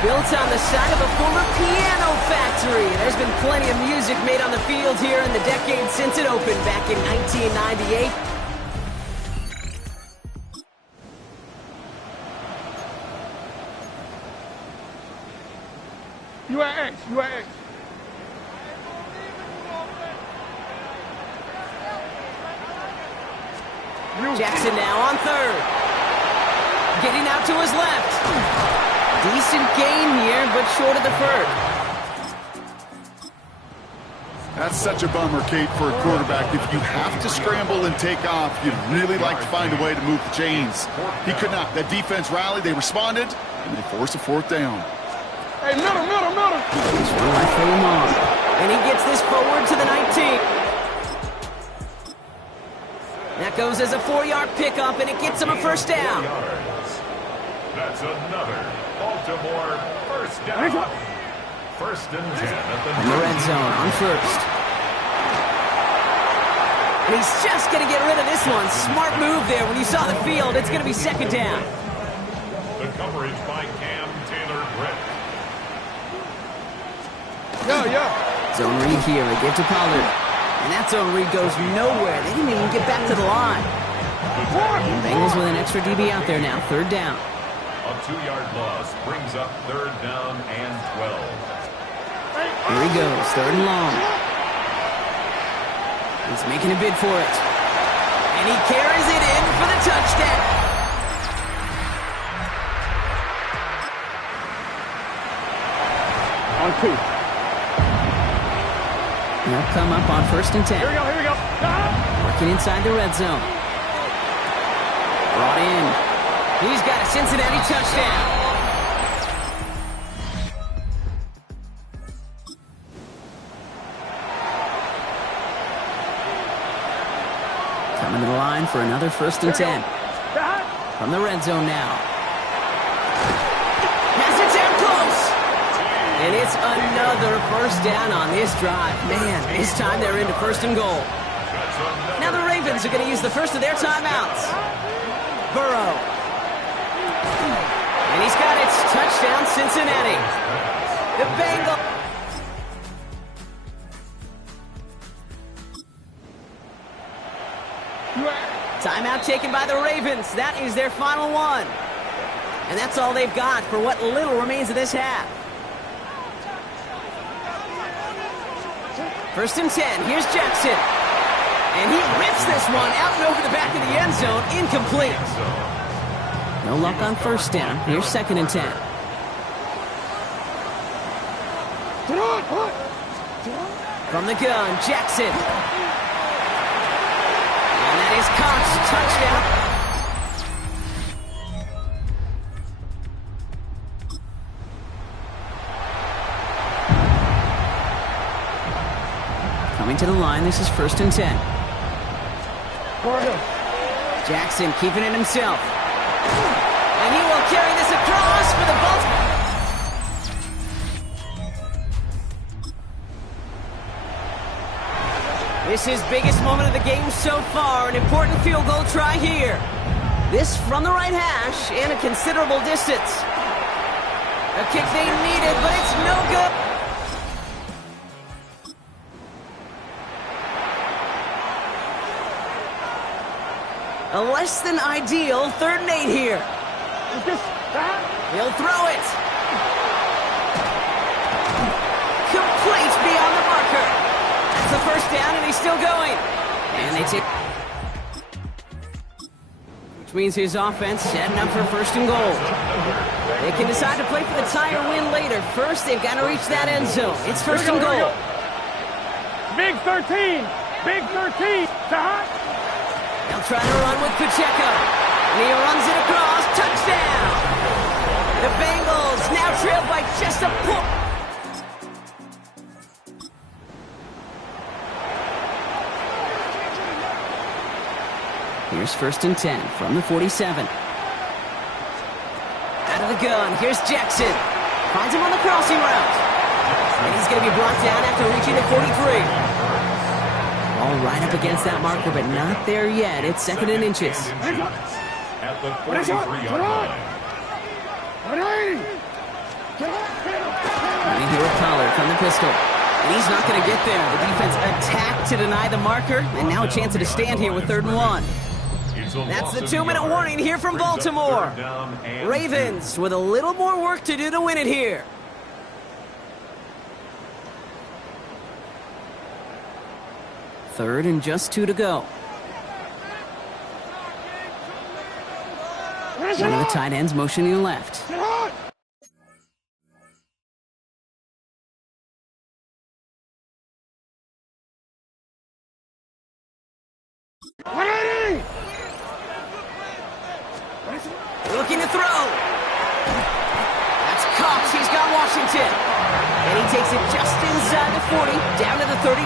Built on the side of a former piano factory, there's been plenty of music made on the field here in the decade since it opened back in 1998. You are X, you are X. Jackson now on third. Getting out to his left. Decent gain here, but short of the first. That's such a bummer, Kate, for a quarterback. If you have to scramble and take off, you'd really like to find a way to move the chains. He could not. That defense rallied, they responded, and they forced a fourth down. Hey, middle. He's right for him on. And he gets this forward to the 19. That goes as a 4-yard pickup, and it gets him a first down. That's another Baltimore first down. First and 10 at the in the red zone on first. And he's just going to get rid of this one. Smart move there. When you saw the field, it's going to be second down. The coverage by Cam Taylor-Britt. Yeah. Zone read here. They get to Pollard. And that zone read goes nowhere. They didn't even get back to the line. And Bengals with an extra DB out there now. Third down. A 2-yard loss brings up third down and 12. Here he goes. Third and long. He's making a bid for it. And he carries it in for the touchdown. On 2. They'll come up on first and 10. Here we go. Working inside the red zone. Brought in. He's got a Cincinnati touchdown. Coming to the line for another first and 10. From the red zone now. Has it down close. And it's another first down on this drive. Man, this time they're into first and goal. Now the Ravens are going to use the first of their timeouts. Burrow. And he's got it. Touchdown, Cincinnati. The Bengals. Timeout taken by the Ravens. That is their final one. And that's all they've got for what little remains of this half. First and 10. Here's Jackson. And he rips this one out and over the back of the end zone. Incomplete. No luck on first down. Here's second and 10. From the gun, Jackson. And that is Cox. Touchdown. Coming to the line, this is first and 10. Jackson keeping it himself. And he will carry this across for the Baltimore. This is biggest moment of the game so far. An important field goal try here. This from the right hash and a considerable distance. A kick they needed, but it's no good. A less than ideal 3rd and 8 here. He'll throw it. Complete beyond the marker. That's the first down, and he's still going. And they take... Which means his offense setting up for first and goal. They can decide to play for the tie or win later. First, they've got to reach that end zone. It's first and goal. Big 13. Big 13. They'll try to run with Pacheco. And he runs it across. Touchdown! The Bengals now trail by just a point. Here's first and 10 from the 47. Out of of the gun. Here's Jackson. Finds him on the crossing route. And he's going to be brought down after reaching the 43. All right up against that marker, but not there yet. It's second and inches. At the 43-yard line. We hear a Pollard from the pistol. And he's not going to get there. The defense attacked to deny the marker, and now a chance to stand here with 3rd and 1. That's the 2-minute warning here from Baltimore. Ravens with a little more work to do to win it here. Third and just 2 to go. One of the tight ends motioning left. Looking to throw. That's Cox. He's got Washington. And he takes it just inside the 40, down to the 39.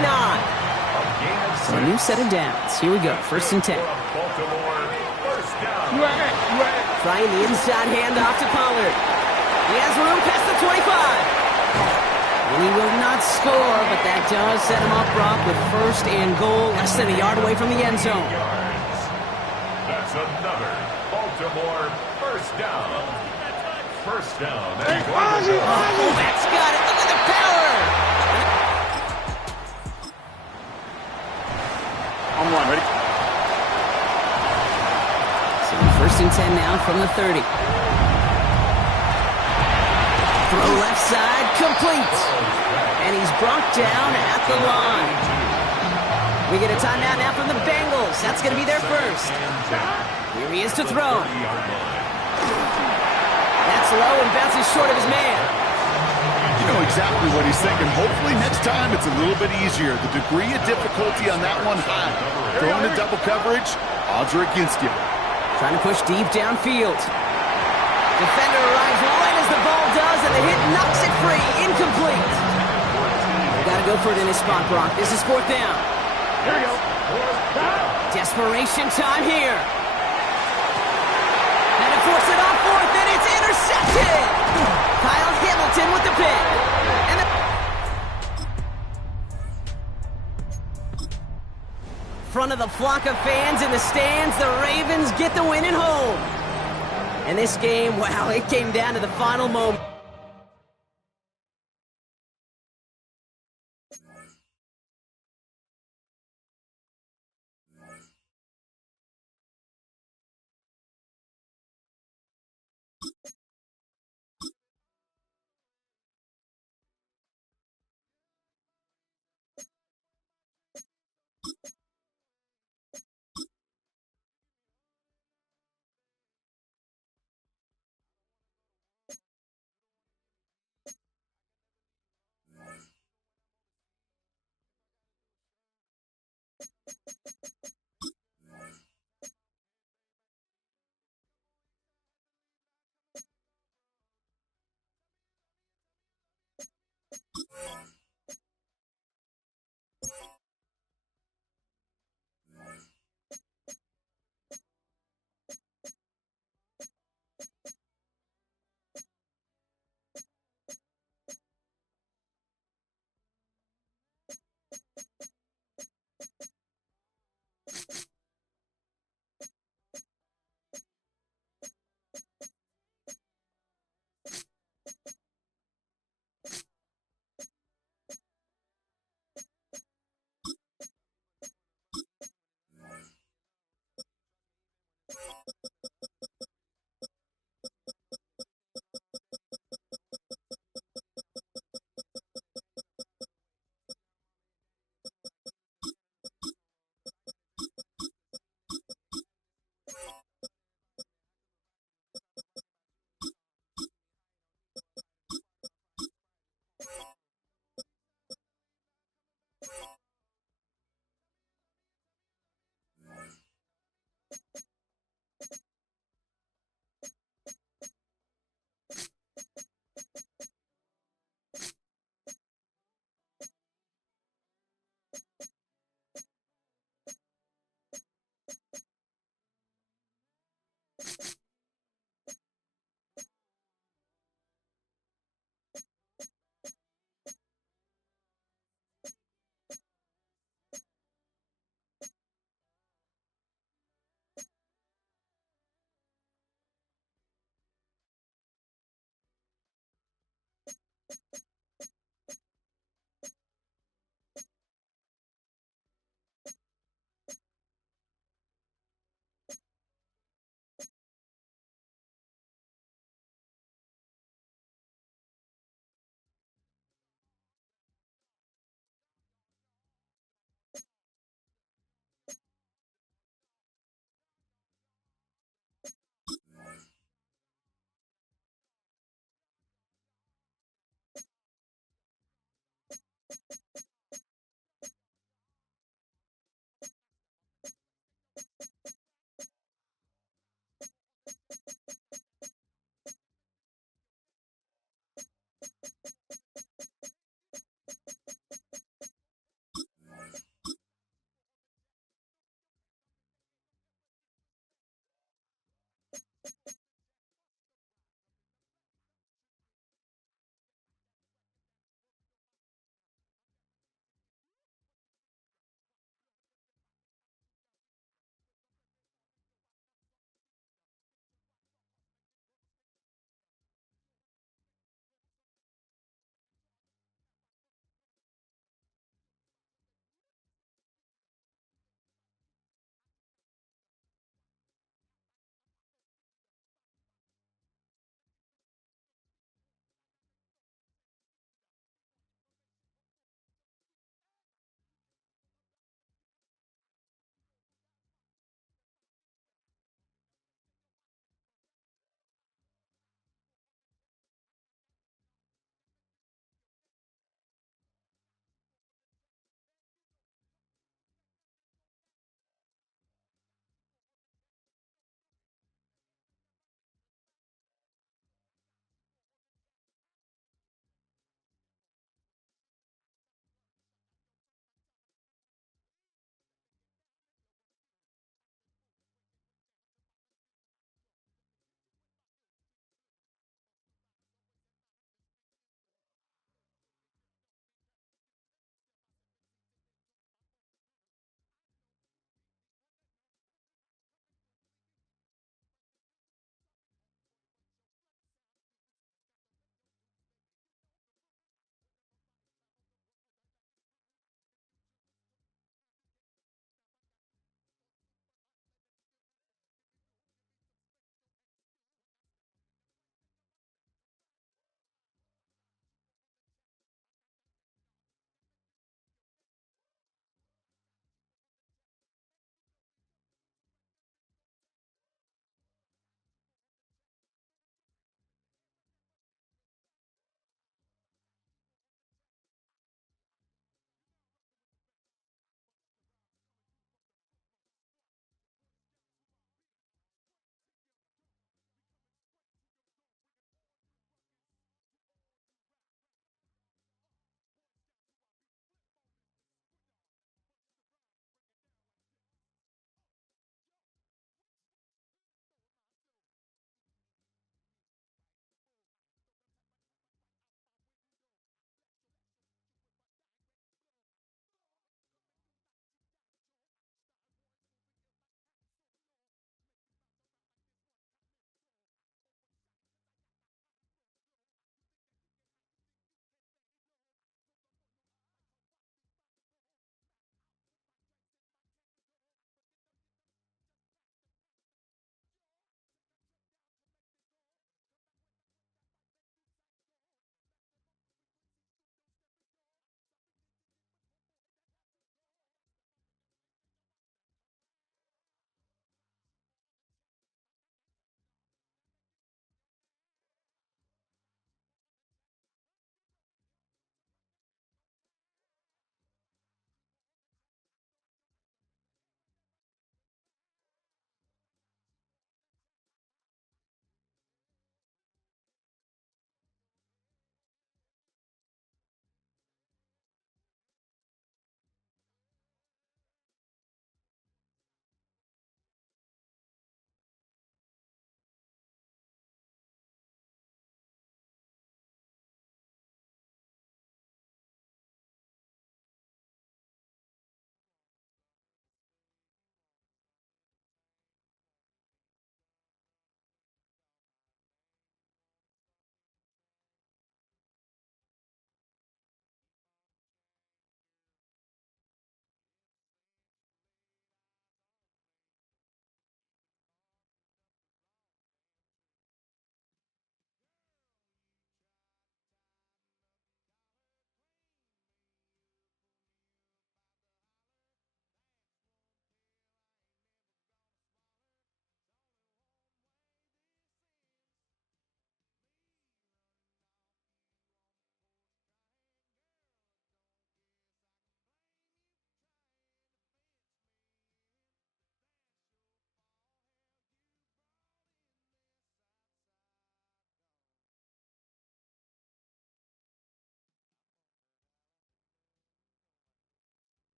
So a new set of downs. Here we go. 1st and 10. Trying the inside handoff to Pollard. He has room past the 25. And he will not score, but that does set him up, Brock, with 1st and goal, less than a yard away from the end zone. That's another Baltimore 1st down. 1st down. Oh, that's got it. Look at the power. On one, ready? So 1st and 10 now from the 30. Throw left side, complete. And he's brought down at the line. We get a timeout now from the Bengals. That's going to be their 1st. Here he is to throw. That's low and bounces short of his man. You know exactly what he's thinking. Hopefully next time it's a little bit easier. The degree of difficulty on that one high. Throwing to double coverage, odds are against you. Trying to push deep downfield. Defender arrives right as the ball does, and the hit knocks it free. Incomplete. They got to go for it in his spot, Brock. This is 4th down. Here we go. Desperation time here. And to force it on 4th, and it's intercepted. Kyle Hamilton with the pick. And front of the flock of fans in the stands, the Ravens get the win at home. And this game, wow, it came down to the final moment.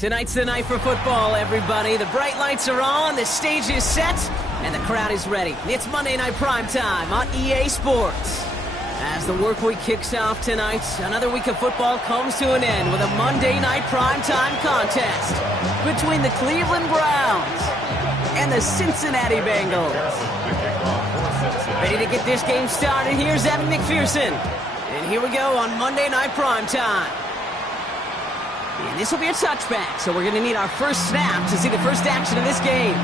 Tonight's the night for football, everybody. The bright lights are on, the stage is set, and the crowd is ready. It's Monday Night Primetime on EA Sports. As the work week kicks off tonight, another week of football comes to an end with a Monday Night Primetime contest between the Cleveland Browns and the Cincinnati Bengals. Ready to get this game started? Here's Evan McPherson. And here we go on Monday Night Primetime. And this will be a touchback, so we're going to need our first snap to see the first action of this game.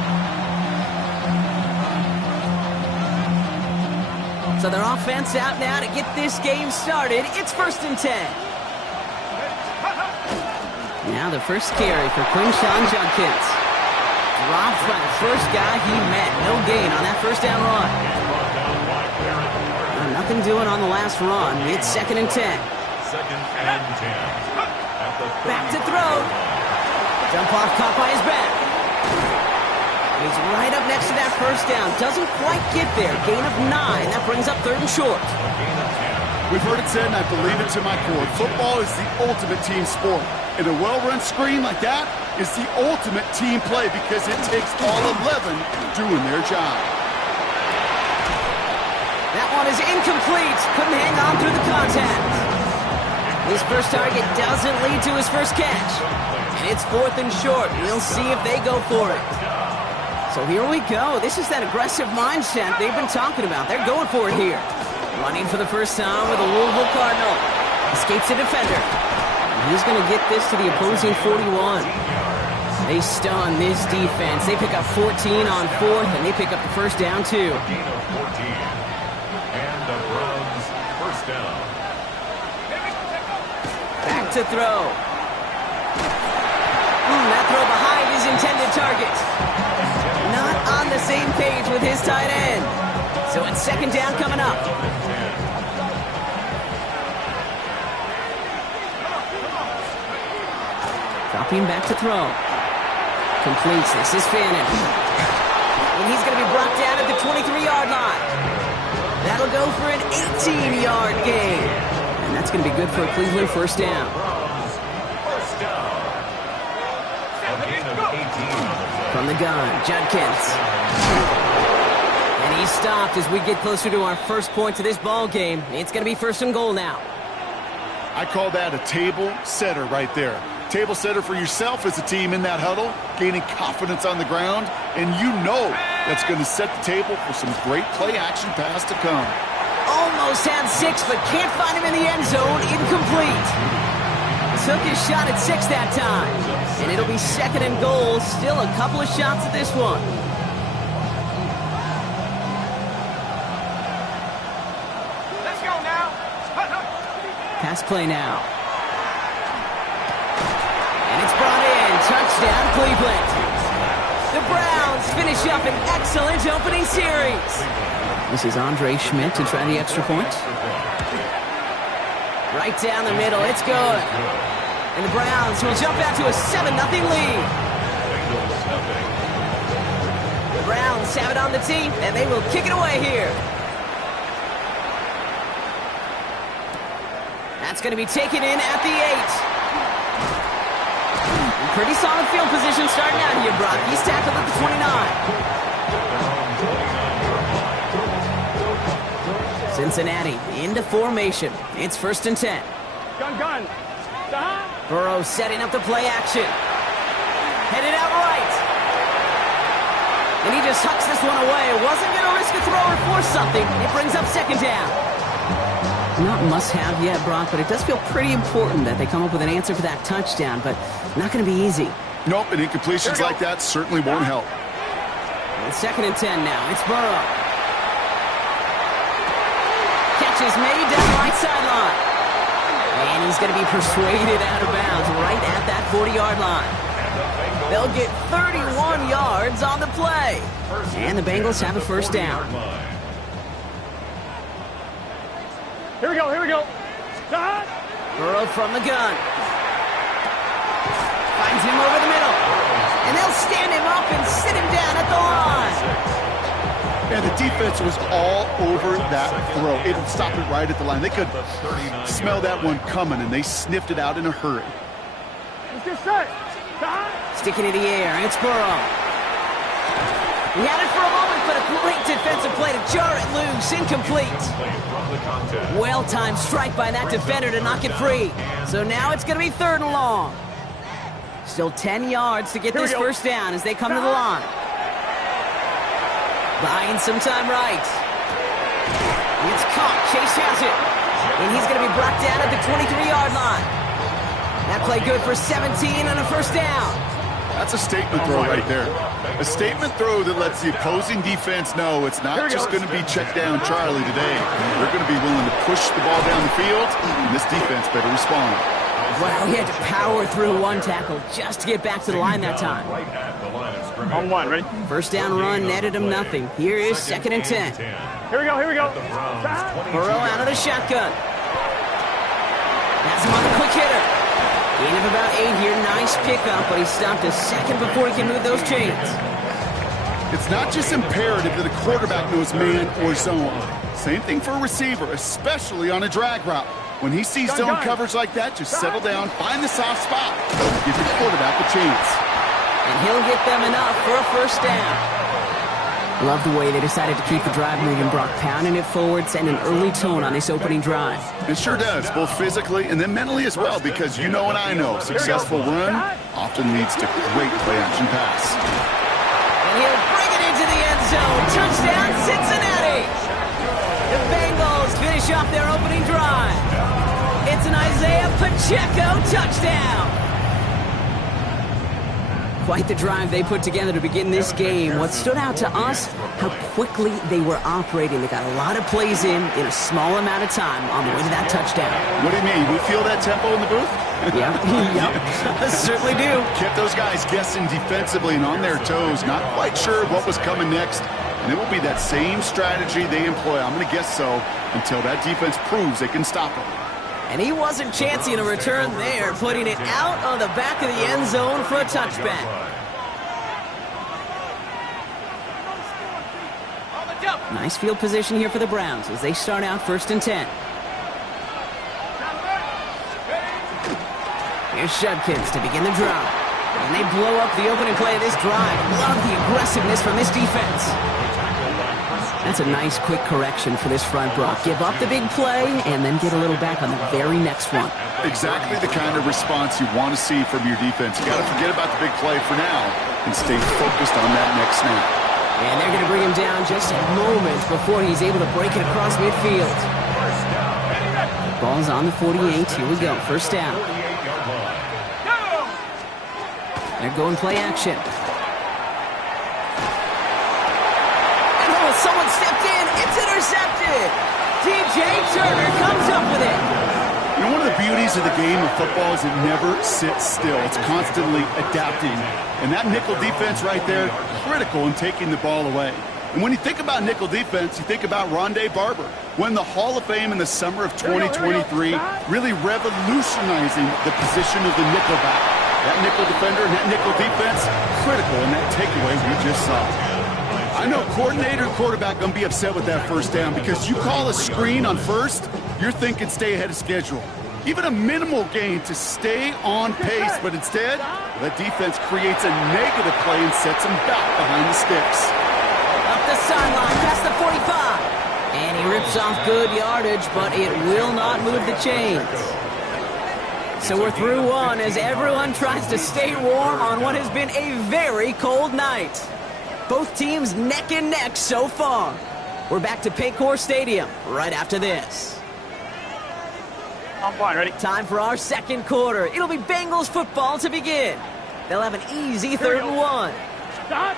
So their offense out now to get this game started. It's 1st and 10. Now the first carry for Quinshawn Judkins. Dropped by the first guy he met. No gain on that first down run. Nothing doing on the last run. It's 2nd and 10. 2nd and 10. Back to throw. Jump off, caught by his back. He's right up next to that first down. Doesn't quite get there. Gain of 9. That brings up 3rd and short. We've heard it said, and I believe it to my core. Football is the ultimate team sport. And a well-run screen like that is the ultimate team play because it takes all 11 doing their job. That one is incomplete. Couldn't hang on through the contact. His first target doesn't lead to his first catch. And it's 4th and short. We'll see if they go for it. So here we go. This is that aggressive mindset they've been talking about. They're going for it here. Running for the first time with a Louisville Cardinal. Escapes a defender. And he's going to get this to the opposing 41. They stun this defense. They pick up 14 on 4th, and they pick up the first down, too. Gain of 14. And the Browns first down. Back to throw. That throw behind his intended target. Not on the same page with his tight end. So it's 2nd down coming up. Dropping back to throw. Completes. This is Fannin. And he's going to be brought down at the 23-yard line. That'll go for an 18-yard gain. And that's going to be good for a Cleveland first down. First down. A gain of 18. From the gun, Judkins. And he's stopped as we get closer to our first point of this ball game. It's going to be first and goal now. I call that a table setter right there. Table setter for yourself as a team in that huddle, gaining confidence on the ground, and you know that's going to set the table for some great play-action pass to come. Almost had 6, but can't find him in the end zone. Incomplete. Took his shot at 6 that time. And it'll be second and goal. Still a couple of shots at this one. Let's go now. Pass play now. And it's brought in. Touchdown, Cleveland. The Browns finish up an excellent opening series. This is Andre Schmidt to try the extra point. Right down the middle. It's good. And the Browns will jump out to a 7-0 lead. The Browns have it on the tee, and they will kick it away here. That's going to be taken in at the 8. Pretty solid field position starting out here, Brock. He's tackled at the 29. Cincinnati into formation. It's first and 10. Gun. Burrow setting up the play action. Headed out right. And he just hucks this one away. Wasn't going to risk a throw or force something. It brings up second down. Not must-have yet, Brock, but it does feel pretty important that they come up with an answer for that touchdown, but not going to be easy. Nope, and incompletions like that certainly won't help. And second and 10 now. It's Burrow. Catch is made down the right sideline. And he's going to be persuaded out of bounds right at that 40-yard line. They'll get 31 yards on the play. And the Bengals have a first down. Here we go. Burrow from the gun. Finds him over the middle. And they'll stand him up and sit him down at the line. And the defense was all over that throw. It would stop it right at the line. They could smell that one coming, and they sniffed it out in a hurry. Let's get set. Sticking in the air, and it's Burrow. He had it for a moment, but a great defensive play to jar it loose. Incomplete. Well-timed strike by that defender to knock it free. So now it's going to be third and long. Still 10 yards to get this first down as they come to the line. Buying some time right. It's caught. Chase has it. And he's going to be brought down at the 23-yard line. That play good for 17 and a first down. That's a statement throw right there. A statement throw that lets the opposing defense know it's not just going to be check down Charlie today. They're going to be willing to push the ball down the field, and this defense better respond. Wow, he had to power through one tackle just to get back to the line that time. On one, ready? First down run netted him nothing. Here is second and 10. Here we go. Burrow out of the shotgun. That's him on the quick hitter. Gain of about 8 here. Nice pickup, but he stopped a second before he can move those chains. It's not just imperative that a quarterback knows man or zone. Same thing for a receiver, especially on a drag route. When he sees zone coverage like that, just settle down, find the soft spot, give your quarterback a chance. And he'll get them enough for a first down. Love the way they decided to keep the drive moving, Brock, pounding it forward, send an early tone on this opening drive. It sure does, both physically and then mentally as well, because you know and I know, successful run often leads to great play-action pass. And he'll bring it into the end zone. Touchdown, Cincinnati! The Bengals finish off their opening drive. It's an Isaiah Pacheco touchdown. Quite the drive they put together to begin this game. What stood out to us, how quickly they were operating. They got a lot of plays in a small amount of time on the way to that touchdown. What do you mean? We feel that tempo in the booth? Yep. Certainly do. Kept those guys guessing defensively and on their toes, not quite sure what was coming next. And it will be that same strategy they employ, I'm going to guess so, until that defense proves they can stop them. And he wasn't chancing a return there, putting it out on the back of the end zone for a touchback. Nice field position here for the Browns as they start out first and 10. Here's Shudkins to begin the drive. And they blow up the opening play of this drive. Love the aggressiveness from this defense. That's a nice, quick correction for this front, Brock. Give up the big play and then get a little back on the very next one. Exactly the kind of response you want to see from your defense. You got to forget about the big play for now and stay focused on that next snap. And they're going to bring him down just a moment before he's able to break it across midfield. Ball's on the 48. Here we go. First down. They're going play action. Someone stepped in. It's intercepted. DJ Turner comes up with it. You know, one of the beauties of the game of football is it never sits still. It's constantly adapting. And that nickel defense right there, critical in taking the ball away. And when you think about nickel defense, you think about Rondé Barber. Won the Hall of Fame in the summer of 2023, really revolutionizing the position of the nickelback. That nickel defender and that nickel defense, critical in that takeaway we just saw. I know coordinator and quarterback going to be upset with that first down because you call a screen on first, you're thinking stay ahead of schedule. Even a minimal gain to stay on pace, but instead, that defense creates a negative play and sets them back behind the sticks. Up the sideline, past the 45. And he rips off good yardage, but it will not move the chains. So we're through one as everyone tries to stay warm on what has been a very cold night. Both teams neck and neck so far. We're back to Paycor Stadium right after this. I'm fine, ready? Time for our second quarter. It'll be Bengals football to begin. They'll have an easy 3rd and 1. Stop.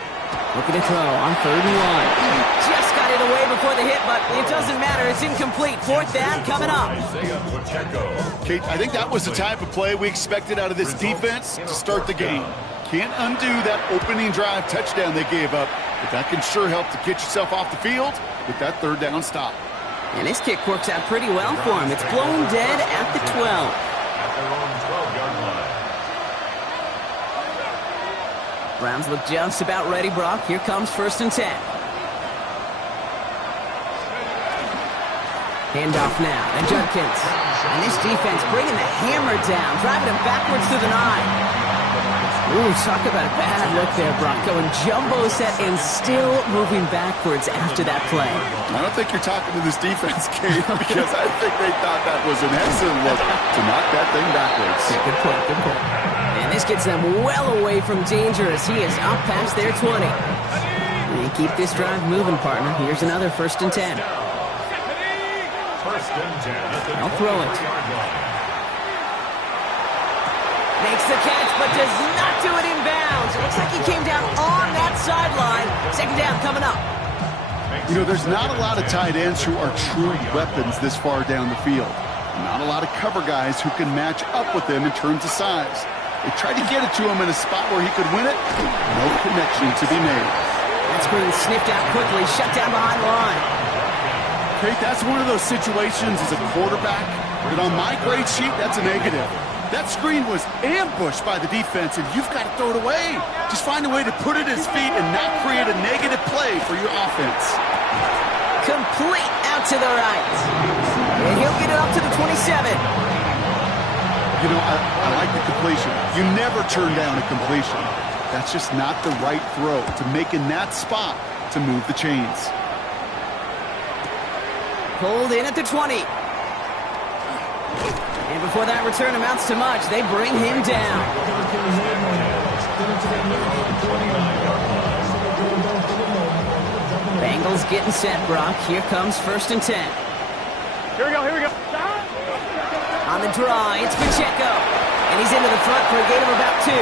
Looking to throw on 3rd and 1. Just got it away before the hit, but it doesn't matter. It's incomplete. 4th down coming up. Kate, I think that was the type of play we expected out of this defense to start the game. Can't undo that opening drive touchdown they gave up, but that can sure help to get yourself off the field with that 3rd down stop. And this kick works out pretty well for him. It's blown dead at the 12. At their own 12-yard line. Browns look just about ready, Brock. Here comes 1st and 10. Handoff now to Judkins. And this defense bringing the hammer down, driving him backwards through the 9. Ooh, talk about a bad look there, Brock. Going jumbo set and still moving backwards after that play. I don't think you're talking to this defense, Kate, because I think they thought that was an excellent look to knock that thing backwards. Yeah, good point, good point. And this gets them well away from danger as he is up past their 20. And keep this drive moving, partner. Here's another 1st and 10. 1st and 10. I'll throw it. Makes the catch, but does not do it in bounds. It looks like he came down on that sideline. 2nd down coming up. You know, there's not a lot of tight ends who are true weapons this far down the field. Not a lot of cover guys who can match up with them in terms of size. They tried to get it to him in a spot where he could win it. No connection to be made. That screen sniffed out quickly, shut down behind the line. Kate, that's one of those situations as a quarterback that on my grade sheet, that's a negative. That screen was ambushed by the defense, and you've got to throw it away. Just find a way to put it at his feet and not create a negative play for your offense. Complete out to the right. And he'll get it up to the 27. You know, I like the completion. You never turn down a completion. That's just not the right throw to make in that spot to move the chains. Pulled in at the 20. And before that return amounts to much, they bring him down. Bengals getting set, Brock. Here comes 1st and 10. Here we go, here we go. On the draw, it's Pacheco. And he's into the front for a gain of about 2.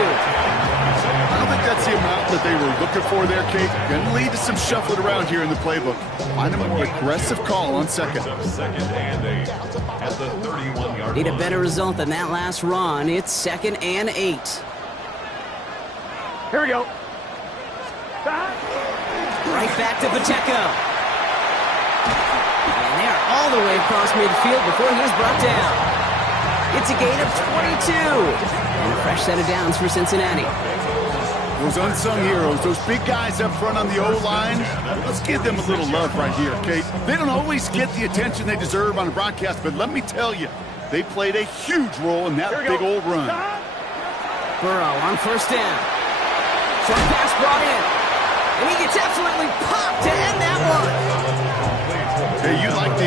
I don't think that's the amount that they were looking for there, Kate. Going to lead to some shuffling around here in the playbook. Find a more aggressive call on 2nd. 2nd and 8 at the 31-yard line. Need a better result than that last run. It's 2nd and 8. Here we go. Right back to Pacheco. And they're all the way across midfield before he's brought down. It's a gain of 22. And a fresh set of downs for Cincinnati. Those unsung heroes, those big guys up front on the O-line, let's give them a little love right here, Kate. They don't always get the attention they deserve on a broadcast, but let me tell you, they played a huge role in that big old run. Burrow on 1st down. Short pass brought in. And he gets absolutely popped to end that one.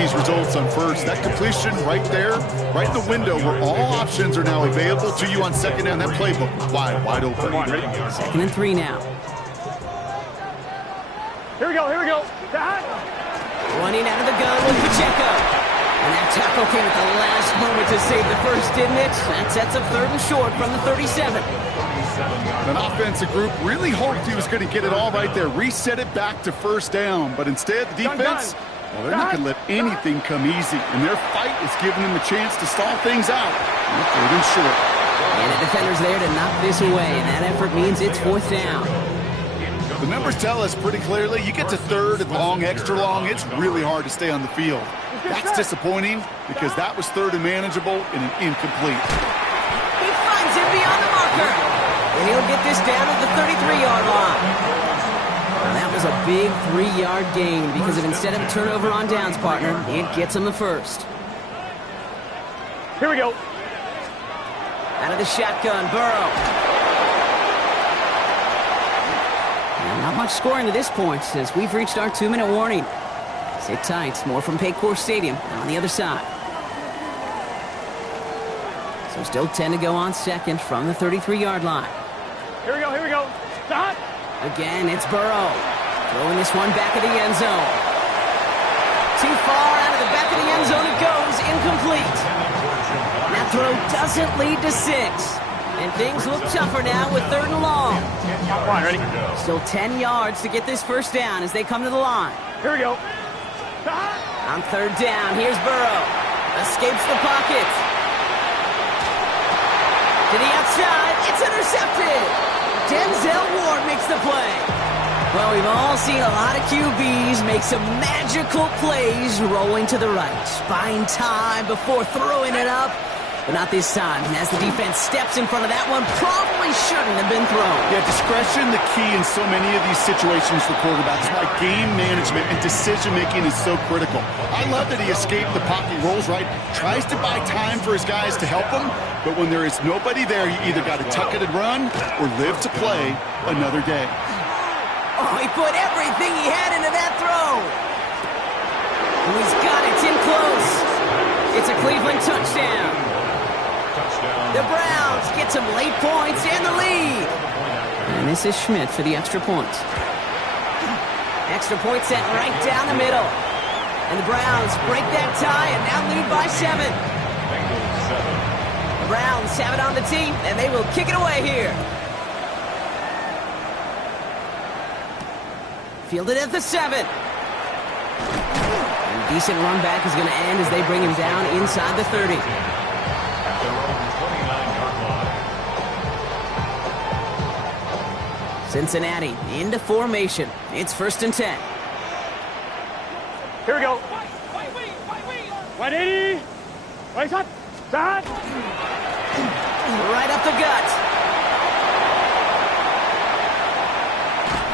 these results on first. That completion right there, right in the window where all options are now available to you on second down. That playbook wide open. 2nd and 3 now. Here we go. Dad. Running out of the gun with Pacheco. And that tackle came at the last moment to save the first, didn't it? That sets up 3rd and short from the 37. An offensive group really hoped he was going to get it all right there, reset it back to first down. But instead, the defense, well, they're not going to let anything come easy. And their fight is giving them a chance to stall things out. 3rd and short. And the defender's there to knock this away. And that effort means it's 4th down. The numbers tell us pretty clearly, you get to 3rd and long, extra long, it's really hard to stay on the field. That's disappointing because that was 3rd and manageable and an incomplete. He finds it beyond the marker. And he'll get this down at the 33-yard line. Now that was a big 3-yard gain because of instead of a turnover on downs, partner, it gets him the first. Here we go. Out of the shotgun, Burrow. Not much scoring to this point as we've reached our 2-minute warning. Sit tight. More from Paycor Stadium on the other side. So still 10 to go on second from the 33-yard line. Here we go. Stop. Again, it's Burrow. Throwing this one back of the end zone. Too far out of the back of the end zone it goes. Incomplete. That throw doesn't lead to 6. And things look tougher now with 3rd and long. Come on, ready? Still 10 yards to get this first down as they come to the line. Here we go. On 3rd down, here's Burrow. Escapes the pocket. To the outside, it's intercepted. Denzel Ward makes the play. Well, we've all seen a lot of QBs make some magical plays rolling to the right. Buying time before throwing it up. But not this time. And as the defense steps in front of that one, probably shouldn't have been thrown. Yeah, discretion the key in so many of these situations for quarterbacks. Why game management and decision-making is so critical. I love that he escaped the pocket, rolls right, tries to buy time for his guys to help him, but when there is nobody there, you either got to tuck it and run or live to play another day. Oh, he put everything he had into that throw. And he's got it. It's in close. It's a Cleveland touchdown. The Browns get some late points and the lead. And this is Schmidt for the extra point. Extra point set right down the middle. And the Browns break that tie and now lead by 7. The Browns have it on the tee, and they will kick it away here. Fielded at the 7. And decent run back is going to end as they bring him down inside the 30. Cincinnati into formation. It's 1st and 10. Here we go. 180. Right up. Start. Right up the gut.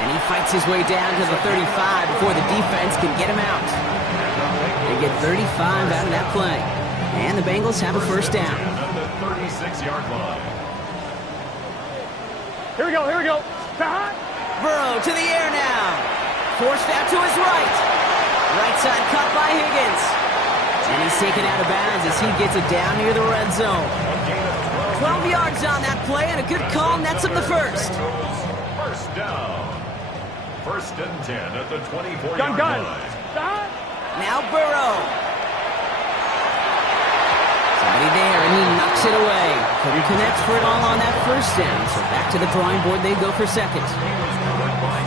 And he fights his way down to the 35 before the defense can get him out. They get 35 out of that play. And the Bengals have a first down. At the 36-yard line. Here we go. Start. Burrow to the air now. Forced out to his right. Right side caught by Higgins. And he's taken out of bounds as he gets it down near the red zone. 12 yards on that play and a good call nets him the first. First down. 1st and 10 at the 24-yard Gun. line. Start. Now Burrow. Somebody there, and he knocks it away. Couldn't connect for it all on that first down, so back to the drawing board they go for second.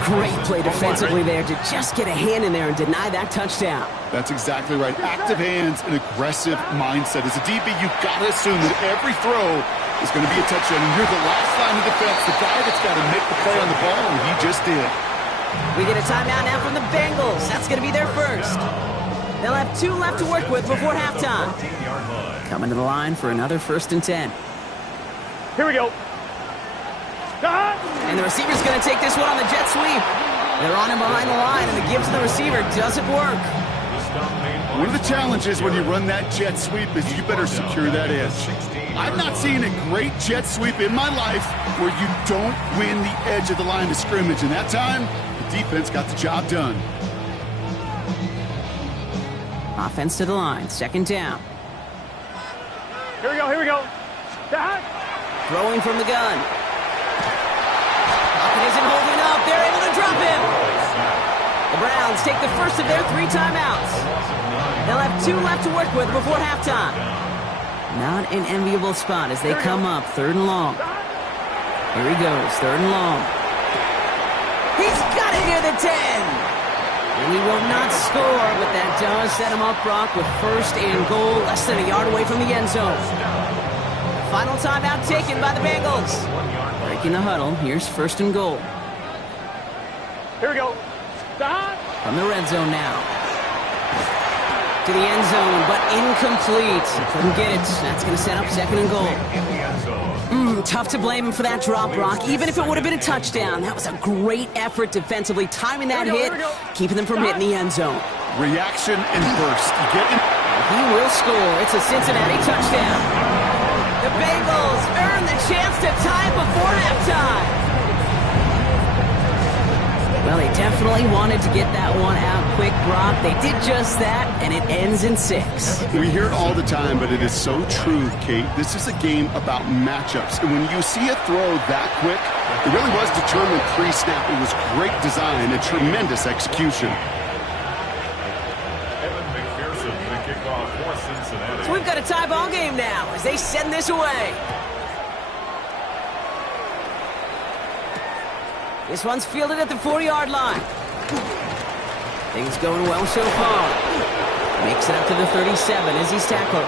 Great play defensively there to just get a hand in there and deny that touchdown. That's exactly right. Active hands and aggressive mindset. As a DB, you've got to assume that every throw is going to be a touchdown, and you're the last line of defense, the guy that's got to make the play on the ball, and he just did. We get a timeout now from the Bengals. That's going to be their first. They'll have 2 left to work with before halftime. Coming to the line for another 1st and 10. Here we go. Start. And the receiver's going to take this one on the jet sweep. They're on him behind the line, and the give to the receiver doesn't work. One of the challenges when you run that jet sweep is you better secure that edge. I've not seen a great jet sweep in my life where you don't win the edge of the line of scrimmage. And that time, the defense got the job done. Offense to the line. Second down. Here we go, here we go. Stop. Throwing from the gun. Pocket isn't holding up. They're able to drop him. The Browns take the first of their 3 timeouts. They'll have 2 left to work with before halftime. Not an enviable spot as they come up 3rd and long. Here he goes, 3rd and long. He's got it near the 10. And he will not score, but that does set him up, Brock, with 1st and goal, less than a yard away from the end zone. Final timeout taken by the Bengals. Breaking the huddle, here's 1st and goal. Here we go. Stop. From the red zone now. To the end zone, but incomplete. Couldn't get it. That's going to set up 2nd and goal. Tough to blame him for that drop, Brock. Even if it would have been a touchdown, that was a great effort defensively, timing that hit, keeping them from hitting the end zone. Reaction and burst. You get it? He will score. It's a Cincinnati touchdown. The Bengals earn the chance to tie before halftime. Well, they definitely wanted to get that one out quick, Brock. They did just that, and it ends in 6. We hear it all the time, but it is so true, Kate. This is a game about matchups. And when you see a throw that quick, it really was determined pre-snap. It was great design and tremendous execution. So we've got a tie ball game now as they send this away. This one's fielded at the 4-yard line. Things going well so far. Makes it up to the 37 as he's tackled.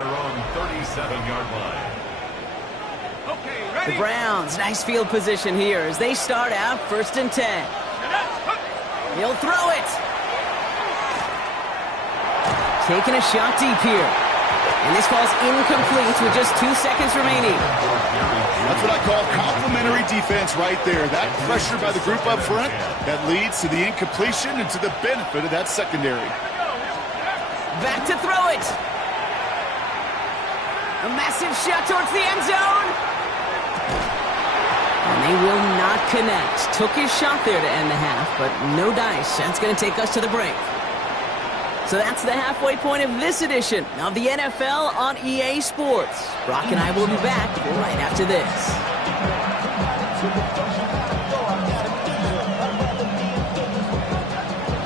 On 37-yard line. The Browns, nice field position here as they start out 1st and 10. He'll throw it. Taking a shot deep here. And this ball's incomplete with just 2 seconds remaining. That's what I call complimentary defense right there. That pressure by the group up front, that leads to the incompletion and to the benefit of that secondary. Back to throw it. A massive shot towards the end zone. And they will not connect. Took his shot there to end the half, but no dice. That's going to take us to the break. So that's the halfway point of this edition of the NFL on EA Sports. Brock and I will be back right after this.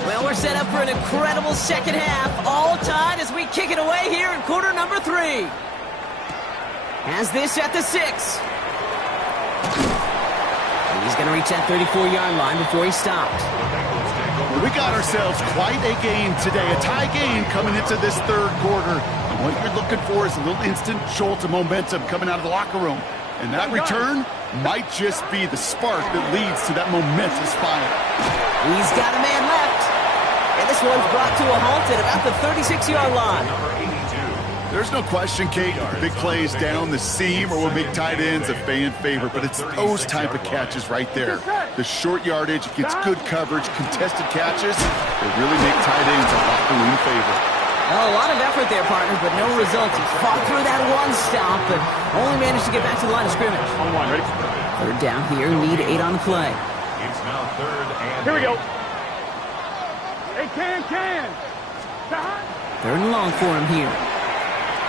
Well, we're set up for an incredible second half. All tied as we kick it away here in quarter number 3. Has this at the 6. And he's going to reach that 34-yard line before he stopped. We got ourselves quite a game today, a tie game coming into this 3rd quarter. And what you're looking for is a little instant jolt of momentum coming out of the locker room. And that return might just be the spark that leads to that momentous fire. He's got a man left. And this one's brought to a halt at about the 36-yard line. There's no question, Kate, big plays down the seam or with big tight ends, a fan favorite, but it's those type of catches right there. The short yardage, gets good coverage, contested catches, they really make tight ends a locker room favorite. Well, a lot of effort there, partner, but no results. He fought through that one stop, but only managed to get back to the line of scrimmage. On 1, ready? 3rd down here, need 8 on the play. It's now 3rd and Here we go. Hey, can. Stop. 3rd and long for him here.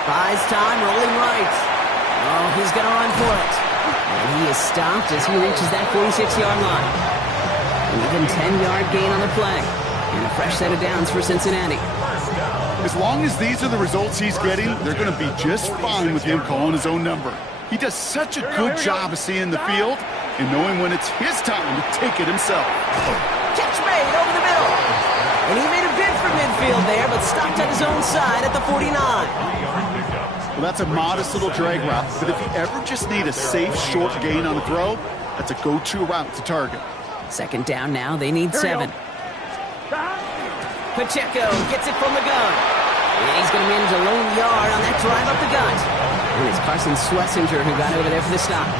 Buys time, rolling right. Oh, he's going to run for it. And he is stopped as he reaches that 46-yard line. An even 10-yard gain on the play. And a fresh set of downs for Cincinnati. As long as these are the results he's getting, they're going to be just fine with him calling his own number. He does such a good job of seeing the field and knowing when it's his time to take it himself. Catch made over the middle. And he made a bid for midfield there, but stopped on his own side at the 49. Well, that's a modest little drag route, but if you ever just need a safe, short gain on a throw, that's a go-to route to target. 2nd down now, they need 7. Pacheco gets it from the gun. And he's going to manage a lone yard on that drive up the gut. And it's Carson Schlesinger who got over there for the stop.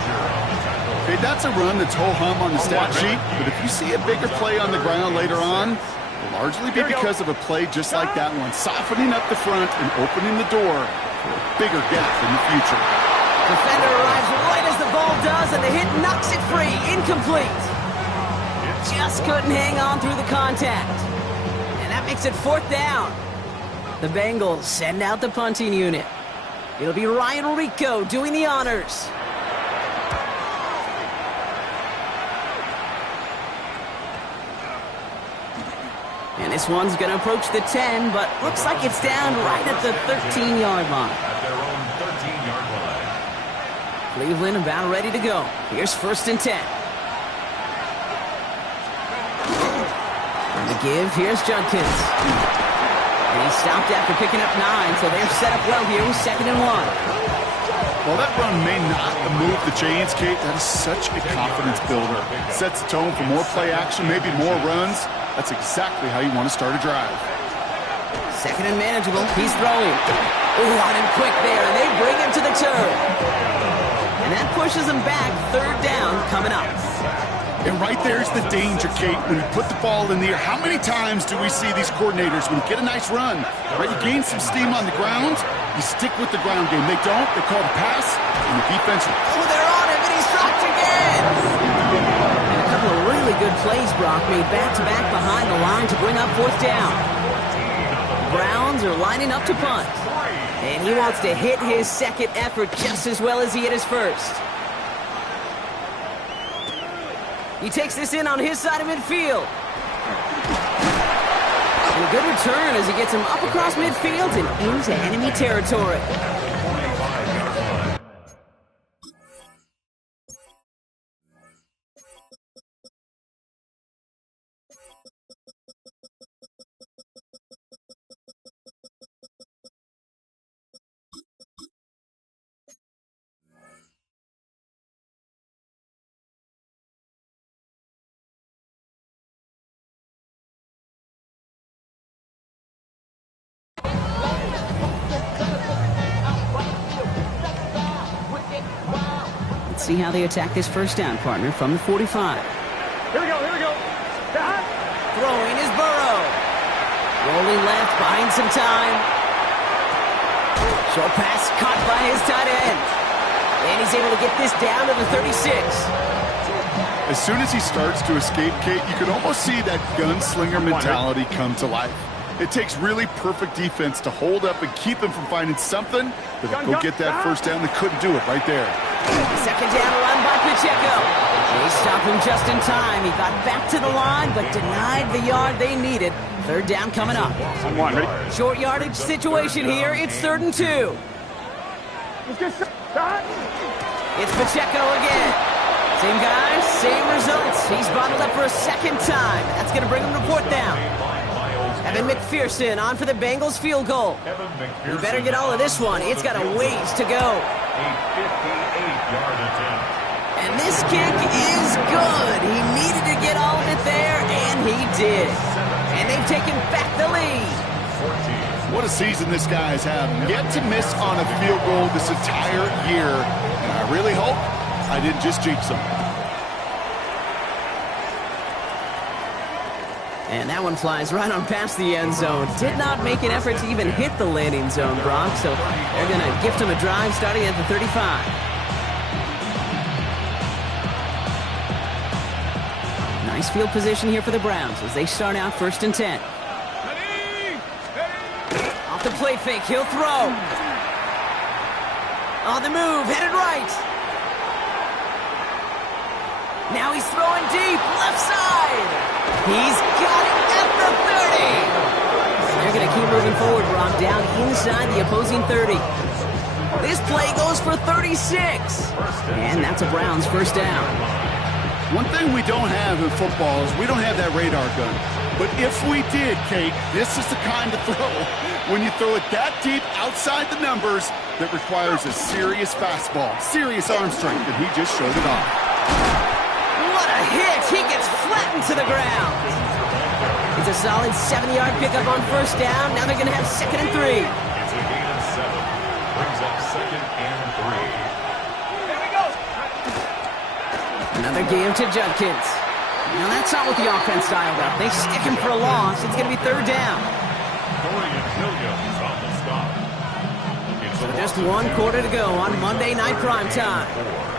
Okay, that's a run that's ho-hum on the stat sheet, but if you see a bigger play on the ground later on, it'll largely be because of a play just like that one, softening up the front and opening the door for a bigger gap in the future. Defender arrives right as the ball does, and the hit knocks it free. Incomplete. Just couldn't hang on through the contact. And that makes it 4th down. The Bengals send out the punting unit. It'll be Ryan Rico doing the honors. And this one's going to approach the 10, but looks like it's down right at the 13-yard line. At their own 13-yard line. Cleveland about ready to go. Here's 1st and 10. On the give, here's Judkins. And he stopped after picking up 9, so they're set up well here with 2nd and 1. Well, that run may not move the chains, Kate. That is such a confidence builder. Sets the tone for more play action, maybe more runs. That's exactly how you want to start a drive. 2nd and manageable. He's throwing. Oh, on him quick there, and they bring him to the turn. And that pushes him back. 3rd down coming up. And right there's the danger, Kate. When you put the ball in the air, how many times do we see these coordinators, when you get a nice run, right, you gain some steam on the ground, you stick with the ground game. They don't. They call the pass, and the defense... Oh, they're on him, and he's dropped again. And a couple of really good plays, Brock, made back-to-back behind the line to bring up 4th down. Browns are lining up to punt. And he wants to hit his 2nd effort just as well as he hit his 1st. He takes this in on his side of midfield. And a good return as he gets him up across midfield and into enemy territory. See how they attack this 1st down, partner, from the 45. Here we go, here we go. Throwing is Burrow. Rolling left, buying some time. Short pass caught by his tight end. And he's able to get this down to the 36. As soon as he starts to escape, Kate, you can almost see that gunslinger mentality come to life. It takes really perfect defense to hold up and keep him from finding something that'll go get that 1st down. They couldn't do it right there. 2nd down run by Pacheco. They stopped him just in time. He got back to the line, but denied the yard they needed. 3rd down coming up. Ready? Short yardage situation here. It's 3rd and 2. It's Pacheco again. Same guys, same results. He's bottled up for a 2nd time. That's going to bring him to 4th down. Evan McPherson on for the Bengals field goal. You better get all of this one. It's got a ways to go. A 58-yard attempt. And this kick is good. He needed to get all of it there, and he did. And they've taken back the lead. What a season this guy has had. Yet to miss on a field goal this entire year. And I really hope I didn't just jinx him. And that one flies right on past the end zone. Did not make an effort to even hit the landing zone, Brock. So they're going to gift him a drive starting at the 35. Nice field position here for the Browns as they start out 1st and 10. Off the play fake, he'll throw. On the move, headed right. Now he's throwing deep, left side. He's got it at the 30. They're going to keep moving forward, Brock, down inside the opposing 30. This play goes for 36. And that's a Browns 1st down. One thing we don't have in football is we don't have that radar gun. But if we did, Kate, this is the kind of throw, when you throw it that deep outside the numbers, that requires a serious fastball, serious arm strength, and he just showed it off. What a hit! He gets flattened to the ground. It's a solid 7-yard pickup on 1st down. Now they're going to have 2nd and 3. It's a gain of 7. Brings up 2nd and 3. Here we go. Another game to Judkins. Now that's not what the offense styled up. They stick him for a loss. It's going to be third down. So just one quarter to go on Monday Night Primetime.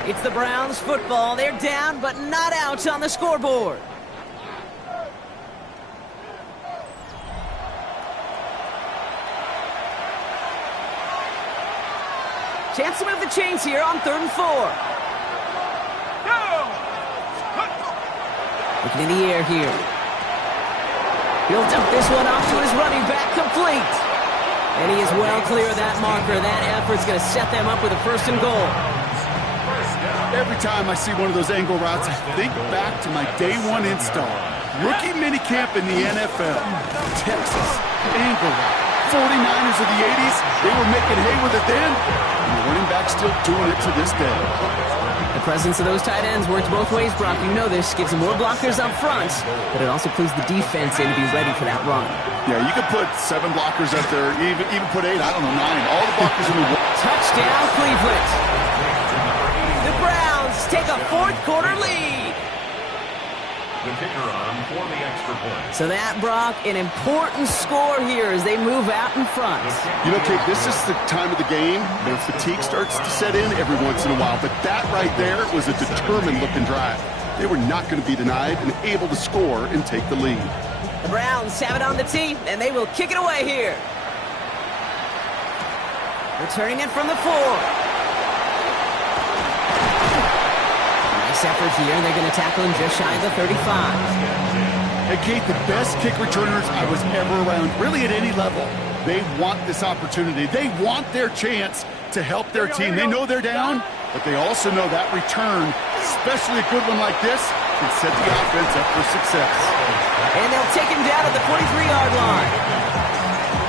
It's the Browns football. They're down, but not out on the scoreboard. Chance to move the chains here on 3rd and 4. Looking in the air here. He'll dump this one off to his running back, complete. And he is well clear of that marker. That effort's going to set them up with a 1st and goal. Every time I see one of those angle routes, I think back to my day 1 install. Rookie minicamp in the NFL. Texas, angle route. 49ers of the 80s, they were making hay with it then. And the running back still doing it to this day. The presence of those tight ends works both ways, Brock. You know this. Gives them more blockers up front, but it also clues the defense in to be ready for that run. Yeah, you could put 7 blockers up there, even put 8, I don't know, 9. All the blockers in the world. Touchdown, Cleveland. The Browns take a 4th quarter lead. The kicker on for the extra point. So that, Brock, an important score here as they move out in front. You know, Kate, this is the time of the game where fatigue starts to set in every once in a while. But that right there was a determined-looking drive. They were not going to be denied and able to score and take the lead. The Browns have it on the tee, and they will kick it away here. Returning it from the 4. Effort here. They're going to tackle him just shy of the 35. Hey, Kate, the best kick returners I was ever around, really at any level, they want this opportunity. They want their chance to help their team. They know they're down, but they also know that return, especially a good one like this, can set the offense up for success. And they'll take him down at the 43-yard line.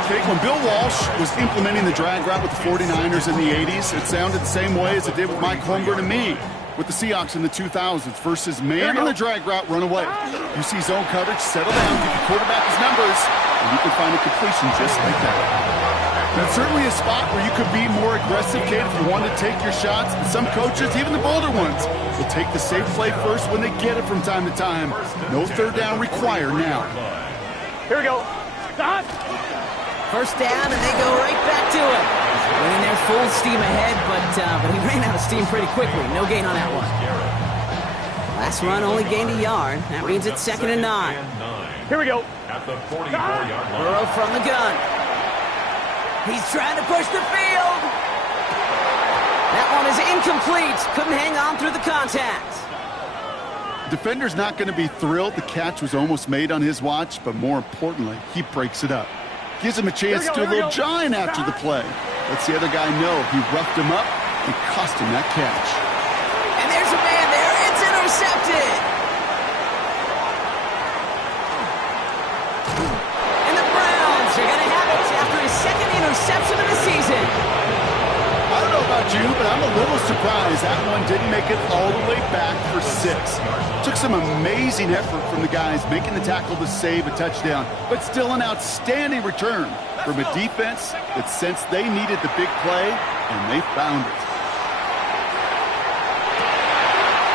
Kate, when Bill Walsh was implementing the drag route with the 49ers in the 80s, it sounded the same way as it did with Mike Holmgren and me with the Seahawks in the 2000s versus man on the drag route, run away. You see zone coverage, settle down, give your quarterback his numbers, and you can find a completion just like that. That's certainly a spot where you could be more aggressive, Kate, if you want to take your shots. And some coaches, even the bolder ones, will take the safe play first when they get it from time to time. No 3rd down required now. Here we go. Stop. 1st down, and they go right back to it. Running their full steam ahead, but he ran out of steam pretty quickly. No gain on that one. Last run only gained a yard. That means it's 2nd and 9. Here we go. At the 44-yard line. Burrow from the gun. He's trying to push the field. That one is incomplete. Couldn't hang on through the contact. Defender's not going to be thrilled. The catch was almost made on his watch, but more importantly, he breaks it up. Gives him a chance to do a little giant after the play. Lets the other guy know he roughed him up and cost him that catch. And there's a man there. It's intercepted. And the Browns are going to have it after his 2nd interception of the season. I don't know about you, but I'm a little surprised that one didn't make it all the way back for 6. Took some amazing effort from the guys making the tackle to save a touchdown, but still an outstanding return from a defense that sensed they needed the big play, and they found it.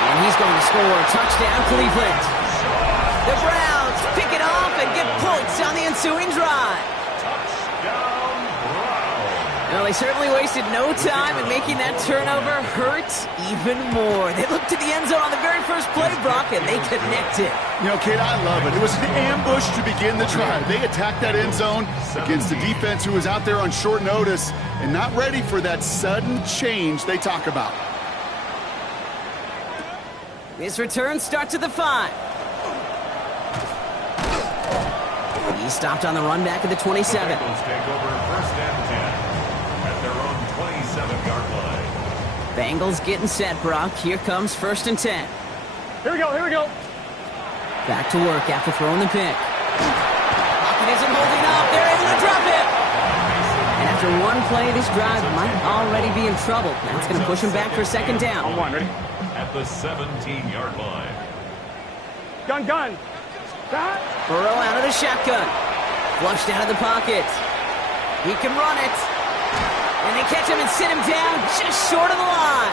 And he's going to score a touchdown, Cleveland. The Browns pick it off and get points on the ensuing drive. Well, they certainly wasted no time in making that turnover hurt even more. They looked to the end zone on the very first play, Brock, and they connected. You know, Kate, I love it. It was an ambush to begin the drive. They attacked that end zone against a defense who was out there on short notice and not ready for that sudden change they talk about. His return starts at the 5. He stopped on the run back at the 27. Take over 1st and 10. Their own 27-yard line. Bengals getting set, Brock. Here comes 1st and 10. Here we go. Here we go. Back to work after throwing the pick. Pocket isn't holding up. They're able to drop it. And after one play, this drive might already be in trouble. Now it's going to push him back for 2nd down. On 1, ready? At the 17-yard line. Gun. Burrow out of the shotgun. Flushed out of the pocket. He can run it. And they catch him and sit him down just short of the line.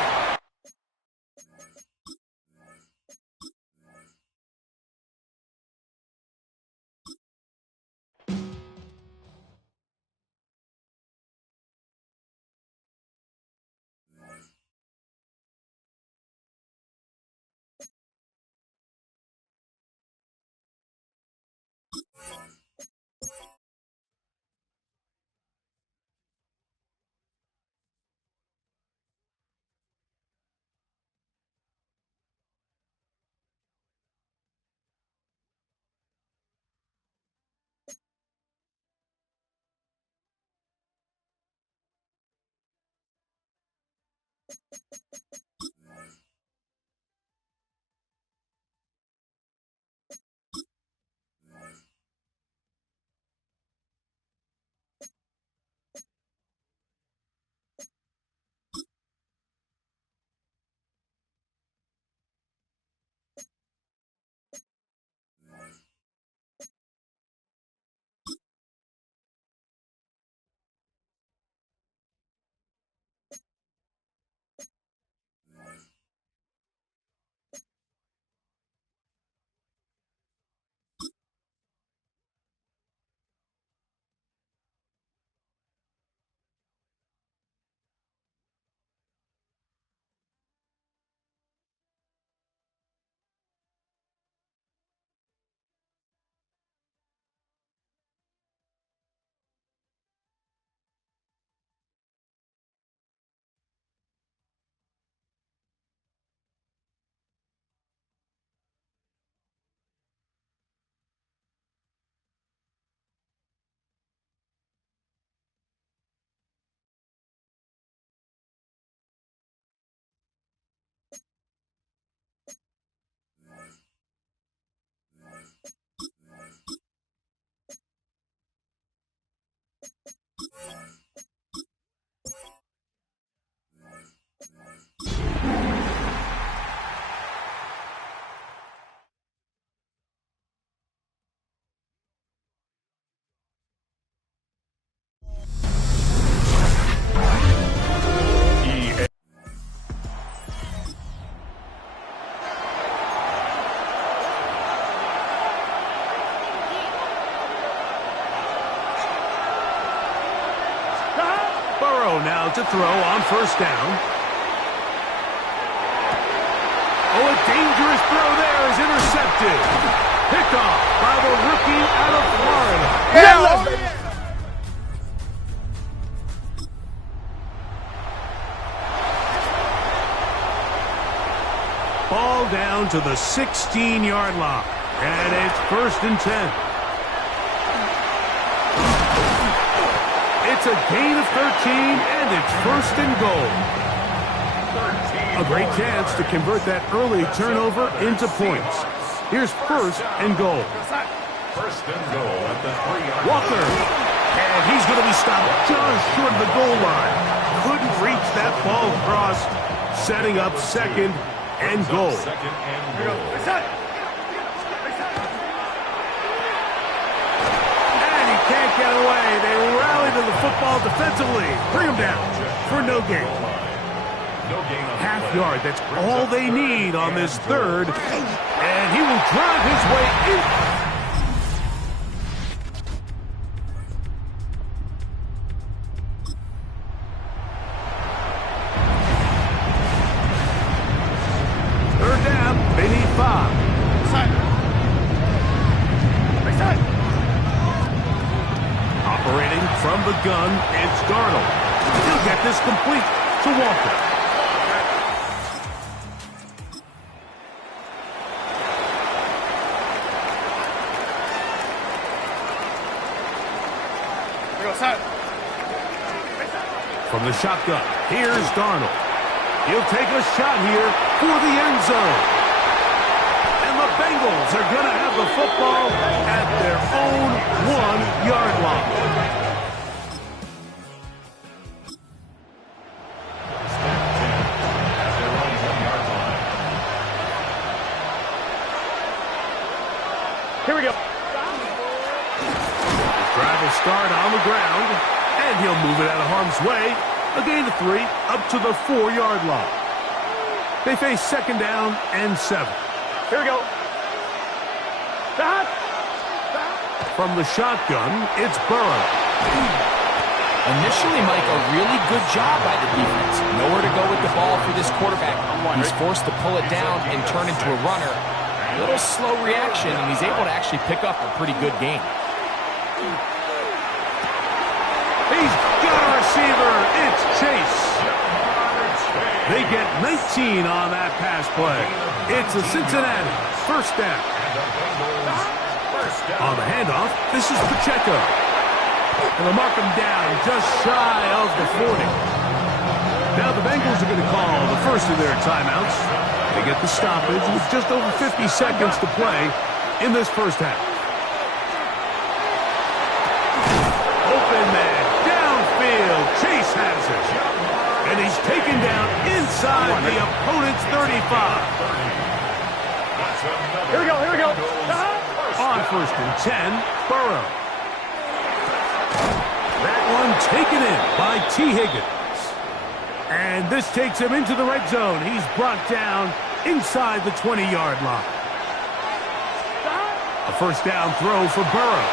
Now to throw on first down. Oh, a dangerous throw there is intercepted. Pickoff by the rookie out of Florida. Ball down to the 16-yard line. And it's 1st and 10. It's a gain of 13, and it's 1st and goal. A great chance to convert that early turnover into points. Here's 1st and goal. 1st and goal at the 3-yard line. Walker. And he's going to be stopped just short of the goal line. Couldn't reach that ball across. Setting up 2nd and goal. 2nd and goal. Can't get away. They rally to the football defensively. Bring him down for no gain. Half yard. That's all they need on this 3rd. And he will drive his way in. Third down. They need 5. Operating from the gun, it's Darnold. He'll get this complete to Walker. From the shotgun, here's Darnold. He'll take a shot here for the end zone. And the Bengals are going to have the football at their own 1-yard line. Here we go. His drive will start on the ground, and he'll move it out of harm's way. A gain of 3 up to the 4-yard line. They face 2nd down and 7. Here we go. From the shotgun, it's Burrow. Initially, Mike, a really good job by the defense. Nowhere to go with the ball for this quarterback. He's forced to pull it down and turn into a runner. A little slow reaction, and he's able to actually pick up a pretty good game. He's got a receiver. It's Chase. They get 19 on that pass play. It's a Cincinnati 1st down. On the handoff, this is Pacheco. And they'll mark him down just shy of the 40. Now the Bengals are going to call the first of their timeouts. They get the stoppage with just over 50 seconds to play in this first half. Open man, downfield, Chase has it. And he's taken down inside the opponent's 35. Here we go, here we go. On first and 10, Burrow. That one taken in by T. Higgins. And this takes him into the red zone. He's brought down inside the 20-yard line. A first down throw for Burrow.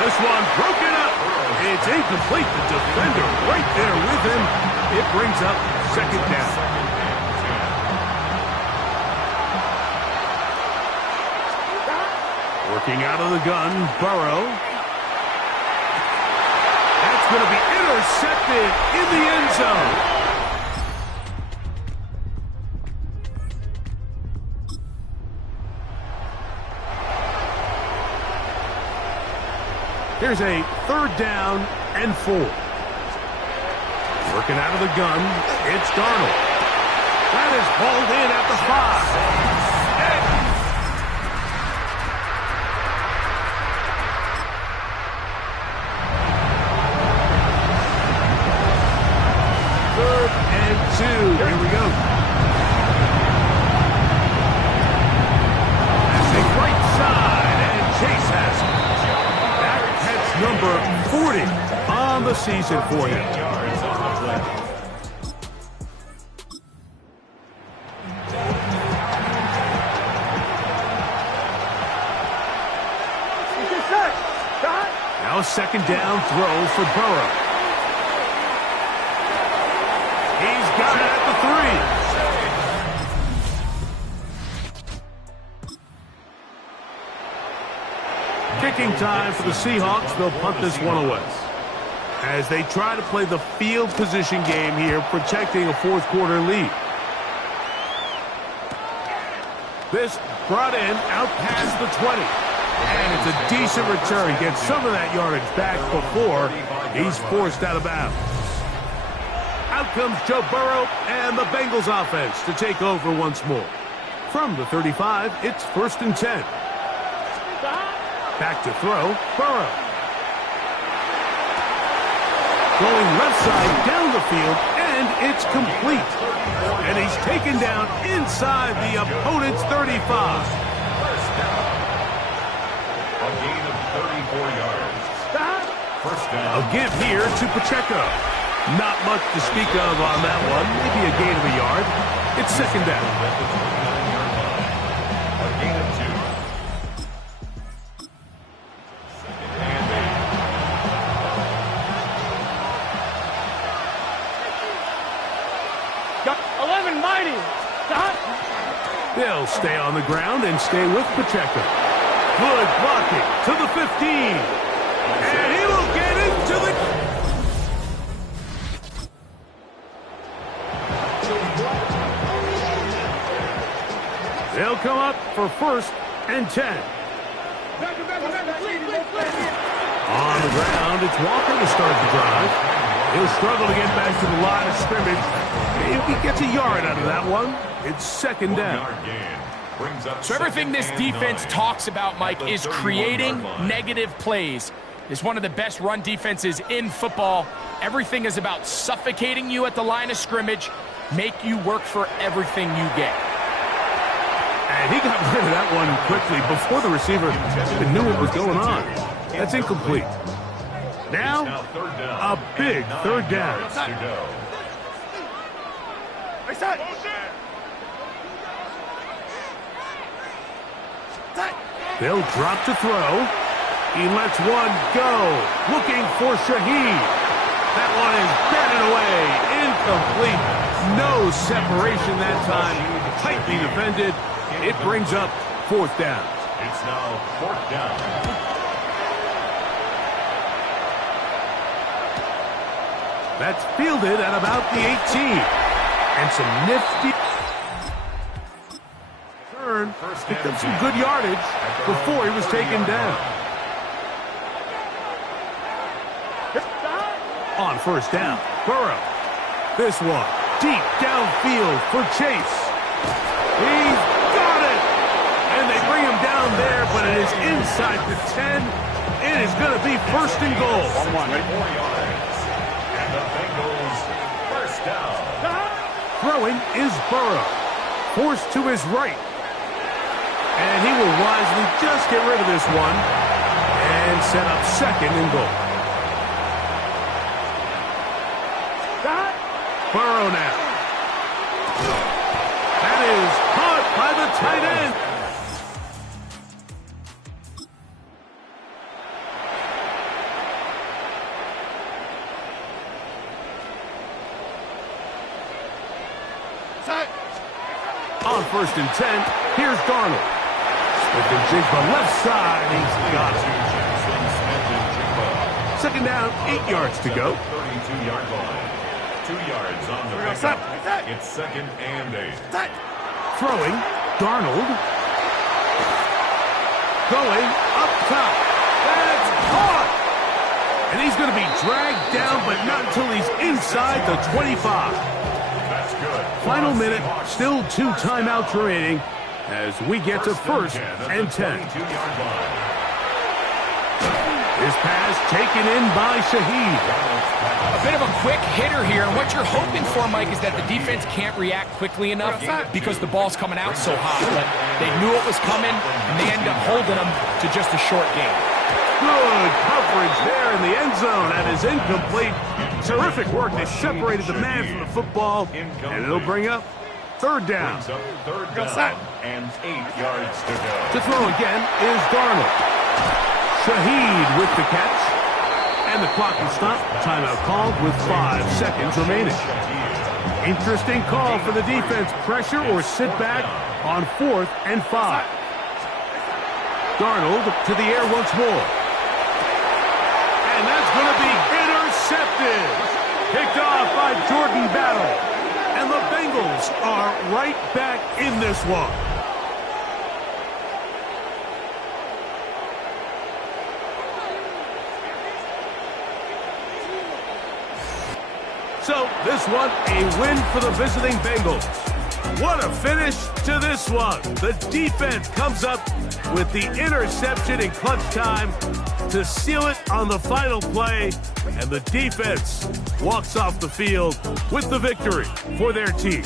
This one broken up. It's incomplete. The defender right there with him. It brings up second down. Working out of the gun, Burrow. That's going to be intercepted in the end zone. Here's a third down and 4. Working out of the gun, it's Darnold. That is hauled in at the 5. Here we go. Passing right side, and Chase has it. That's number 40 on the season for him. Now a second down throw for Burrow. He's got it at the 3. Kicking time for the Seahawks. They'll punt this one away as they try to play the field position game here, protecting a fourth quarter lead. This brought in out past the 20. And it's a decent return. Gets some of that yardage back before he's forced out of bounds. Out comes Joe Burrow and the Bengals offense to take over once more. From the 35, it's first and 10. Back to throw, Burrow. Going left side down the field, and it's complete. And he's taken down inside the opponent's 35. A gain of 34 yards. First down. A give here to Pacheco. Not much to speak of on that one. Maybe a gain of a yard. It's second down. A gain of 2. 11 mighty. Stop. They'll stay on the ground and stay with Pacheco. Good blocking to the 15. And he will get into the... They'll come up for first and 10. On the ground, it's Walker to start the drive. He'll struggle to get back to the line of scrimmage. If he gets a yard out of that one, it's second down. So everything this defense talks about, Mike, is creating negative plays. It's one of the best run defenses in football. Everything is about suffocating you at the line of scrimmage, make you work for everything you get. And he got rid of that one quickly before the receiver even knew what was going on. That's incomplete. Now, a big third down. They'll drop to throw. He lets one go. Looking for Shaheed. That one is batted away. Incomplete. No separation that time. Tightly defended. It brings up fourth down. It's now fourth down. That's fielded at about the 18. And some nifty turn. Picked up some good yardage before he was taken down. On first down, Burrow. This one, deep downfield for Chase. He's got it! And they bring him down there, but it is inside the 10. It is going to be first and goal. 4 yards. And the Bengals first down. Throwing is Burrow. Forced to his right. And he will wisely just get rid of this one and set up second and goal. Burrow now. That is caught by the tight end. On first and 10, here's Darnold. Smith and Jigba left side. He's got it. Second down, 8 yards to go. 32-yard line. 2 yards on the pickup. It's second and 8. Throwing, Darnold. Going up top. That's caught. And he's going to be dragged down, but not until he's inside the 25. That's good. Final minute, still 2 timeouts remaining as we get to first and 10. His pass taken in by Shaheed. A bit of a quick hitter here, and what you're hoping for, Mike, is that the defense can't react quickly enough because the ball's coming out so hot. But they knew it was coming, and they end up holding them to just a short game. Good coverage there in the end zone. That is incomplete. Terrific work. They separated the man from the football, and it'll bring up third down. Third down and 8 yards to go. To throw again is Darnold. Shaheed with the catch. And the clock will stop. Timeout called with 5 seconds remaining. Interesting call for the defense. Pressure or sit back on 4th and 5. Darnold to the air once more. And that's going to be intercepted. Picked off by Jordan Battle. And the Bengals are right back in this one. So, this one, a win for the visiting Bengals. What a finish to this one. The defense comes up with the interception in clutch time to seal it on the final play, and the defense walks off the field with the victory for their team.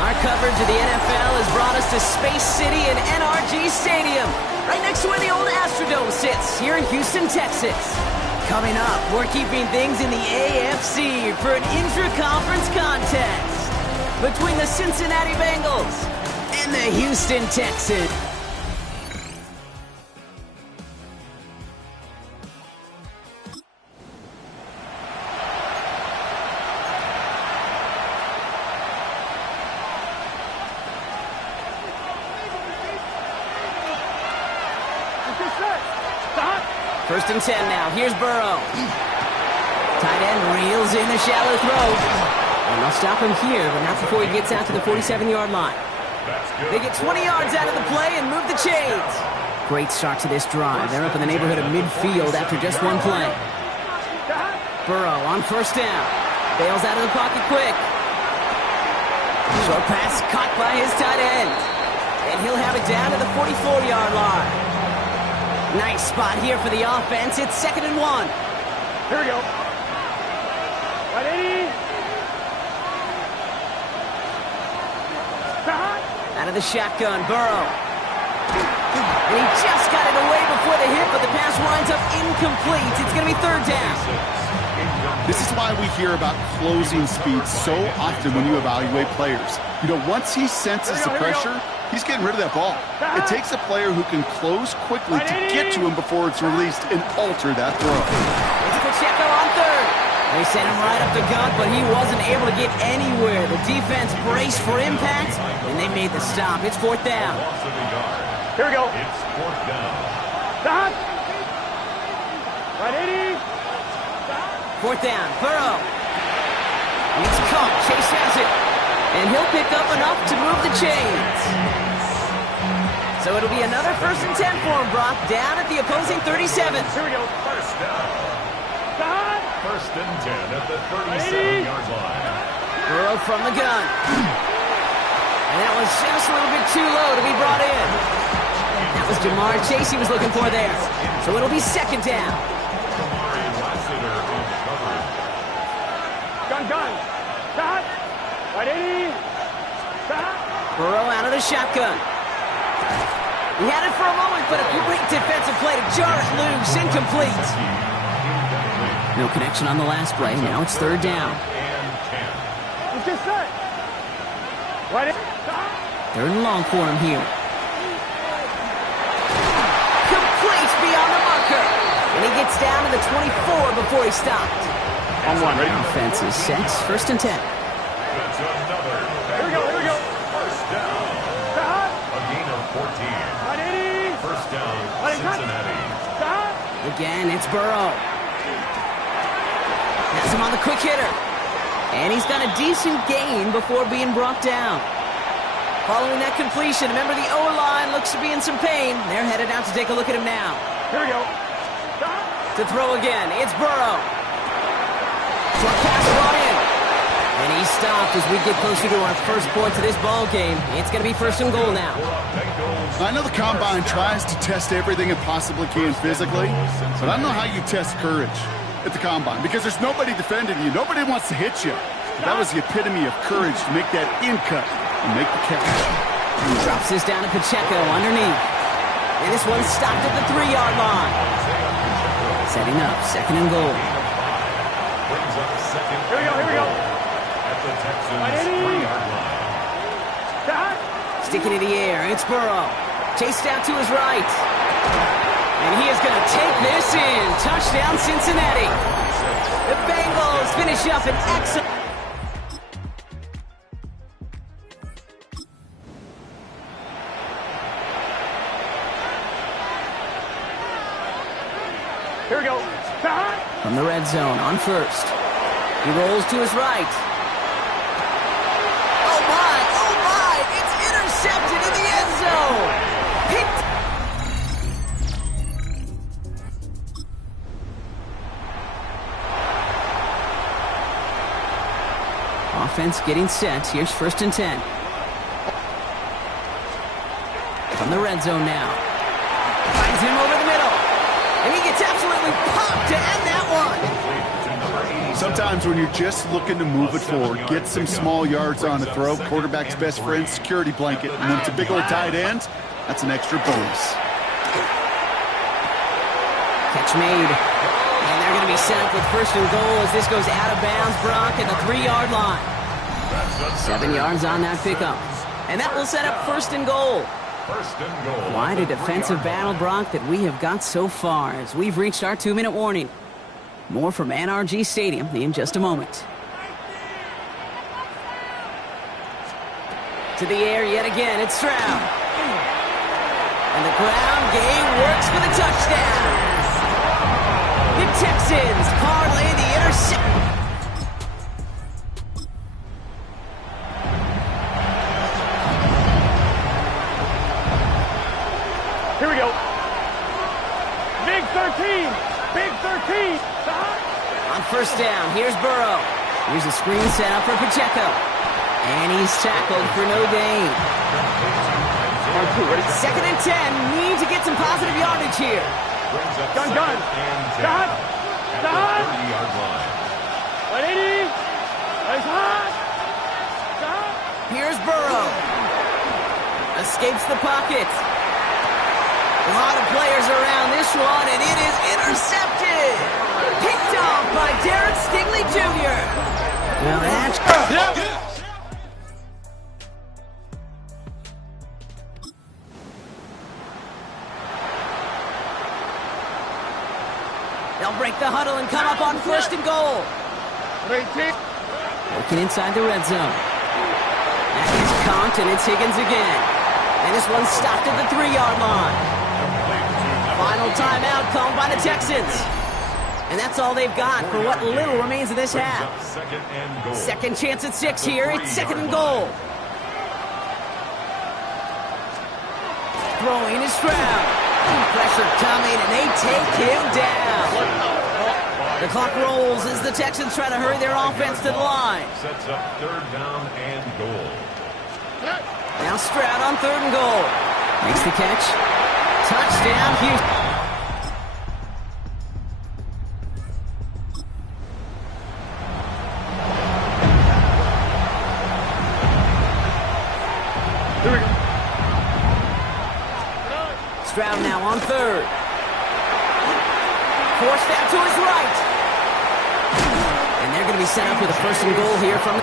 Our coverage of the NFL has brought us to Space City and NRG Stadium, right next to where the old Astrodome sits, here in Houston, Texas. Coming up, we're keeping things in the AFC for an intra-conference contest between the Cincinnati Bengals and the Houston Texans. First and 10 now. Here's Burrow. Tight end reels in the shallow throw. And they'll stop him here, but not before he gets out to the 47-yard line. They get 20 yards out of the play and move the chains. Great start to this drive. They're up in the neighborhood of midfield after just one play. Burrow on first down. Bails out of the pocket quick. Short pass caught by his tight end. And he'll have it down to the 44-yard line. Nice spot here for the offense. It's 2nd and 1. Here we go. Right, 80. Out of the shotgun, Burrow. And he just got it away before the hit, but the pass winds up incomplete. It's going to be 3rd down. This is why we hear about closing speed so often when you evaluate players. You know, once he senses the pressure, he's getting rid of that ball. It takes a player who can close quickly to get to him before it's released and alter that throw. It's Pacheco on 3rd. They sent him right up the gut, but he wasn't able to get anywhere. The defense braced for impact, and they made the stop. It's 4th down. Here we go. It's 4th down. Stop. Right, 80. 4th down, Burrow. It's caught. Chase has it. And he'll pick up enough to move the chains. So it'll be another 1st and 10 for him, Brock, down at the opposing 37. Here we go. First down. Stop. 1st and 10 at the 37-yard line. Burrow from the gun. And that was just a little bit too low to be brought in. That was Jamar Chase he was looking for there. So it'll be 2nd down. Gun. Stop. Right, 80. Stop. Burrow out of the shotgun. He had it for a moment, but a great defensive play to jar it loose. Incomplete. No connection on the last play. Now it's 3rd down. He's just set. Right. 3rd and long for him here. Complete beyond the marker. And he gets down to the 24 before he stopped. On 1, ready? Offense is set. 1st and 10. That's another. Here we go. First down. Stop. A gain of 14. Right, 80. First down, Cincinnati. Stop. Again, it's Burrow. Has him on the quick hitter. And he's got a decent gain before being brought down. Following that completion, remember the O-line looks to be in some pain. They're headed out to take a look at him now. Here we go. Stop. To throw again, it's Burrow. Short pass brought in. And he stopped as we get closer to our first points of this ball game. It's going to be 1st and goal now. I know the Combine tries to test everything it possibly can physically, but I don't know how you test courage at the Combine because there's nobody defending you. Nobody wants to hit you. But that was the epitome of courage to make that in-cut and make the catch. He drops this down to Pacheco underneath. And this one's stopped at the 3-yard line. Setting up 2nd and goal. Brings up 2nd. Here we go. At the Texans' 3-yard line. Stop. Sticking in the air, it's Burrow. Chased out to his right. And he is going to take this in. Touchdown, Cincinnati. The Bengals finish up an excellent... Here we go. From the red zone on first. He rolls to his right. Oh, my. It's intercepted in the end zone. Picked. Offense getting set. Here's 1st and 10. From the red zone now. Finds him over the middle. And he gets absolutely popped to end that one. Sometimes when you're just looking to move it forward, get some small yards on a throw, quarterback's best friend, security blanket, and then it's a big old tight end, that's an extra bonus. Catch made. And they're going to be set up with 1st and goal as this goes out of bounds. Brock at the 3-yard line. 7 yards on that pickup. And that will set up 1st and goal. Quite a defensive battle, Brock, that we have got so far as we've reached our 2-minute warning. More from NRG Stadium in just a moment. To the air yet again, it's Stroud. And the ground game works for the touchdown. The Texans parlay the interception. Here we go. Big 13. Big 13. On 1st down, here's Burrow. Here's a screen set up for Pacheco. And he's tackled for no gain. 2nd and 10. Need to get some positive yardage here. Gun. Gun. 180. Nice hot. Here's Burrow. Escapes the pocket. A lot of players around this one, and it is intercepted. Picked off by Derek Stingley Jr. Now that's... They'll break the huddle and come up on 1st and goal. Working inside the red zone. That is Kant, and it's Higgins again. And this one's stopped at the 3-yard line. Final timeout called by the Texans. And that's all they've got for what little remains of this half. 2nd chance at 6 here. It's 2nd and goal. Throwing is Stroud. Pressure coming, and they take him down. The clock rolls as the Texans try to hurry their offense to the line. Sets up 3rd down and goal. Now Stroud on 3rd and goal. Makes the catch. Touchdown, Houston. Stroud now on 3rd. Forced out to his right. And they're going to be set up with a 1st and goal here from...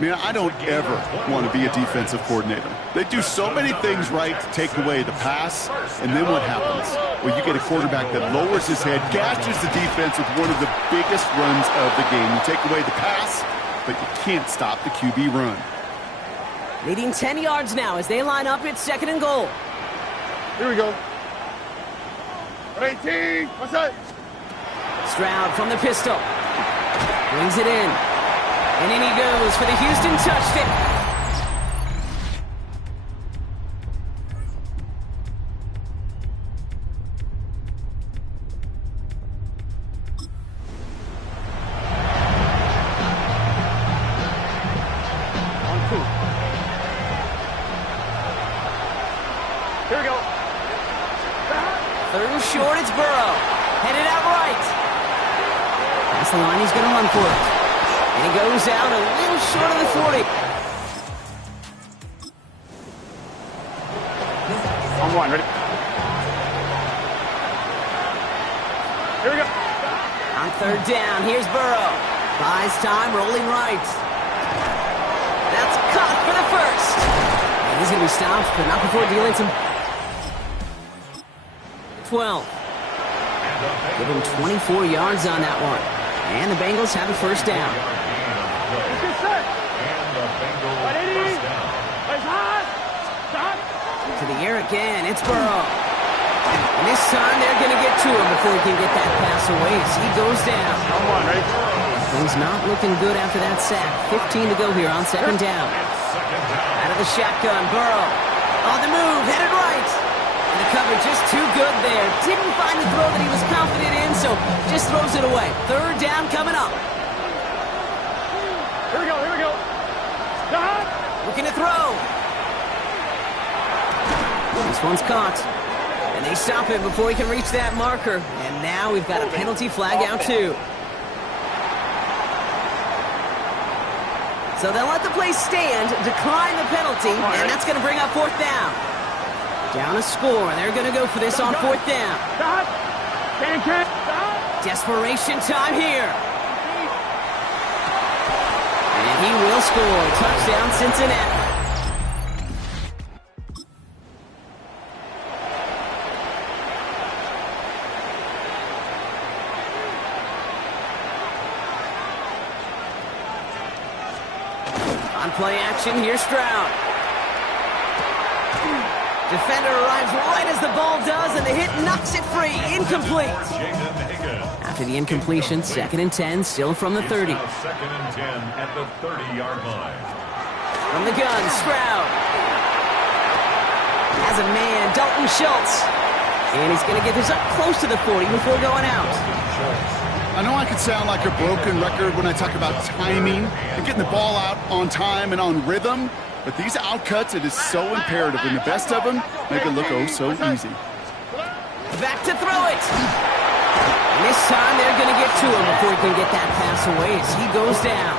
Man, I don't ever want to be a defensive coordinator. They do so many things right to take away the pass, and then what happens? Well, you get a quarterback that lowers his head, gashes the defense with one of the biggest runs of the game. You take away the pass, but you can't stop the QB run. Leading 10 yards now as they line up. It's 2nd and goal. Here we go. 18. What's that? Stroud from the pistol. Brings it in. And in he goes for the Houston touchdown. Here we go. 3rd and short, it's Burrow. Headed out right. That's the line, he's going to run for it. And he goes out a little short of the 40. On 1, ready? Here we go. On 3rd down, here's Burrow. Buys time, rolling right. That's caught for the 1st. And he's going to be stopped, but not before dealing some... 12. Give him 24 yards on that one. And the Bengals have a first down. To the air again, it's Burrow. And this time they're going to get to him before he can get that pass away as he goes down. Come on, Ray. Things not looking good after that sack. 15 to go here on second down. Out of the shotgun, Burrow. On the move, headed right. And the cover just too good there. Didn't find the throw that he was confident in, so just throws it away. Third down coming up. Here we go, here we go. Looking to throw. This one's caught. And they stop him before he can reach that marker. And now we've got a penalty flag out too. So they'll let the play stand, decline the penalty, and that's going to bring up fourth down. Down a score, and they're going to go for this on fourth down. Desperation time here. And he will score. Touchdown, Cincinnati. On play action, here's Stroud. Defender arrives right as the ball does, and the hit knocks it free. Incomplete. After the incompletion, 2nd and 10, still from the 30. 2nd and 10 at the 30-yard line. From the gun, Stroud. Has a man, Dalton Schultz. And he's going to get this up close to the 40 before going out. I know I could sound like a broken record when I talk about timing and getting the ball out on time and on rhythm, but these outcuts, it is so imperative, and the best of them make it look oh so easy. Back to throw it. And this time they're going to get to him before he can get that pass away as he goes down.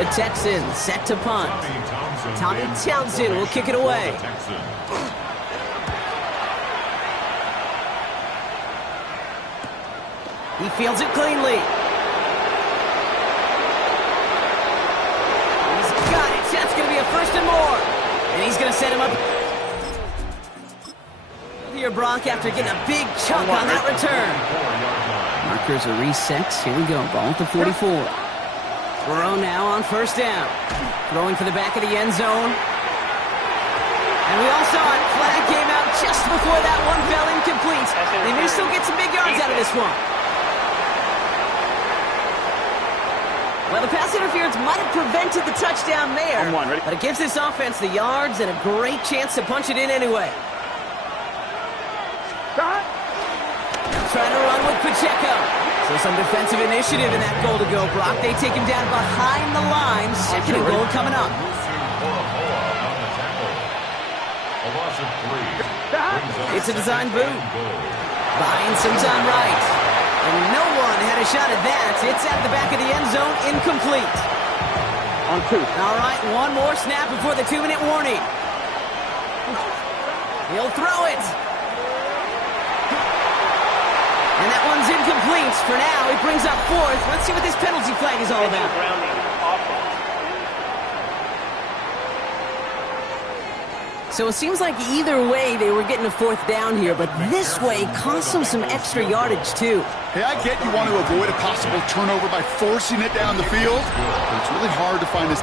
The Texans set to punt. Tommy Townsend will kick it away. He fields it cleanly. He's got it. That's going to be a first and more. And he's going to set him up. Here, Brock, after getting a big chunk on that return. Markers are reset. Here we go. Ball at the 44. Burrow now on first down. Throwing for the back of the end zone. And we all saw it. Flag came out just before that one fell incomplete. They may still get some big yards out of this one. Well, the pass interference might have prevented the touchdown there, but it gives this offense the yards and a great chance to punch it in anyway. Trying to run with Pacheco. So some defensive initiative in that goal to go, Brock. They take him down behind the line. 2nd and goal coming up. It's a design boot. Buying some time right. And no one had a shot at that. It's at the back of the end zone, incomplete. On 2. All right, one more snap before the 2-minute warning. He'll throw it. And that one's incomplete. For now, it brings up fourth. Let's see what this penalty flag is all about. So it seems like either way they were getting a fourth down here, but this way cost them some extra yardage too. Hey, I get you want to avoid a possible turnover by forcing it down the field, but it's really hard to find this.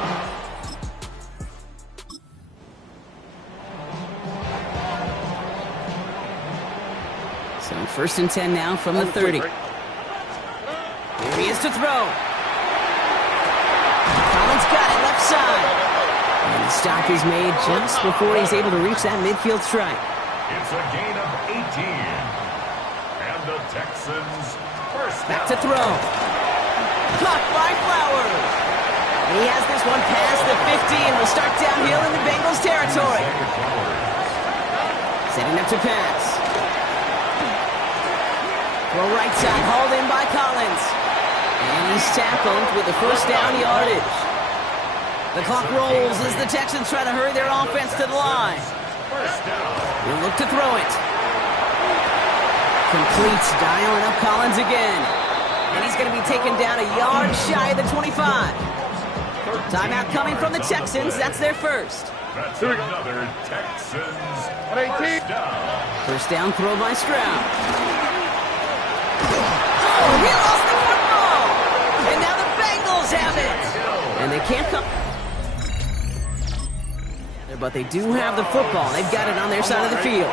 So 1st and 10 now from the 30. Here he is to throw. Collins got it left side. And the stop is made just before he's able to reach that midfield strike. It's a gain of 18. And the Texans first back to throw. Caught by Flowers. He has this one past the 50 and will start downhill in the Bengals territory. Setting up to pass. Throw right side, hauled in by Collins. And he's tackled with the first down yardage. The clock rolls as the Texans try to hurry their offense to the line. He'll look to throw it. Completes, dialing up Collins again. And he's going to be taken down a yard shy of the 25. Timeout coming from the Texans. That's their first. That's another Texans first down. First down throw by Stroud. Oh, he lost the football! And now the Bengals have it! And they can't come... But they do have the football. They've got it on their side of the field.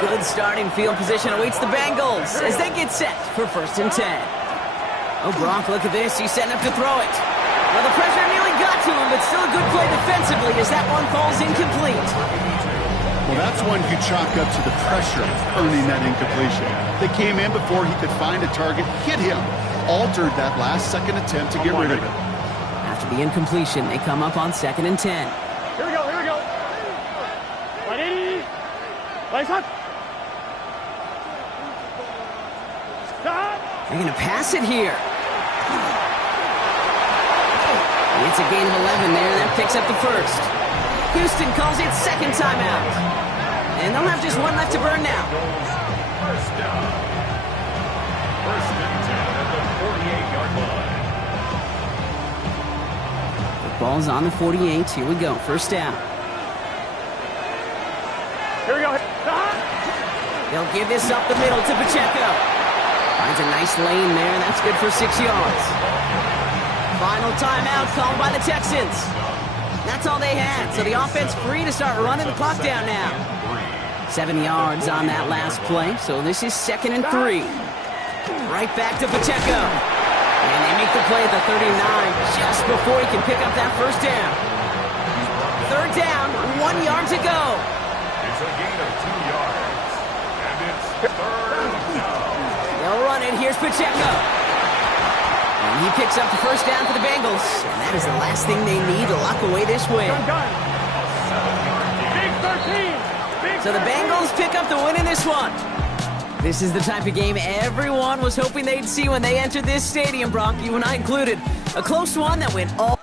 Good starting field position awaits the Bengals as they get set for 1st and 10. Oh, Gronk, look at this. He's setting up to throw it. Well, the pressure nearly got to him, but still a good play defensively as that one falls incomplete. Well, that's one you chalk up to the pressure earning that incompletion. They came in before he could find a target, hit him, altered that last-second attempt to get rid of it. After the incompletion, they come up on 2nd and 10. Here we go, here we go. Ready? Lights up. Stop. They're going to pass it here. It's a gain of 11 there. That picks up the first. Houston calls it second timeout. And they'll have just one left to burn now. First down. 1st and 10 at the 48-yard line. The ball's on the 48. Here we go. First down. Here we go. Stop. They'll give this up the middle to Pacheco. Finds a nice lane there. That's good for 6 yards. Final timeout called by the Texans. That's all they had, so the offense free to start running the clock down now. 7 yards on that last play, so this is 2nd and 3. Right back to Pacheco. And they make the play at the 39 just before he can pick up that first down. 3rd down, 1 yard to go. It's a gain of 2 yards. And it's 3rd down. They'll run it. Here's Pacheco. And he picks up the first down for the Bengals. And that is the last thing they need to lock away this win. Big 13. So the Bengals pick up the win in this one. This is the type of game everyone was hoping they'd see when they entered this stadium, Brock, you and I included. A close one that went all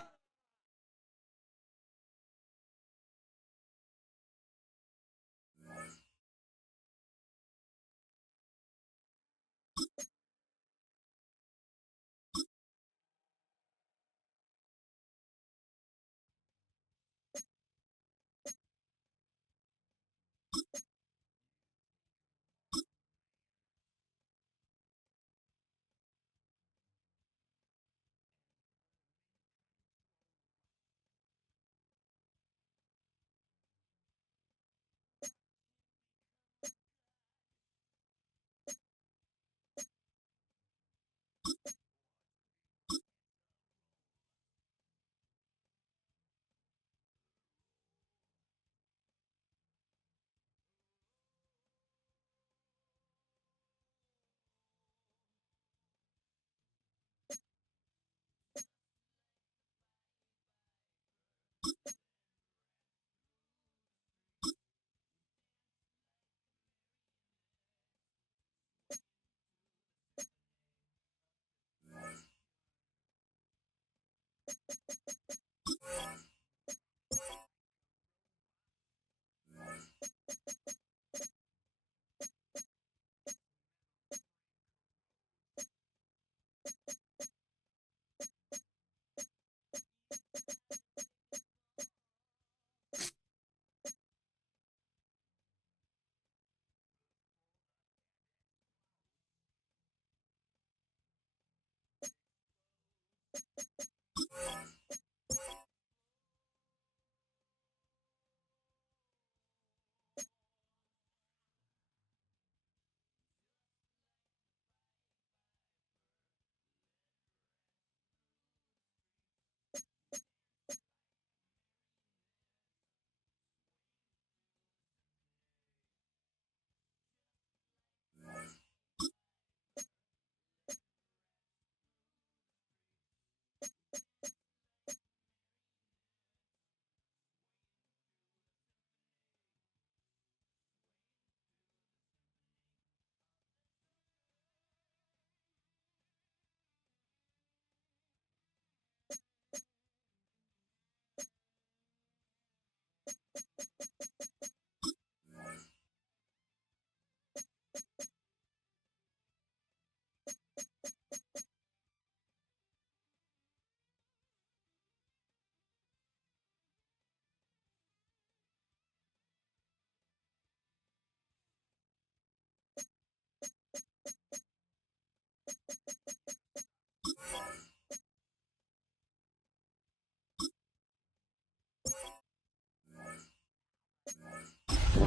It's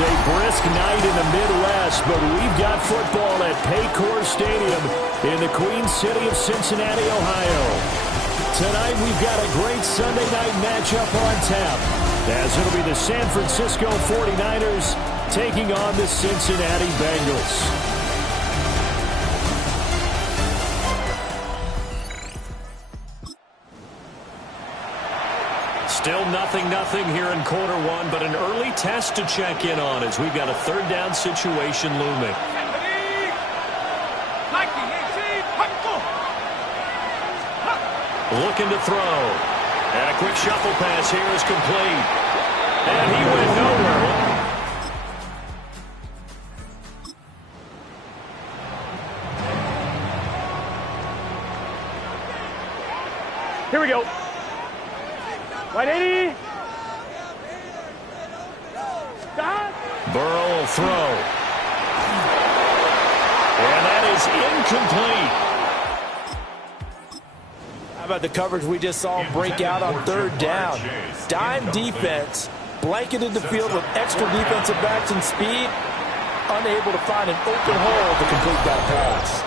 a brisk night in the Midwest, but we've got football at Paycor Stadium in the Queen City of Cincinnati, Ohio. Tonight we've got a great Sunday night matchup on tap, as it'll be the San Francisco 49ers taking on the Cincinnati Bengals. Still 0-0 here in quarter one, but an early test to check in on as we've got a third down situation looming. Looking to throw. And a quick shuffle pass here is complete. And he went nowhere. Here we go. 180. Stop. Burrow will throw. And that is incomplete. How about the coverage we just saw him break out on third down? Dime defense, blanketed the field with extra defensive backs and speed, unable to find an open hole to complete that pass.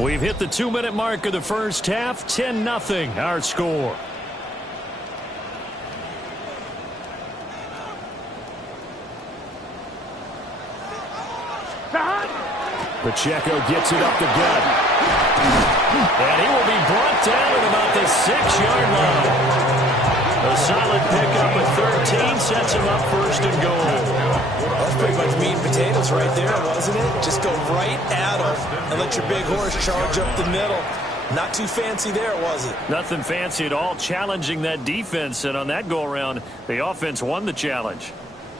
We've hit the 2-minute mark of the first half. 10-0 our score. Pacheco gets it up the gut. And he will be brought down at about the 6-yard line. A solid pickup at 13 sets him up first and goal. That's pretty much meat and potatoes right there, wasn't it? Just go right at him and let your big horse charge up the middle. Not too fancy there, was it? Nothing fancy at all, challenging that defense. And on that go-around, the offense won the challenge.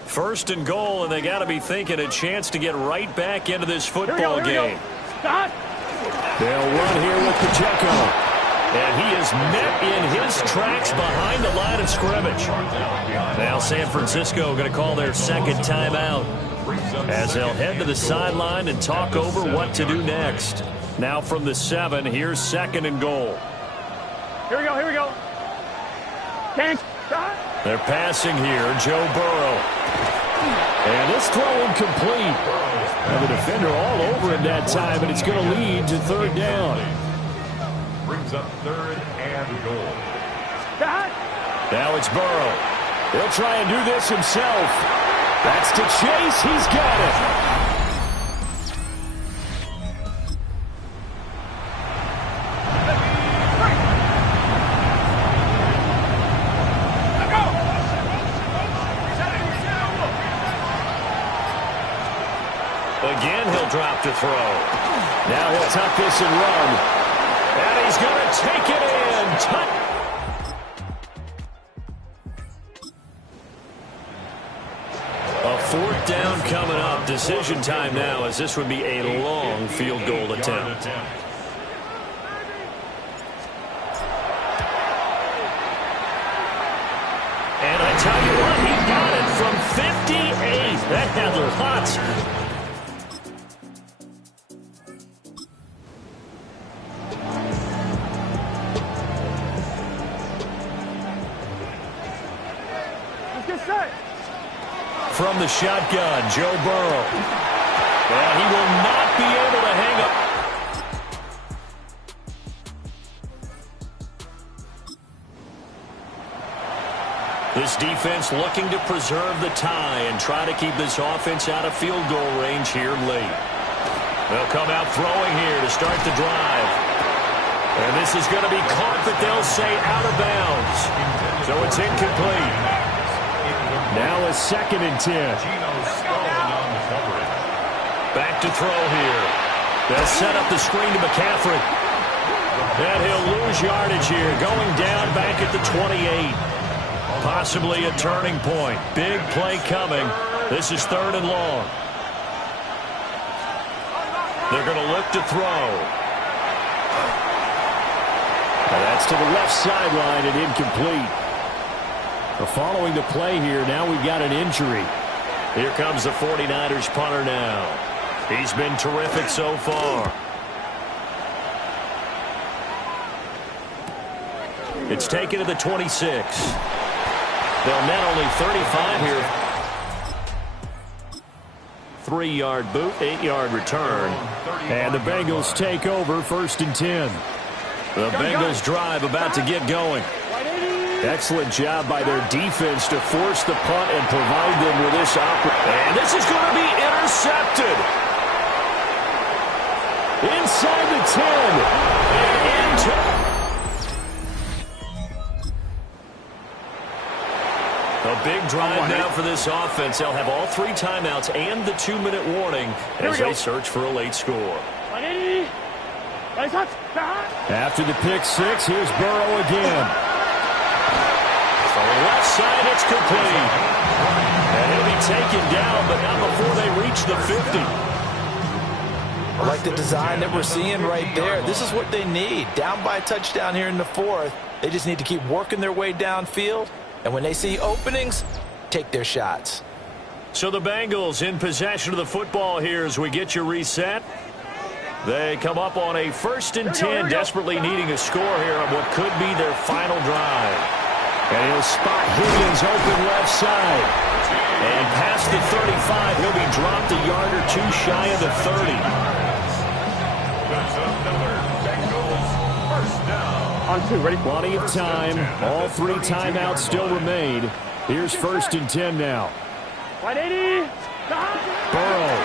First and goal, and they got to be thinking a chance to get right back into this football game. They'll run here with Pacheco. And he is met in his tracks behind the line of scrimmage. Now San Francisco going to call their second timeout as they'll head to the sideline and talk over what to do next. Now from the 7, here's second and goal. Here we go, here we go. Can't. They're passing here, Joe Burrow. And this throw incomplete. And the defender all over him that time, and it's going to lead to third down. Brings up third and goal. Now it's Burrow. He'll try and do this himself. That's to Chase. He's got it. Again, he'll drop to throw. Now he'll tuck this and run. And he's going to take it in. A fourth down coming up. Decision time now, as this would be a long field goal attempt. And I tell you what, he got it from 58. That had lots. From the shotgun, Joe Burrow. And he will not be able to hang up. This defense looking to preserve the tie and try to keep this offense out of field goal range here late. They'll come out throwing here to start the drive. And this is going to be caught, but they'll say out of bounds. So it's incomplete. Now a 2nd and 10. Back to throw here. They'll set up the screen to McCaffrey. And he'll lose yardage here, going down back at the 28. Possibly a turning point. Big play coming. This is 3rd and long. They're going to look to throw. And that's to the left sideline and incomplete. Following the play here, now we've got an injury. Here comes the 49ers punter now. He's been terrific so far. It's taken to the 26. They'll net only 35 here. 3-yard boot, 8-yard return. And the Bengals take over 1st and 10. The Bengals drive about to get going. Excellent job by their defense to force the punt and provide them with this opportunity. And this is going to be intercepted. Inside the 10. And into... A big drive now for this offense. They'll have all 3 timeouts and the 2-minute warning as they search for a late score. After the pick 6, here's Burrow again. On the left side, it's complete. And he'll be taken down, but not before they reach the 50. I like the design that we're seeing right there. This is what they need. Down by a touchdown here in the 4th. They just need to keep working their way downfield. And when they see openings, take their shots. So the Bengals in possession of the football here as we get you reset. They come up on a 1st and 10, desperately needing a score here on what could be their final drive. And he'll spot Higgins open left side. And past the 35, he'll be dropped a yard or 2 shy of the 30. That's another Bengals first down. On 2, ready? Plenty of time. All 3 timeouts still remain. Here's 1st and 10 now. 180. Burrow.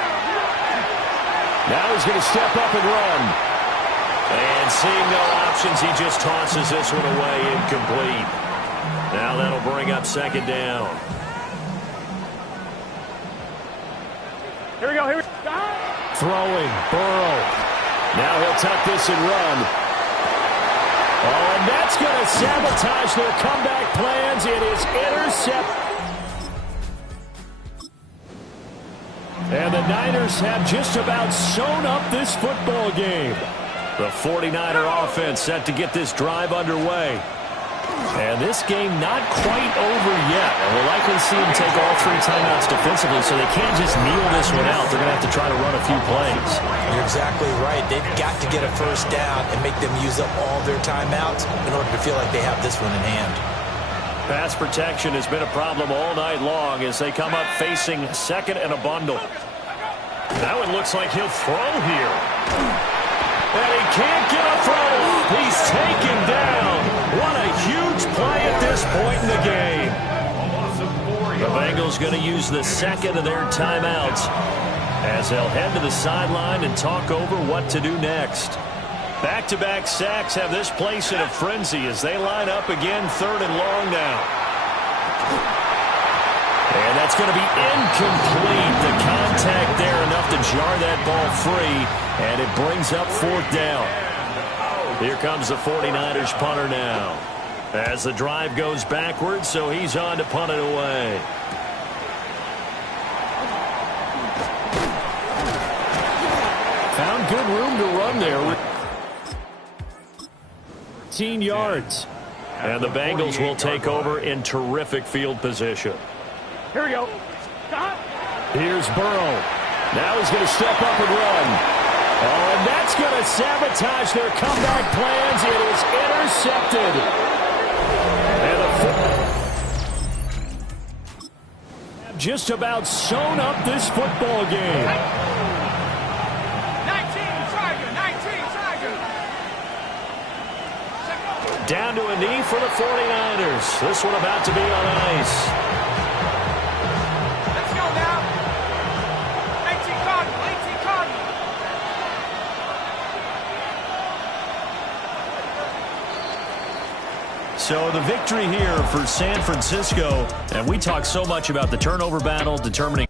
Now he's going to step up and run. And seeing no options, he just tosses this one away, incomplete. Now that'll bring up 2nd down. Here we go. Here we go. Throwing, Burrow. Now he'll tuck this and run. Oh, and that's going to sabotage their comeback plans. It is intercepted. And the Niners have just about sewn up this football game. The 49er offense set to get this drive underway. And this game not quite over yet. And we'll likely see them take all 3 timeouts defensively, so they can't just kneel this one out. They're going to have to try to run a few plays. You're exactly right. They've got to get a 1st down and make them use up all their timeouts in order to feel like they have this one in hand. Pass protection has been a problem all night long as they come up facing 2nd and a bundle. That one looks like he'll throw here. And he can't get a throw off. He's taken down. What a huge play at this point in the game. The Bengals going to use the 2nd of their timeouts as they'll head to the sideline and talk over what to do next. Back-to-back sacks have this place in a frenzy as they line up again 3rd and long now. And that's going to be incomplete. The contact there enough to jar that ball free, and it brings up 4th down. Here comes the 49ers punter now. As the drive goes backwards, so he's on to punt it away. Found good room to run there. 13 yards. And the Bengals will take over in terrific field position. Here we go. Here's Burrow. Now he's going to step up and run. Oh, and that's going to sabotage their comeback plans. It is intercepted. And the just about sewn up this football game. 19, Tiger. Down to a knee for the 49ers. This one about to be on ice. Let's go now. 18 Cardinal. So the victory here for San Francisco. And we talk so much about the turnover battle, determining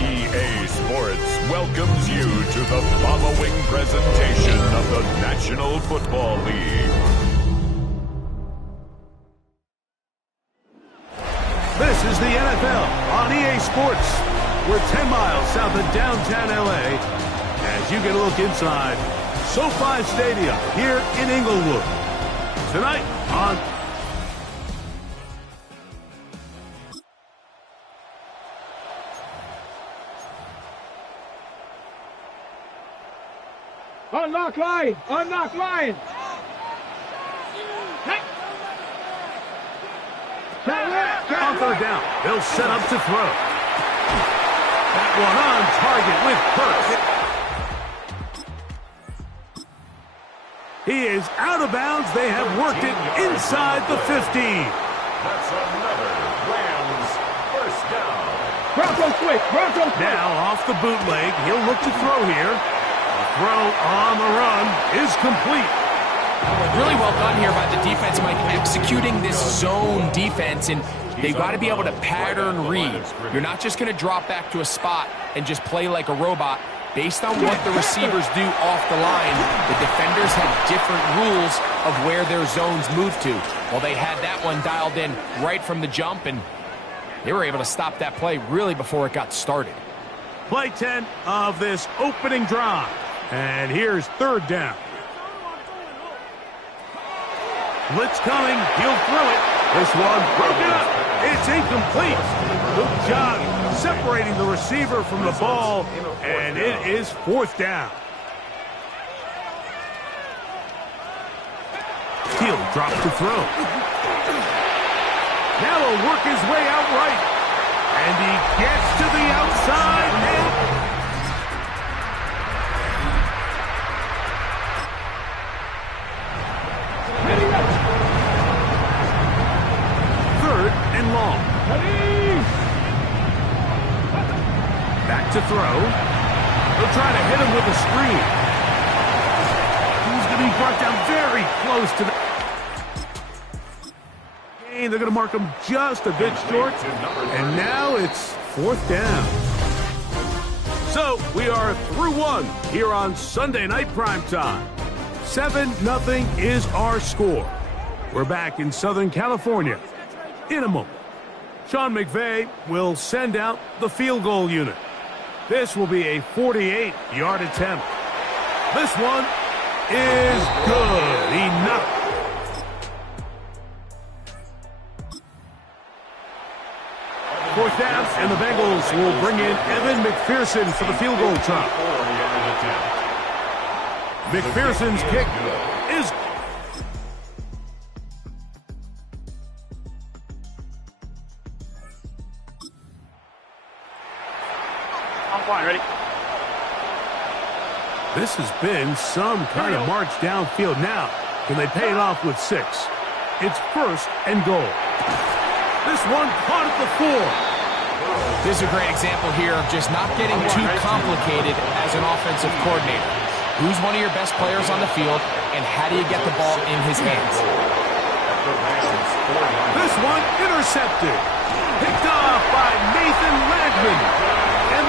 EA Sports welcomes you to the following presentation of the National Football League. This is the NFL on EA Sports. We're 10 miles south of downtown LA as you get a look inside SoFi Stadium here in Inglewood. Tonight on Unlock line! Unlock line! on third down. They'll set up to throw. That one on target with Hurts. He is out of bounds. They have worked it inside the 15. That's another Rams first down. Bronco quick! Bronco quick! Now off the bootleg. He'll look to throw here. The throw on the run is complete. Really well done here by the defense, Mike, executing this zone defense, and they've got to be able to pattern read. You're not just going to drop back to a spot and just play like a robot. Based on what the receivers do off the line, the defenders have different rules of where their zones move to. Well, they had that one dialed in right from the jump, and they were able to stop that play really before it got started. Play 10 of this opening drive. And here's third down. Blitz coming. He'll throw it. This one broken up. It's incomplete. Good job separating the receiver from the ball, and it is fourth down. He'll drop to throw. Now he'll work his way out right. And he gets to the outside. And third and long. Back to throw. They'll try to hit him with a screen. He's going to be brought down very close to the... They're going to mark him just a bit short. And now it's fourth down. So we are through one here on Sunday Night Primetime. 7-0 is our score. We're back in Southern California in a moment. Sean McVay will send out the field goal unit. This will be a 48-yard attempt. This one is good. Enough. Fourth down, and the Bengals will bring in Evan McPherson for the field goal try. McPherson's kick is... I'm fine, ready? This has been some kind of march downfield. Now, can they pay it off with 6? It's first and goal. This one caught at the 4. This is a great example here of just not getting too complicated as an offensive coordinator. Who's one of your best players on the field, and how do you get the ball in his hands? This one intercepted. Picked off by Nathan Landman. And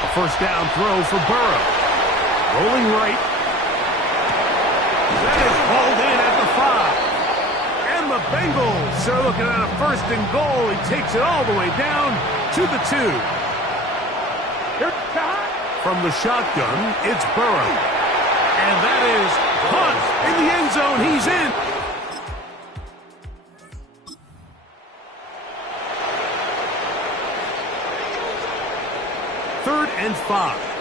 a first down throw for Burrow. Rolling right. That is hauled in at the 5. And the Bengals are looking at a first and goal. He takes it all the way down to the 2. From the shotgun, it's Burrow. And that is punt in the end zone. He's in. Third and 5.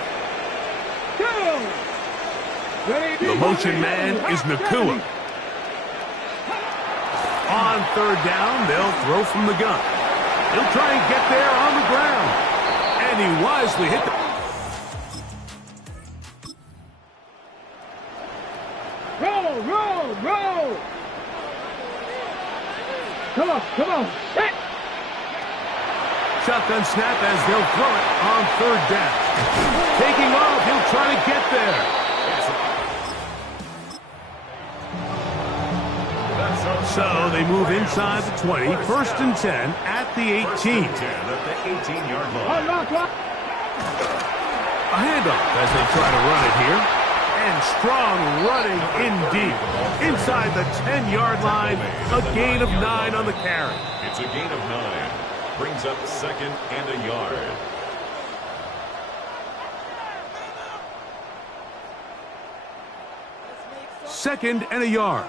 The motion man is Nakua. On third down, they'll throw from the gun. He'll try and get there on the ground. And he wisely hit the... Roll! Come on, set! Shotgun snap as they'll throw it on third down. Taking off, he'll try to get there. So they move inside the 20, first and 10 at the 18. A handoff as they try to run it here. And strong running indeed. Inside the 10-yard line, a gain of 9 on the carry. It's a gain of 9. Brings up second and a yard. Second and a yard.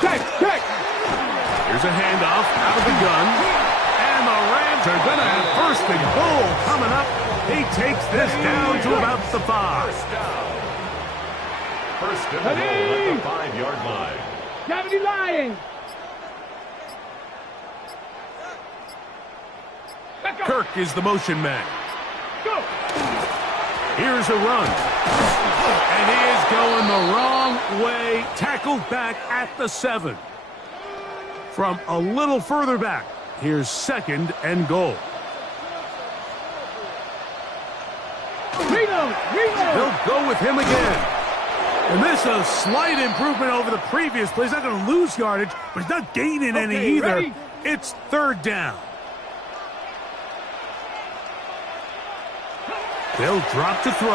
Check! Here's a handoff out of the gun. And the Rams are going to have first and goal coming up. He takes this down to about the 5. First and goal at the 5-yard line. 70 Lions! Kirk is the motion man. Go! Here's a run. And he is going the wrong way. Tackled back at the 7. From a little further back, here's second and goal. They'll go with him again. And this is a slight improvement over the previous play. He's not going to lose yardage, but he's not gaining any either. Ready? It's third down. They'll drop to throw.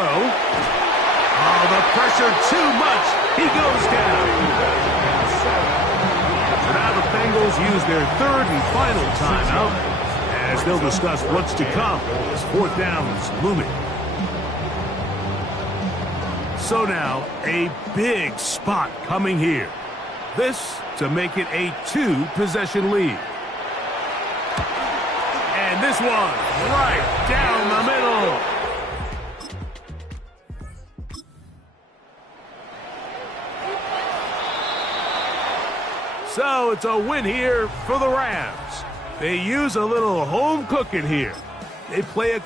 Oh, the pressure too much. He goes down. So now the Bengals use their third and final timeout as they'll discuss what's to come as fourth down is looming. So now a big spot coming here. This to make it a 2-possession lead. And this one right down the middle. So it's a win here for the Rams. They use a little home cooking here. They play a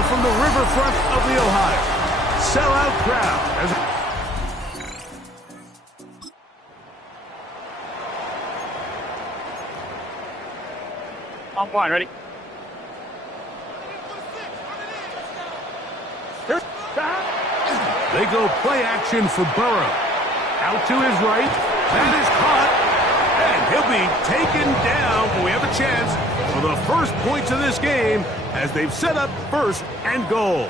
now from the riverfront of the Ohio. Sellout crowd. On one, ready? They go play action for Burrow. Out to his right. That is caught. And he'll be taken down. But we have a chance for the first points of this game as they've set up first and goal.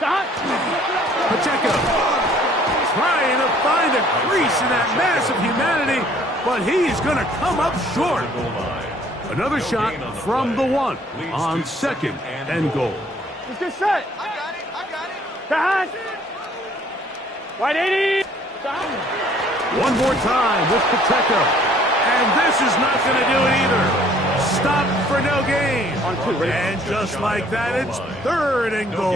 Pacheco trying to find a crease in that mass of humanity, but he's going to come up short. Another shot from the one on second and goal. Let's get set. I got it. Pass. Wide 80. One more time with Pacheco. And this is not going to do it either. Stop for no gain. On two, ready? And just like that, it's third and goal.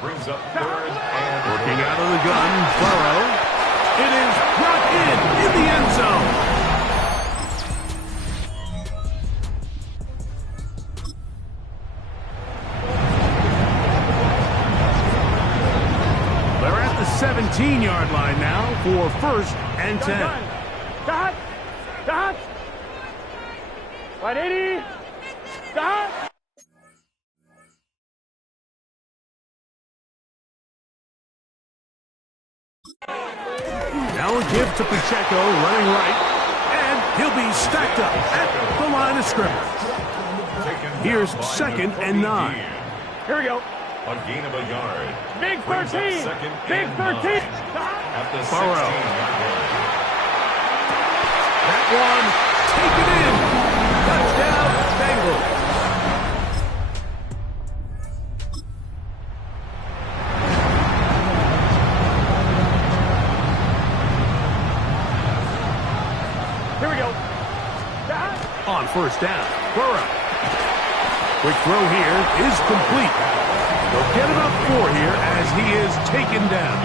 Brings up third and Working out of the gun, Burrow. It is brought in the end zone. They're at the 17-yard line now for first and 10. Dot. Wide 80. Dot. Now a give to Pacheco, running right, and he'll be stacked up at the line of scrimmage. Here's second and 9. Here we go. a gain of a yard. Big 13. Big 13. At the Burrow. 16-yard line. That one taken in. Touchdown, Bengals. Here we go. On first down, Burrow. Quick throw here is complete. They'll get about 4 here as he is taken down.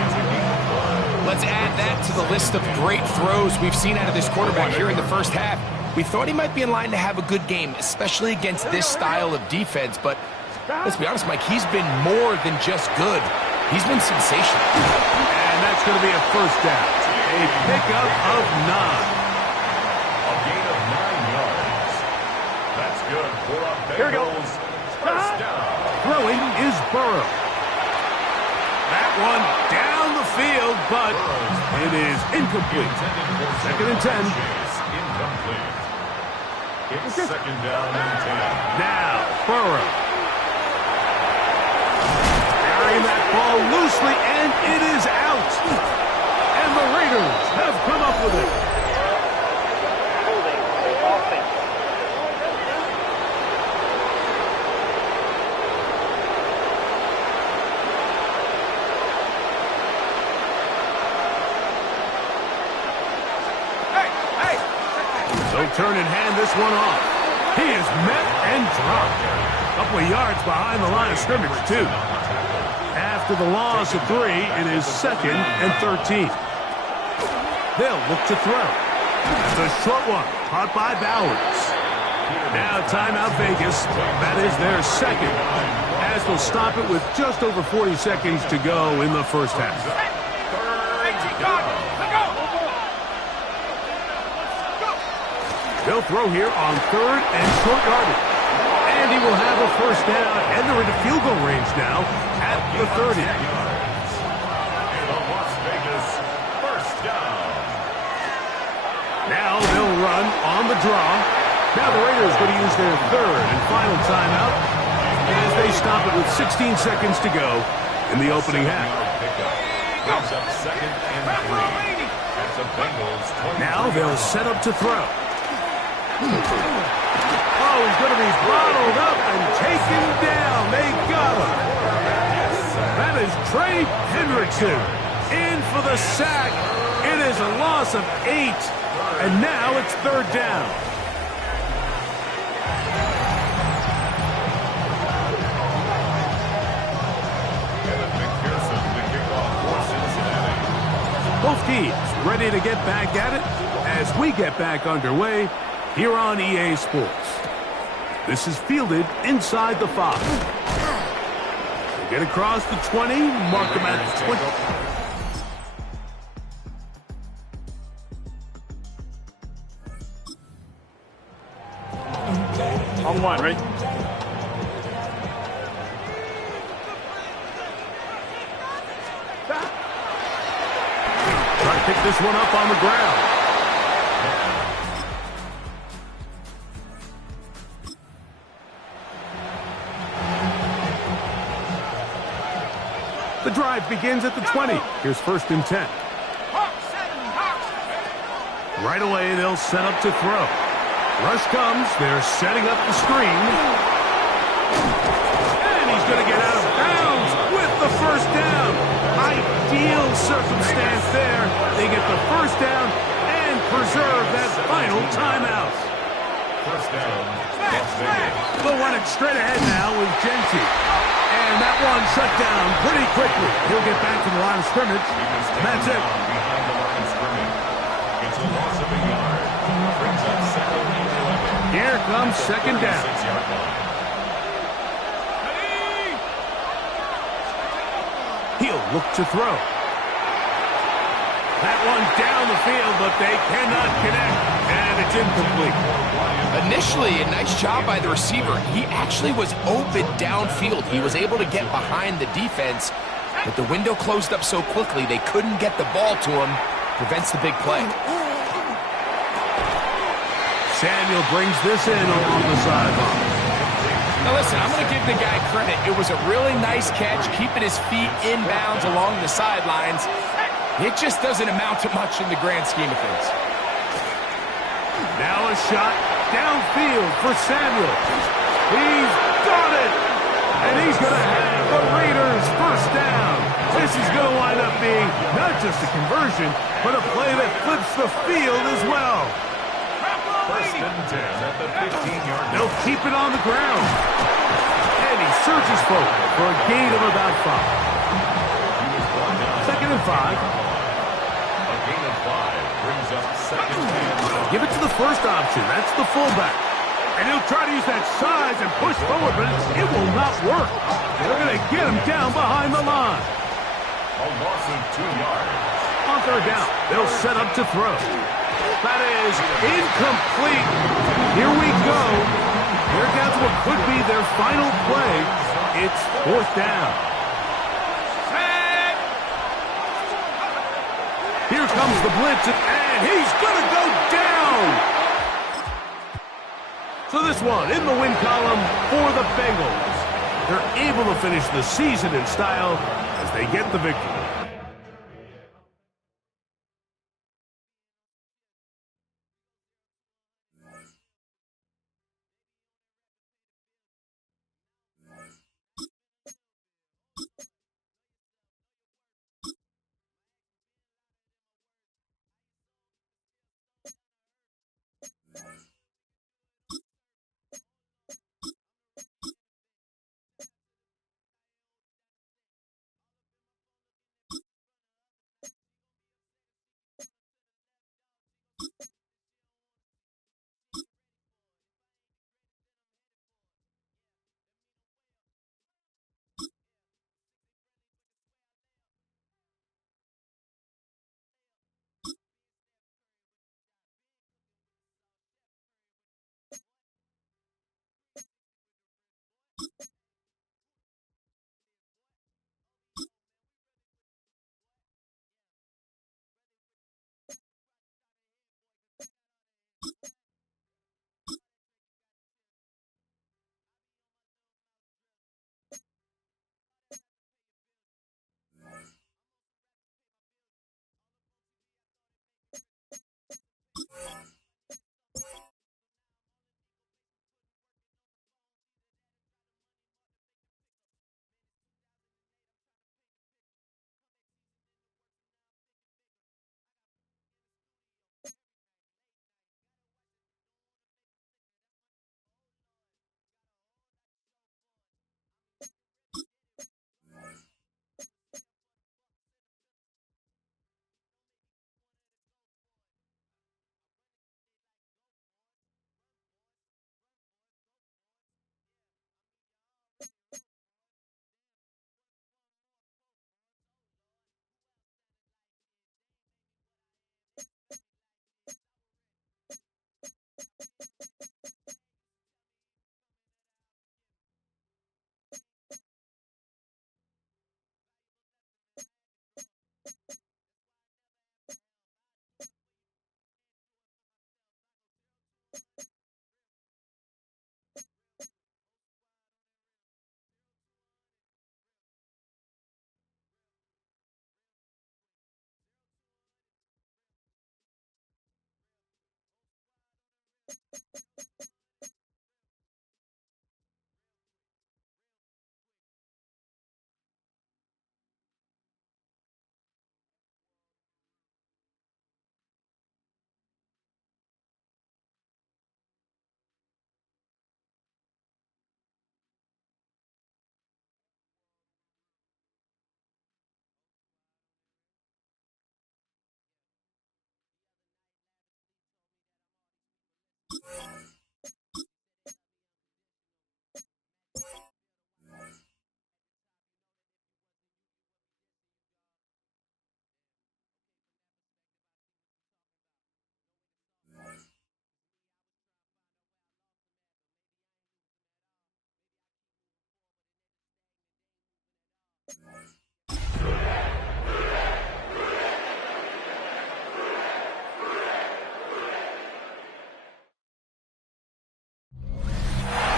Let's add that to the list of great throws we've seen out of this quarterback here in the first half. We thought he might be in line to have a good game, especially against this style of defense, but let's be honest, Mike, he's been more than just good. He's been sensational. And that's going to be a first down. A pickup of 9. A gain of 9 yards. That's good for a Here we go. Bengals first down. Throwing is Burrow. That one down the field, but it is incomplete. Second and 10. Incomplete. It's second down and 10. Now, Burrow. Carrying that ball loosely, and it is out. And the Raiders have come up with it. They'll turn and hand this one off. He is met and dropped. A couple of yards behind the line of scrimmage, too. After the loss of 3, it is second and 13. They'll look to throw. It's a short one, caught by Bowers. Now timeout Vegas. That is their second, as they'll stop it with just over 40 seconds to go in the first half. They'll throw here on third and short yardage. And he will have a first down, and they're into field goal range now at the 30. The Las Vegas first down. Now they'll run on the draw. Now the Raiders going to use their third and final timeout as they stop it with 16 seconds to go in the opening half. Brings up second and 3. At the Bengals 20. Now they'll set up to throw. Oh, he's going to be bottled up and taken down. They got him. That is Trey Hendrickson in for the sack. It is a loss of 8, and now it's third down. McPherson to kick off for Cincinnati. Both teams ready to get back at it as we get back underway here on EA Sports. This is fielded inside the 5. They get across the 20, mark them at the 20. On one, ready? Try to pick this one up on the ground. The drive begins at the 20. Here's 1st and 10. Right away, they'll set up to throw. Rush comes. They're setting up the screen. And he's going to get out of bounds with the 1st down. Ideal circumstance there. They get the 1st down and preserve that final timeout. 1st down. They'll run it straight ahead now with Genty. And that one shut down pretty quickly. He'll get back to the line of scrimmage. That's it. Behind the line of scrimmage. It's a loss of a yard. Brings up 2nd and 11. Here comes 2nd down. 6-yard line. He'll look to throw. That one's down the field, but they cannot connect. And it's incomplete. Initially, a nice job by the receiver. He actually was open downfield. He was able to get behind the defense, but the window closed up so quickly they couldn't get the ball to him. Prevents the big play. Samuel brings this in along the sideline. Now listen, I'm going to give the guy credit. It was a really nice catch, keeping his feet inbounds along the sidelines. It just doesn't amount to much in the grand scheme of things. Now a shot downfield for Samuel. He's got it! And he's going to have the Raiders 1st down. This is going to wind up being not just a conversion, but a play that flips the field as well. 1st and 10 at the 15-yard line. They'll keep it on the ground. And he surges forward for a gain of about 5. 2nd and 5. A gain of 5 brings up 2nd and 10. Give it to the 1st option. That's the fullback. And he'll try to use that size and push forward, but it will not work. They're going to get him down behind the line. A loss of 2 yards. On 3rd down, they'll set up to throw. That is incomplete. Here we go. They're down to what could be their final play. It's 4th down. Here comes the blitz, and he's going to go down. So this one in the win column for the Bengals. They're able to finish the season in style as they get the victory.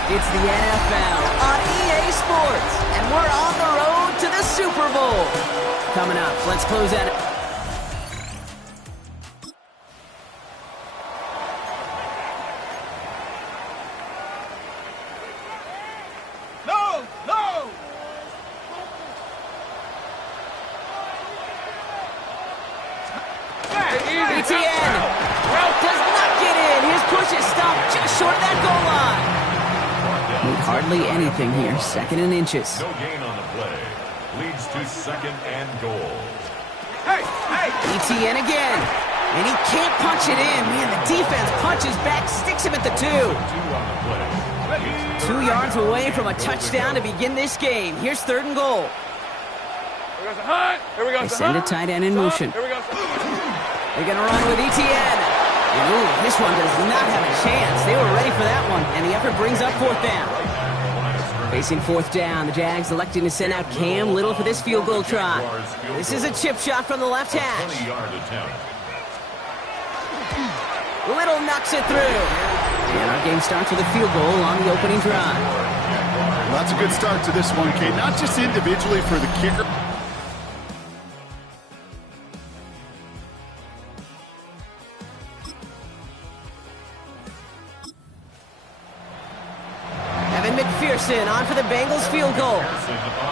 It's the NFL on EA Sports, and we're on the road to the Super Bowl. Coming up, let's close out. No! ETN does not get in. His push is stopped just short of that goal line. Need hardly anything here. Second and inches. No gain on the play. Leads to second and goal. ETN again. And he can't punch it in. Man, the defense punches back, sticks him at the 2. 2 on the play. 2 yards away from a touchdown to begin this game. Here's third and goal. Here we go, Hunt. Here we go, They send a tight end in motion. Here we go. They're going to run with ETN. And ooh, this one does not have a chance. They were ready for that one, and the effort brings up fourth down. Facing fourth down, the Jags electing to send out Cam Little for this field goal try. This is a chip shot from the left hash. 20-yard attempt. Little knocks it through. And our game starts with a field goal on the opening drive. Well, that's a good start to this one, Kate. Not just individually for the kicker. McPherson on for the Bengals field goal.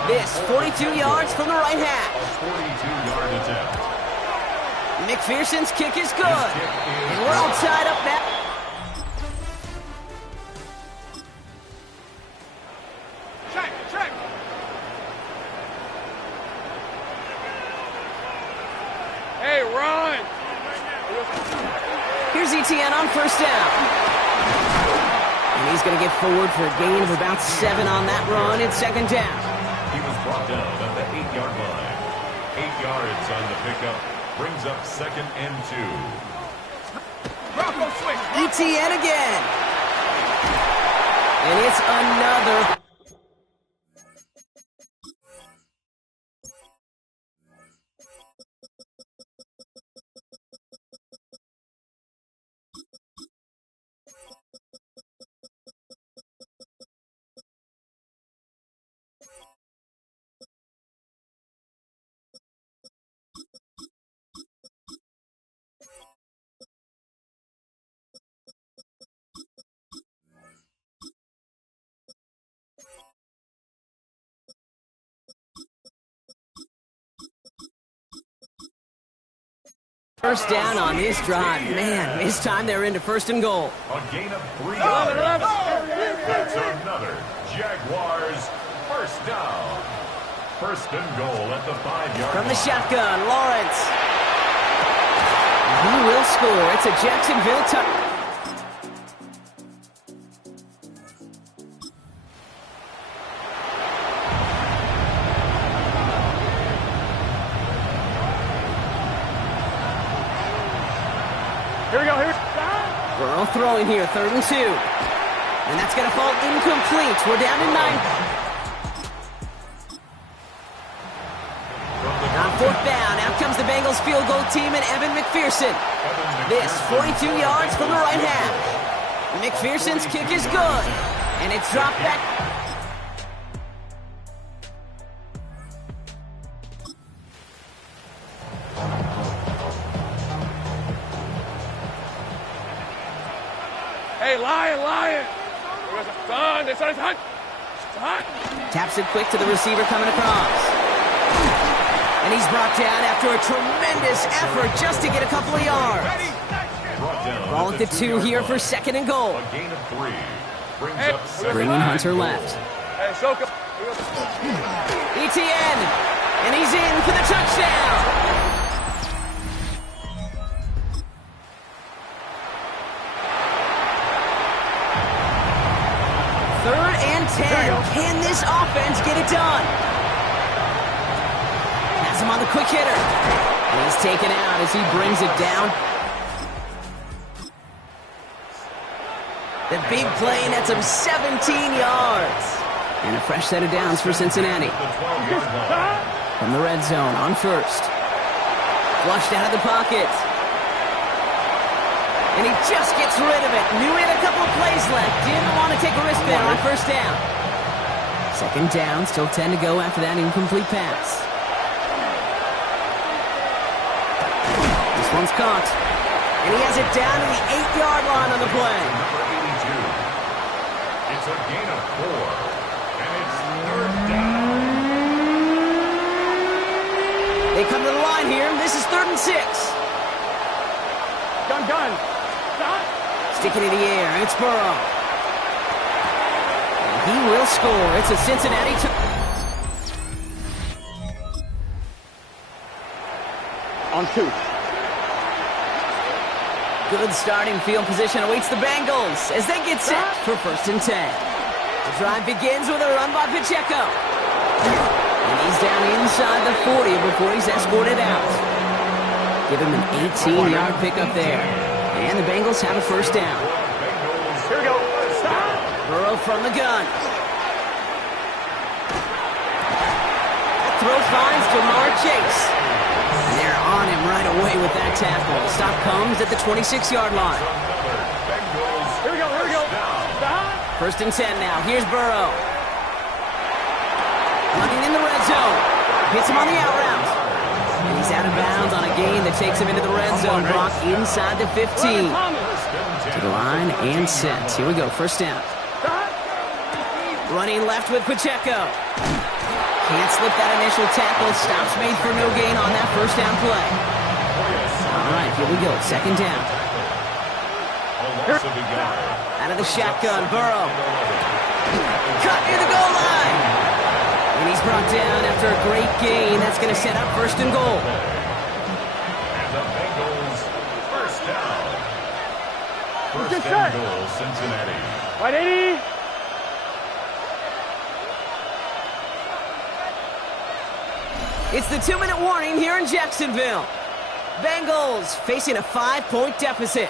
This 42 yards from the right hash. 42-yard attempt. McPherson's kick is good. And we're all tied up now. Check. Hey, run. Here's ETN on first down. And he's going to get forward for a gain of about 7 on that run. It's second down. He was brought down at the 8-yard line. 8 yards on the pickup. Brings up second and 2. ETN again. And it's another. First down on this drive. Man, this time they're into first and goal. A gain of 3 yards. That's another Jaguars first down. First and goal at the 5-yard From the line. shotgun, Lawrence. He will score. It's a Jacksonville touchdown. Burrow throwing here, 3rd and 2. And that's going to fall incomplete. We're down to 9. On fourth down, out comes the Bengals field goal team and Evan McPherson. This 42 yards from the right half. McPherson's kick is good. And it's dropped back. Hey, lion. Taps it quick to the receiver coming across. And he's brought down after a tremendous effort just to get a couple of yards. Ball at the 2 here for 2nd and goal. A gain of 3. Bringing Hunter left. Hey, Soka. ETN. And he's in for the touchdown. Third and 10. Can this offense get it done? Has him on the quick hitter. And he's taken out as he brings it down. The big play nets him 17 yards. And a fresh set of downs for Cincinnati. From the red zone on first. Flushed out of the pocket. And he just gets rid of it. Knew he had a couple of plays left. Didn't want to take a risk there on first down. 2nd down, still 10 to go after that incomplete pass. This one's caught. And he has it down to the 8-yard line on the play. It's a gain of 4. And it's 3rd down. They come to the line here. This is 3rd and 6. Gun. Stick it in the air. It's Burrow. And he will score. It's a Cincinnati. On 2. Good starting field position awaits the Bengals as they get set for 1st and 10. The drive begins with a run by Pacheco. And he's down inside the 40 before he's escorted out. Give him an 18-yard pickup there. And the Bengals have a 1st down. Here we go. Burrow from the gun. That throw finds Jamar Chase. And they're on him right away with that tackle. Stop comes at the 26-yard line. Here we go. 1st and 10 now. Here's Burrow. Running in the red zone. Hits him on the out route. And he's out of bounds on a gain that takes him into the red zone. Brock inside the 15. To the line and set. Here we go. 1st down. Running left with Pacheco. Can't slip that initial tackle. Stops made for no gain on that 1st down play. All right, here we go. 2nd down. Out of the shotgun, Burrow. Cut near the goal line. And he's brought down after a great gain. That's going to set up 1st and goal. And the Bengals 1st down. 1st and goal, Cincinnati. Right, 80. It's the 2-minute warning here in Jacksonville. Bengals facing a 5-point deficit.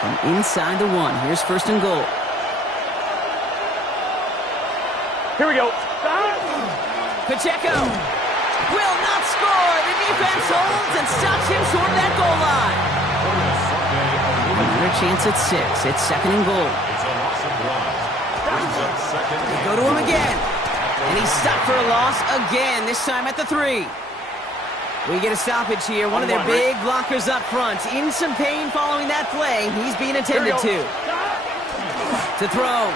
From inside the 1, here's 1st and goal. Here we go. Pacheco will not score. The defense holds and stops him short of that goal line. Another chance at 6. It's 2nd and goal. It's a loss of 1. Brings up 2nd. They go to him again. And he's stopped for a loss again, this time at the 3. We get a stoppage here. One of their big blockers up front. In some pain following that play. He's being attended to. To throw.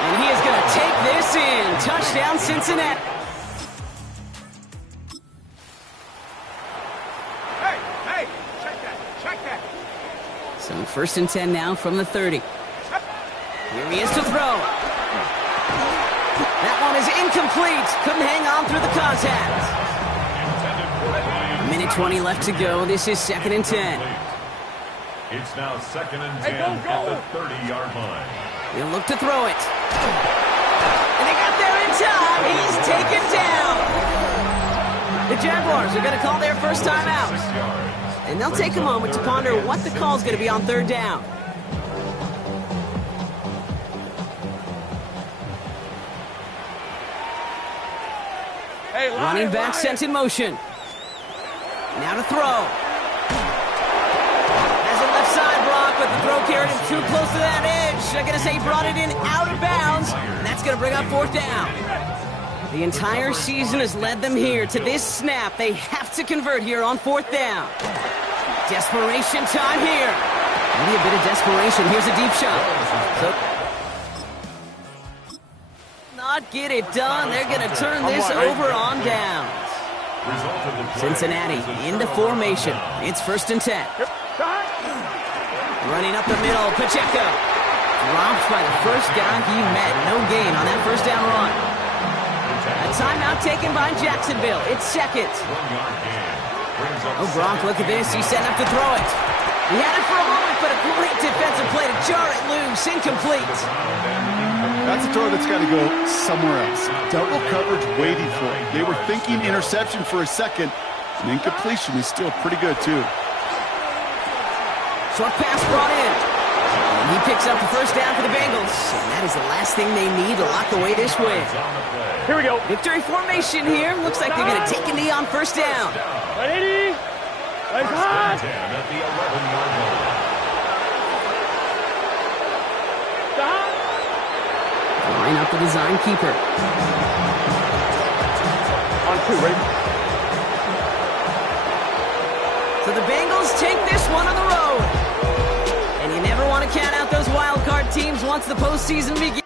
And he is going to take this in. Touchdown, Cincinnati. Hey, check that. So 1st and 10 now from the 30. Here he is to throw. That one is incomplete. Couldn't hang on through the contact. A minute 20 left to go. This is 2nd and 10. It's now 2nd and 10 at the 30-yard line. He'll look to throw it. And they got there in time. He's taken down. The Jaguars are going to call their 1st time out. And they'll take a moment to ponder what the call is going to be on 3rd down. Hey, Running back sent in motion. Now to throw. Has it left side, Brock, but the throw carried him too close to that edge. I'm going to say he brought it in out of bounds. And that's going to bring up 4th down. The entire season has led them here to this snap. They have to convert here on 4th down. Desperation time here. Maybe a bit of desperation. Here's a deep shot. Not get it done. They're going to turn this over on downs. Cincinnati into formation. It's 1st and 10. Running up the middle, Pacheco. Dropped by the first guy he met. No gain on that 1st down run. A timeout taken by Jacksonville. It's 2nd. Oh, Gronk, look at this. He's setting up to throw it. He had it for a moment, but a great defensive play to jar it loose. Incomplete. That's a throw that's got to go somewhere else. Double coverage waiting for it. They were thinking interception for a second. An incompletion is still pretty good, too. Short pass brought in. And he picks up the 1st down for the Bengals. And that is the last thing they need to lock away this win. Here we go. Victory formation here. Looks like they're going to take a knee on 1st down. 180. Let's hot. Line up the design keeper. On 2, ready? So the Bengals take this one on the road. And you never want to count out those wild card teams once the postseason begins.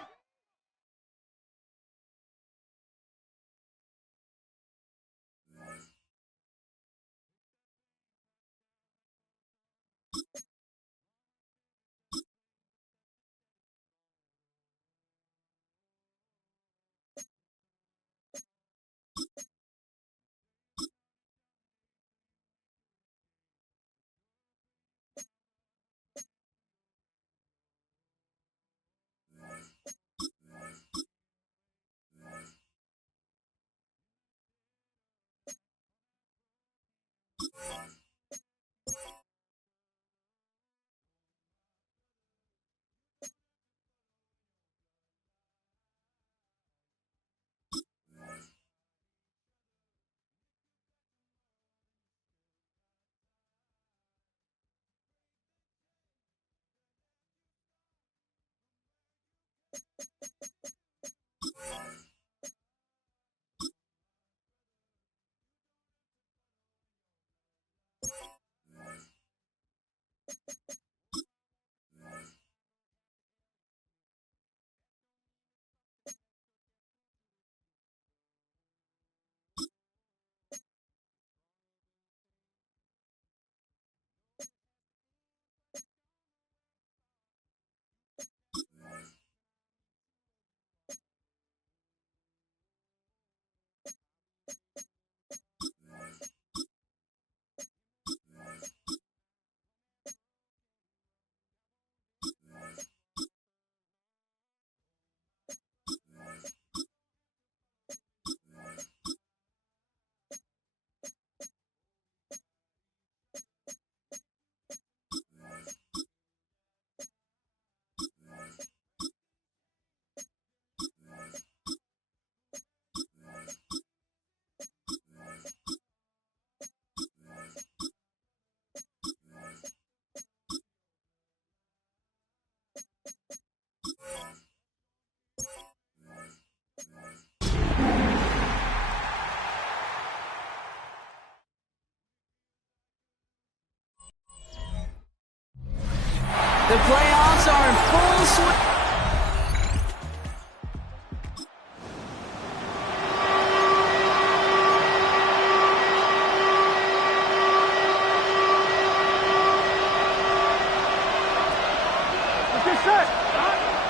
The playoffs are in full swing.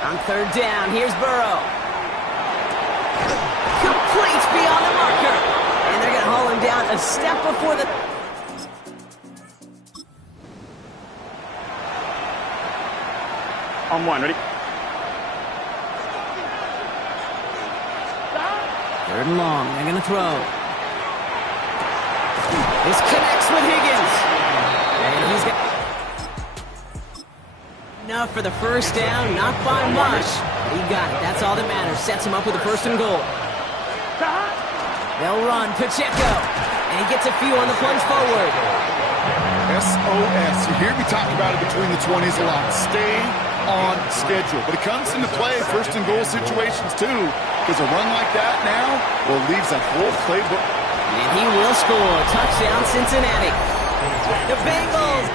On 3rd down, here's Burrow. Complete beyond the marker. And they're going to haul him down a step before the... On 1, ready? 3rd and long, they're going to throw. This connects with Higgins. And he's got enough for the 1st down, not by much. He got it, that's all that matters. Sets him up with a 1st and goal. They'll run, Pacheco. And he gets a few on the plunge forward. SOS. You hear me talk about it between the 20s a lot. Stay on schedule. But it comes into play first and goal situations too, because a run like that now, well, leaves that whole playbook. And he will score. Touchdown, Cincinnati. The Bengals.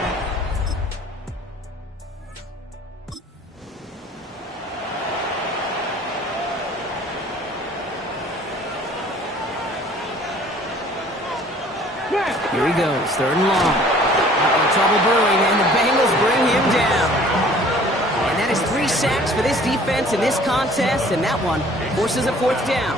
Here he goes, 3rd and long. Trouble brewing, and the Bengals bring him down. And that is 3 sacks for this defense in this contest, and that one forces a 4th down.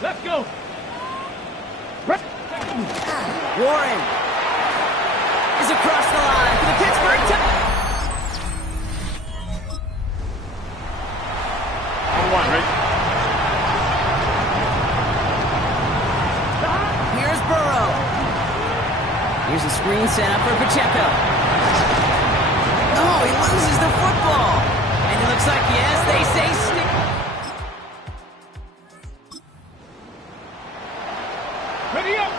Let's go. Warren is across the line for the Pittsburgh Tigers. Here's Burrow. Here's a screen set up for Pacheco. Oh, he loses the football. And it looks like, yes, they say stick. Ready up.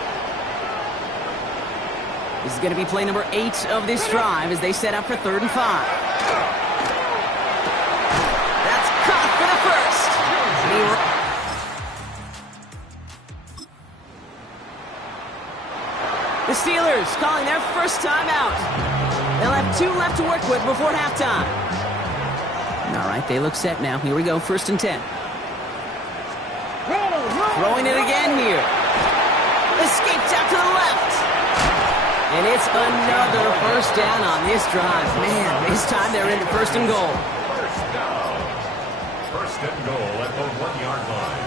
This is going to be play number 8 of this drive as they set up for 3rd and 5. That's caught for the first. The Steelers calling their first timeout. They'll have 2 left to work with before halftime. All right, they look set now. Here we go, 1st and 10. Throwing it again here. Escaped out to the left. And it's another 1st down on this drive. Man, this time they're into 1st and goal. 1st down. 1st and goal at the 1-yard line.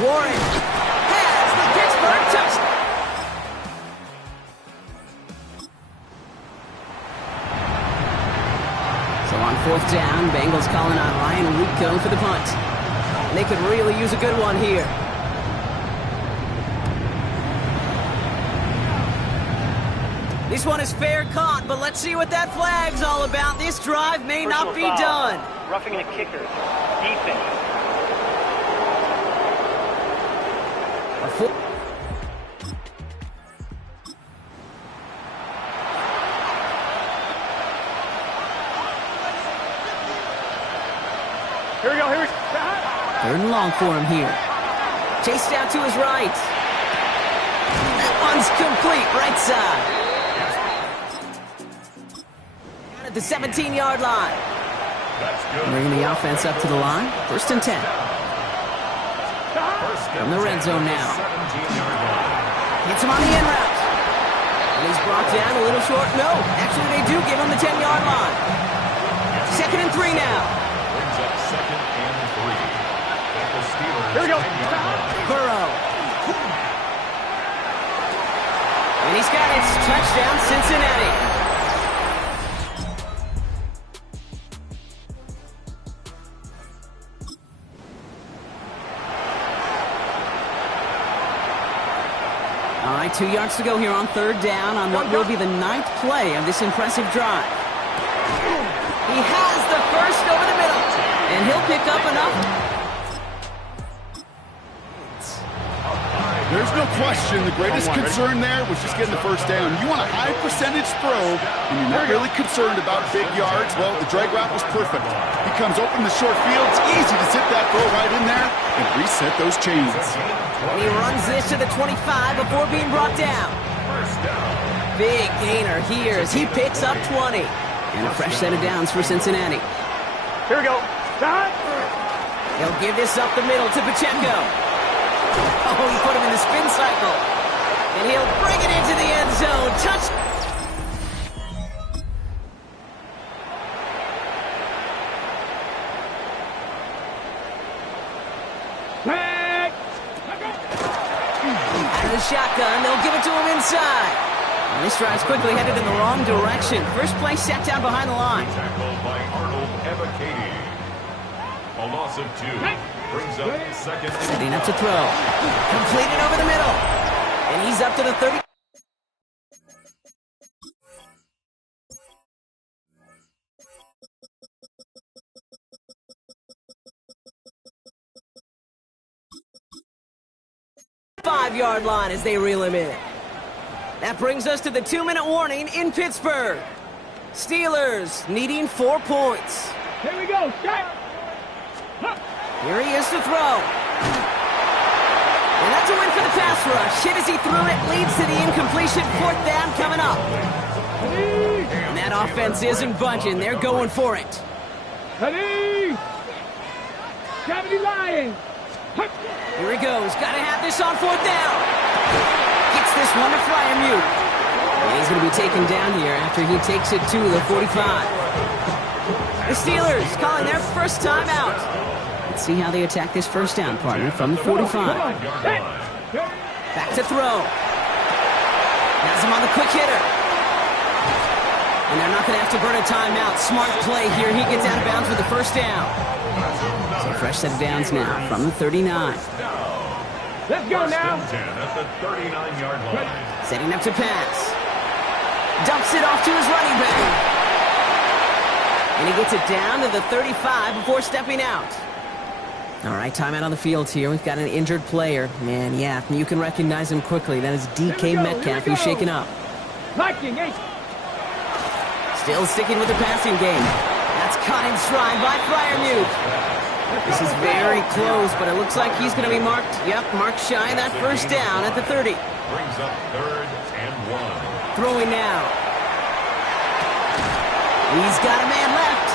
Warren has the Pittsburgh touchdown. So on 4th down, Bengals calling on Ryan Rico for the punt. And they could really use a good one here. This one is fair caught, but let's see what that flag's all about. This drive may not be done. Roughing the kicker. Defense. Here we go, here we go. 3rd and long for him here. Chased out to his right. That one's complete, right side. At the 17-yard line. Bringing the offense up to the line. 1st and 10. From the red zone now. Hits him on the in route. And he's brought down a little short. No, actually they do give him the 10-yard line. 2nd and 3 now. Brings up 2nd and 3. At the Steelers. Here we go. Burrow. And he's got it. Touchdown, Cincinnati. All right, 2 yards to go here on 3rd down on what will be the 9th play of this impressive drive. He has the first over the middle, and he'll pick up enough. There's no question the greatest concern there was just getting the 1st down. You want a high percentage throw, and you're not really concerned about big yards. Well, the drag route was perfect. He comes open in the short field. It's easy to zip that throw right in there and reset those chains. And he runs this to the 25 before being brought down. Big gainer here as he picks up 20. And a fresh set of downs for Cincinnati. Here we go. He'll give this up the middle to Pacheco. Oh, he put him in the spin cycle. And he'll bring it into the end zone. Touch. Out of the shotgun, they'll give it to him inside. And this drive's quickly headed in the wrong direction. First play set down behind the line. Tackled by Arnold Ebiketie. A loss of 2. Brings up 2nd. Setting up to throw. Completed over the middle. And he's up to the 30. 5-yard line as they reel him in. That brings us to the 2-minute warning in Pittsburgh. Steelers needing 4 points. Here we go. Here he is to throw. And that's a win for the pass rush. Hit as he threw it, leads to the incompletion. 4th down coming up. And that offense isn't budging. They're going for it. Ready? 70 Lions. Here he goes. Got to have this on 4th down. Gets this one to Fryermuth. And he's going to be taken down here after he takes it to the 45. The Steelers calling their first timeout. Let's see how they attack this first down, partner, from the 45. Back to throw. Has him on the quick hitter. And they're not going to have to burn a timeout. Smart play here. He gets out of bounds with the first down. So a fresh set of downs now from the 39. Let's go now. At the 39-yard line. Setting up to pass. Dumps it off to his running back. And he gets it down to the 35 before stepping out. All right, timeout on the field here. We've got an injured player. Man, yeah, you can recognize him quickly. That is DK Metcalf who's shaken up. Still sticking with the passing game. That's caught in stride by Fryermuth. This is very close, but it looks like he's going to be marked. Yep, marked shy of that first down at the 30. Brings up 3rd and 1. Throwing now. He's got a man left.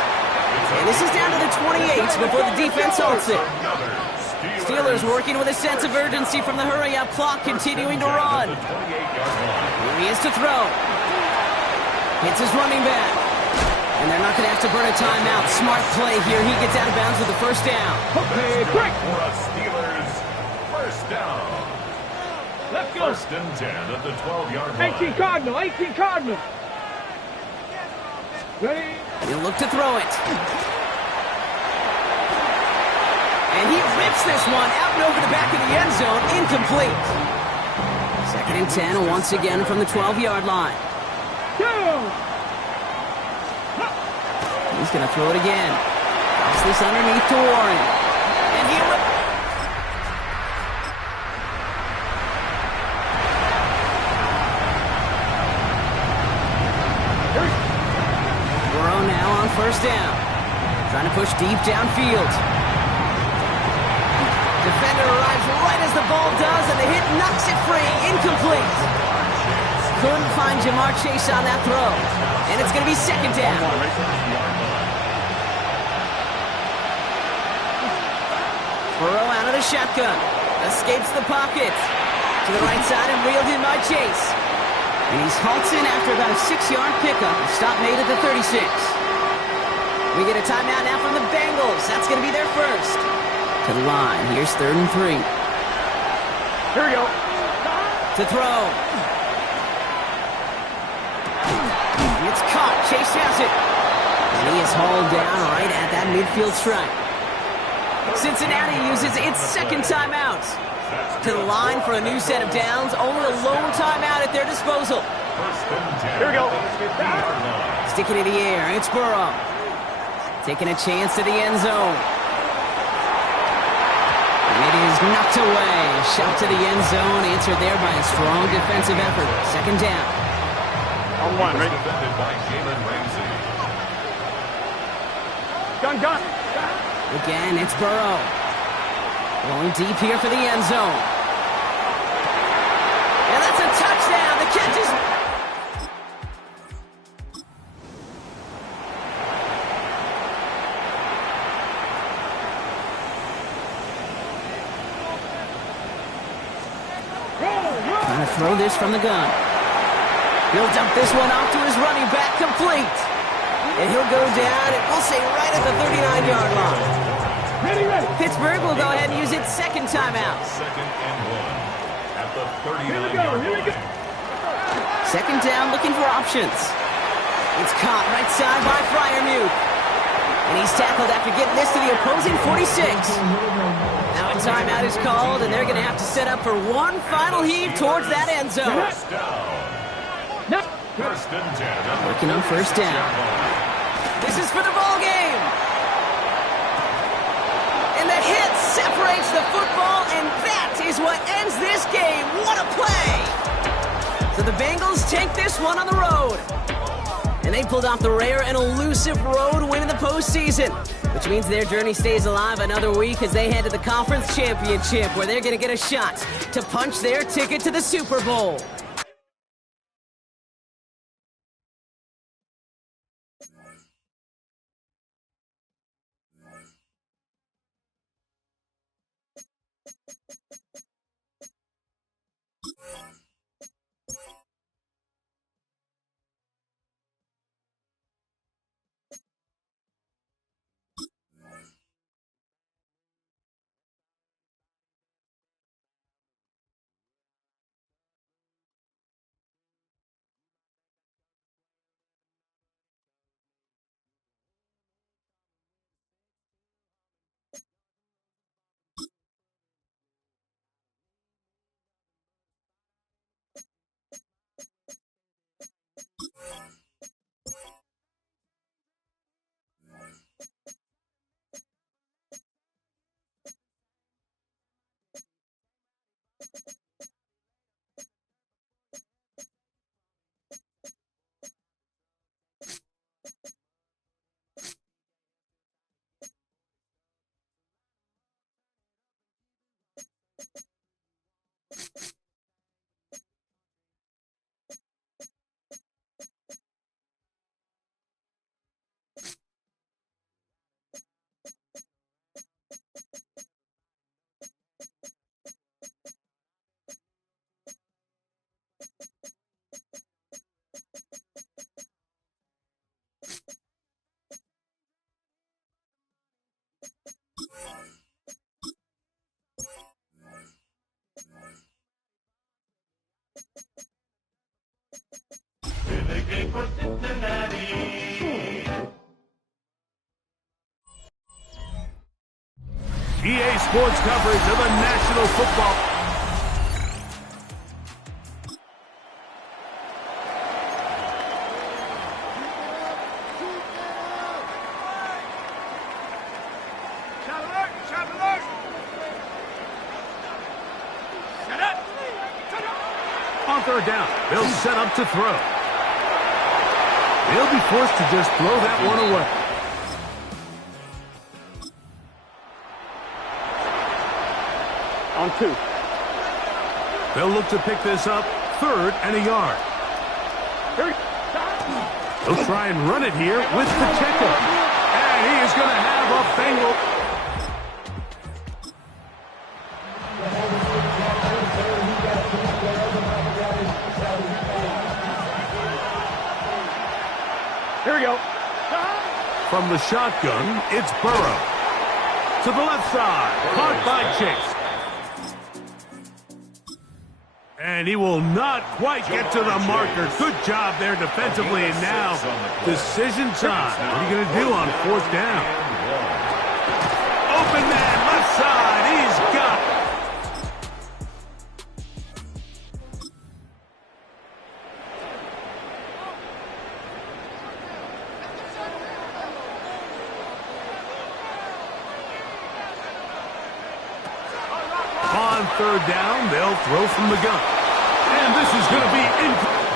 And this is down to the 28 before the defense halts it. Steelers working with a sense of urgency from the hurry-up clock, continuing to run. Here he is to throw. Hits his running back. And they're not going to have to burn a timeout. Smart play here. He gets out of bounds with the first down. Okay, quick. For a Steelers first down. Let's go. 1st and 10 at the 12-yard line. 18 Cardinal. 18 Cardinal. Ready? He'll look to throw it. And he rips this one out and over the back of the end zone. Incomplete. 2nd and 10 once again from the 12-yard line. He's going to throw it again. Drops this underneath to Warren. And he Burrow now on first down. Trying to push deep downfield. Defender arrives right as the ball does, and the hit knocks it free. Incomplete. Couldn't find Jamar Chase on that throw. And it's going to be 2nd down. Burrow out of the shotgun. Escapes the pocket. To the right side and reeled in by Chase. And he's halted after about a 6-yard pickup. Stop made at the 36. We get a timeout now from the Bengals. That's going to be their first. To the line. Here's 3rd and 3. Here we go. To throw. It's caught. Chase has it. And he is hauled down right at that midfield stripe. Cincinnati uses its 2nd timeout. To the line for a new set of downs. Only a lone timeout at their disposal. Here we go. Sticking in the air. It's Burrow. Taking a chance to the end zone. And it is knocked away. Shot to the end zone. Answered there by a strong defensive effort. 2nd down. On 1, right? Defended by Jalen Ramsey. Gun. Again, it's Burrow. Going deep here for the end zone. And that's a touchdown. The catch is... Trying to throw this from the gun. He'll dump this one off to his running back, complete. And he'll go down, and we'll say right at the 39-yard line. Ready. Pittsburgh will go ahead and use its 2nd timeout. 2nd and 1 at the 39-yard line. 2nd down, looking for options. It's caught right side by Fryermuth. And he's tackled after getting this to the opposing 46. Now a timeout is called, and they're going to have to set up for one final heave towards that end zone. First down. 1st and 10. Working on first down. This is for the ball game. And the hit separates the football, and that is what ends this game. So the Bengals take this one on the road. And they pulled off the rare and elusive road win in the postseason, which means their journey stays alive another week as they head to the conference championship, where they're going to get a shot to punch their ticket to the Super Bowl. EA Sports coverage of the National Football. On third down, they'll set up to throw. They'll be forced to just throw that one away. On 2. They'll look to pick this up, 3rd and a yard. They'll try and run it here with Pacheco. And he is going to have a Bengal. Here we go. From the shotgun, it's Burrow. To the left side, caught by Chase. And he will not quite get to the marker. Good job there defensively. And now, decision time. What are you going to do on 4th down? Open man, left side. He's got it. On 3rd down, they'll throw from the gun. And this is going to be incomplete.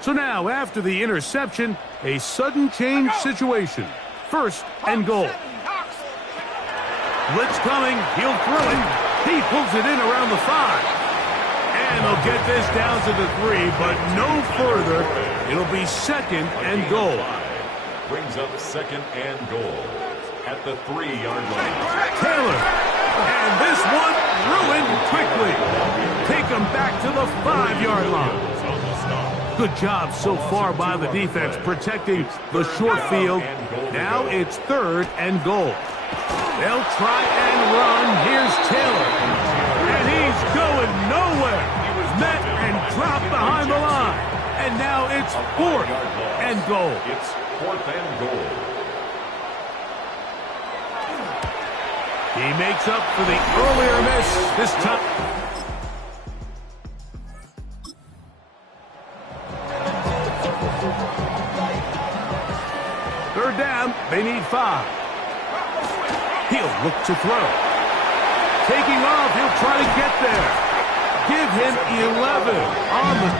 So now, after the interception, a sudden change situation. 1st and goal. Blitz coming. He'll throw it. He pulls it in around the 5. And they'll get this down to the 3, but no further. It'll be 2nd and goal. Brings up 2nd and goal at the 3-yard line. Taylor. And this one ruined quickly. Take him back to the 5-yard line. Good job so far by the defense protecting the short field. Now it's 3rd and goal. They'll try and run. Here's Taylor. And he's going nowhere. Met and dropped behind the line. And now it's 4th and goal. It's 4th and goal. He makes up for the earlier miss this time. Third down, they need 5. He'll look to throw. Taking off, he'll try to get there. Give him 11 on the...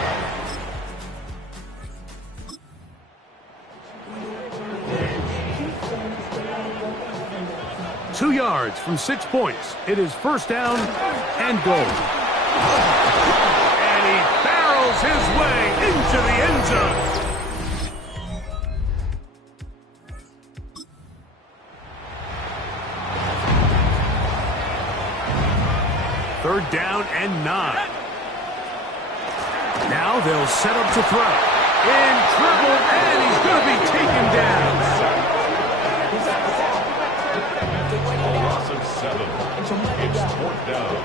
2 yards from 6 points. It is first down and goal. And he barrels his way into the end zone. Third down and 9. Now they'll set up to throw. In trouble, and he's going to be taken down. Loss of 7. It's 4th down.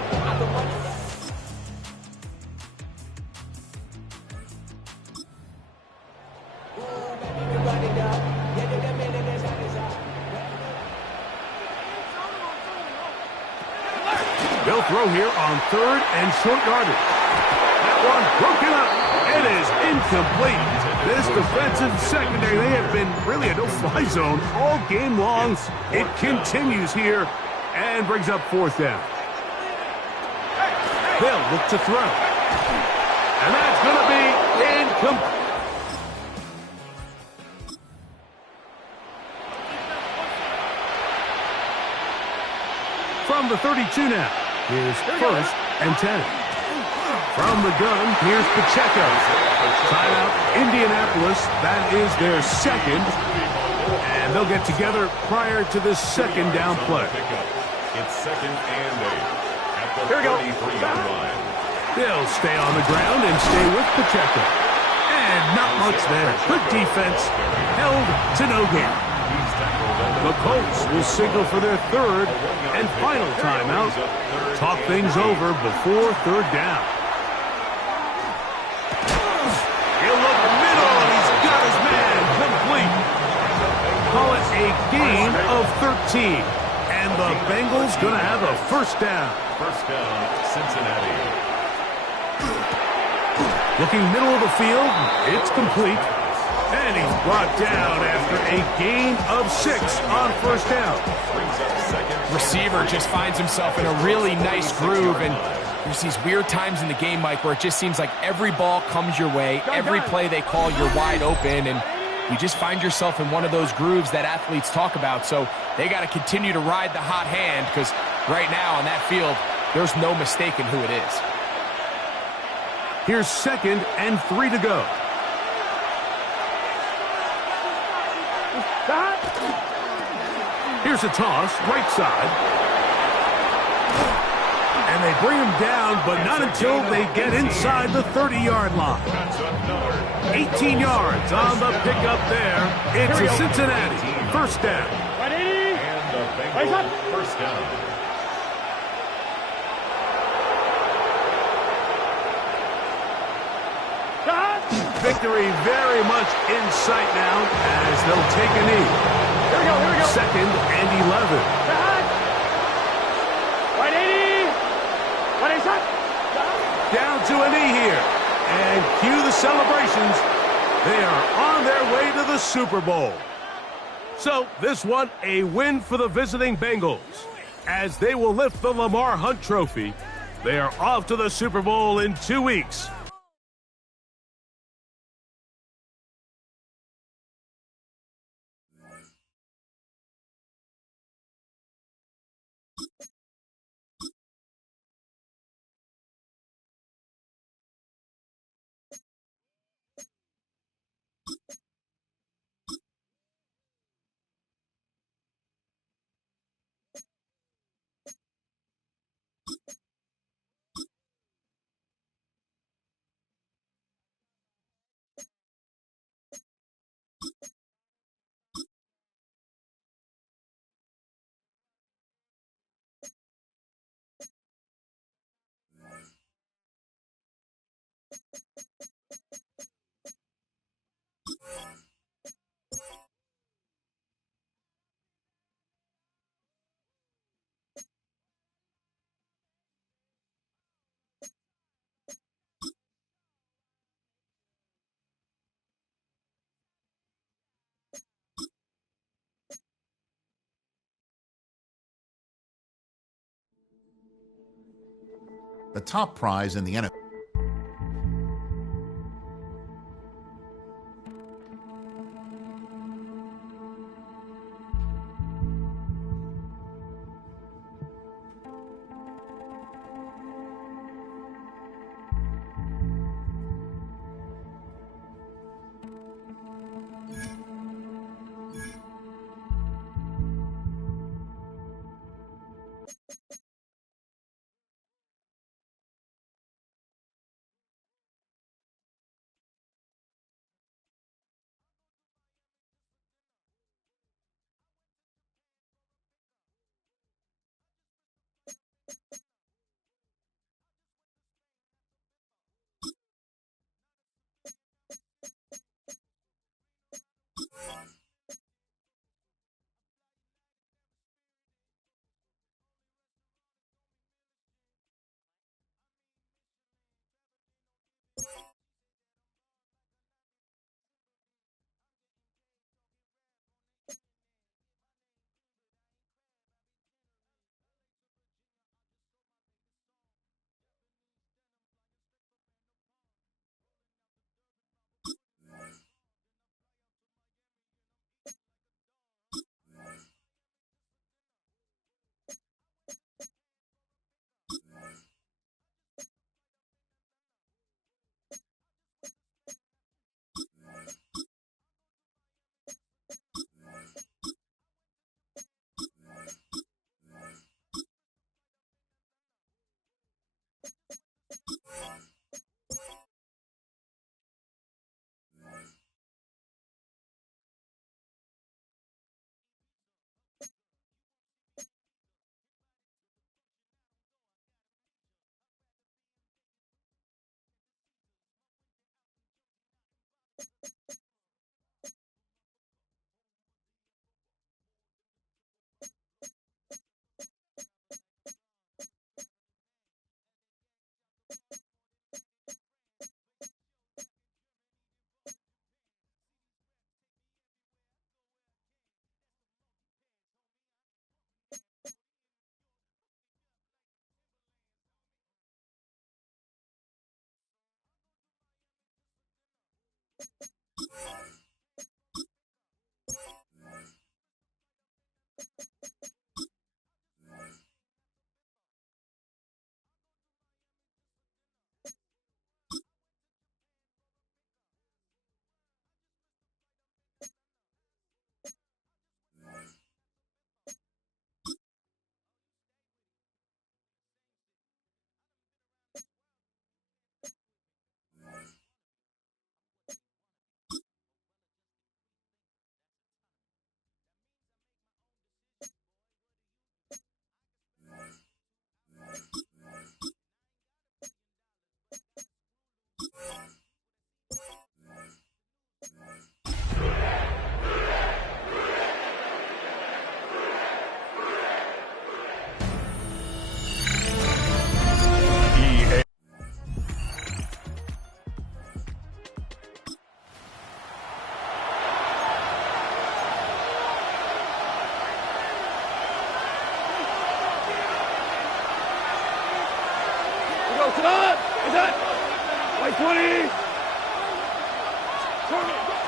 They'll throw here on 3rd and short yardage. That one broken up. It is incomplete. This defensive secondary, they have been really a no-fly zone all game long. It continues here and brings up 4th down. They'll look to throw. And that's going to be incomplete. From the 32 now. Here's 1st and 10. From the gun, here's Pacheco. Timeout, Indianapolis. That is their second. And they'll get together prior to this second down play. It's 2nd and 8 at the 33-yard line. They'll stay on the ground and stay with Pacheco. And not much there. Good defense. Held to no gain. The Colts will signal for their 3rd and final timeout. Talk things over before 3rd down. He'll look middle, and he's got his man complete. Call it a gain of 13. And the Bengals going to have a first down. First down, Cincinnati. Looking middle of the field, it's complete. And he's brought down after a gain of 6 on first down. Receiver just finds himself in a really nice groove, and there's these weird times in the game, Mike, where it just seems like every ball comes your way, every play they call, you're wide open, and you just find yourself in one of those grooves that athletes talk about. So they got to continue to ride the hot hand, because right now on that field, there's no mistaking who it is. Here's 2nd and 3 to go. Here's a toss, right side. And they bring him down, but not until they get inside the 30-yard line. 18 yards on the pickup there. It's a Cincinnati first down. And the Bengals first down. Victory very much in sight now as they'll take a knee. Here we go. 2nd and 11. Right 80. What is that? Down to a knee here. And cue the celebrations. They are on their way to the Super Bowl. So this one, a win for the visiting Bengals. As they will lift the Lamar Hunt Trophy. They are off to the Super Bowl in 2 weeks. top prize in the NFL.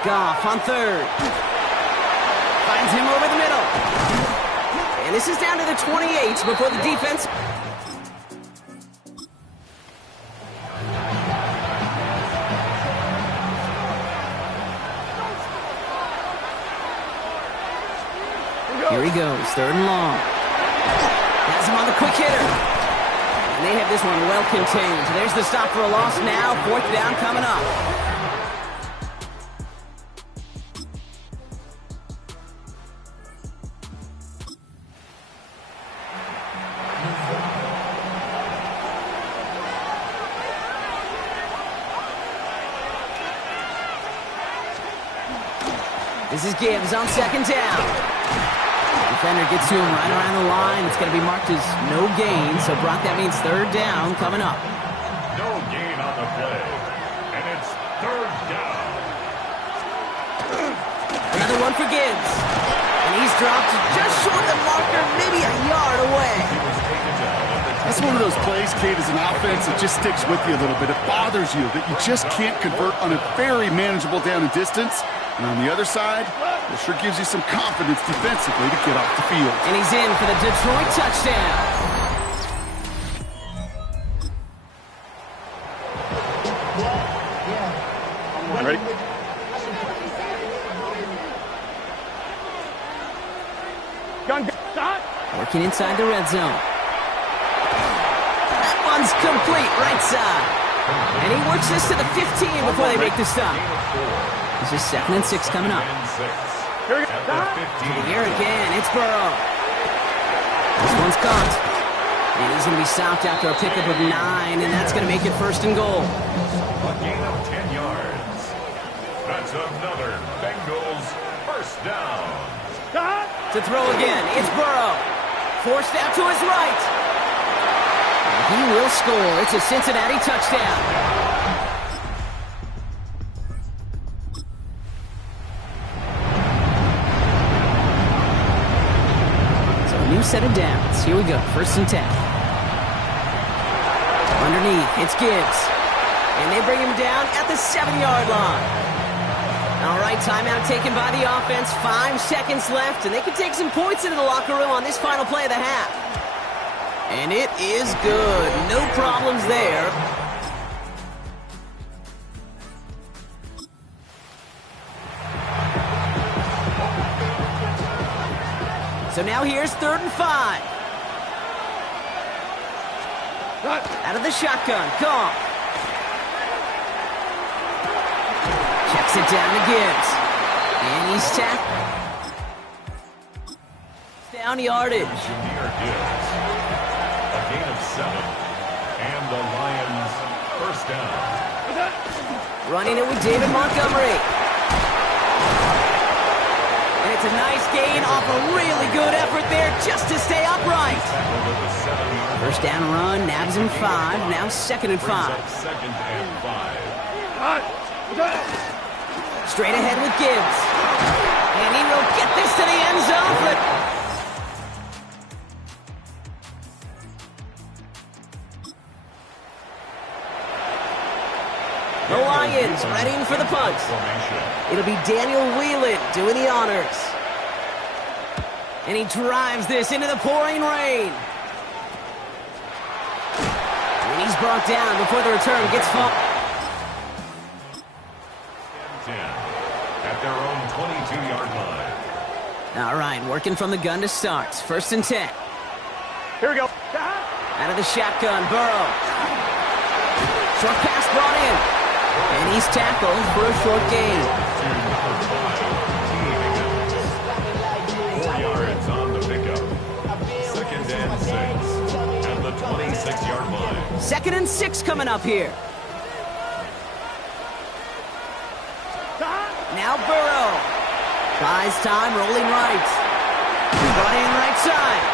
Goff on third. Finds him over the middle. And this is down to the 28 before the defense. Here he goes, third and long. Has him on the quick hitter. And they have this one well contained. There's the stop for a loss now. Fourth down coming up. This is Gibbs on second down. Defender gets to him right around the line. It's going to be marked as no gain, so Brock, that means third down coming up. No gain on the play, and it's third down. Another one for Gibbs. And he's dropped just short of the marker, maybe a yard away. He was taken down at the That's one of those plays, Kate, as an offense that just sticks with you a little bit. It bothers you that you just can't convert on a very manageable down and distance. And on the other side, it sure gives you some confidence defensively to get off the field. And he's in for the Detroit touchdown. Ready? Gun, stop. Working inside the red zone. That one's complete, right side. And he works this to the 15 before they make the stop. This is 2nd and 6 coming up. Here we go. Stop. To the air again, it's Burrow. This one's caught. And he's going to be stopped after a pickup of 9, and that's going to make it 1st and goal. A gain of 10 yards. That's another Bengals 1st down. Stop. To throw again, it's Burrow. Forced out to his right. And he will score. It's a Cincinnati touchdown. So a new set of downs. Here we go, 1st and 10. Underneath, it's Gibbs. And they bring him down at the 7-yard line. All right, timeout taken by the offense. 5 seconds left, and they can take some points into the locker room on this final play of the half. And it is good. No problems there. So now here's 3rd and 5. Out of the shotgun, Goff. Checks it down to Gibbs. And he's tackled. Down yardage. Jahmyr Gibbs. A gain of 7. And the Lions 1st down. Running it with David Montgomery. And it's a nice gain off a really good effort there just to stay upright. 1st down run, nabs him 5. Now 2nd and 5. 2nd and 5. Straight ahead with Gibbs. And he will get this to the end zone, but the Lions readying for the punt. It'll be Daniel Whelan doing the honors. And he drives this into the pouring rain. And he's brought down before the return gets fought. At their own 22-yard line. All right, working from the gun to start. 1st and 10. Here we go. Out of the shotgun, Burrow. Short pass brought in. And he's tackled for a short gain. 4 yards on the pickup. 2nd and 6. At the 26-yard line. 2nd and 6 coming up here. Now Burrow. Buys time, rolling right. Brought in right side.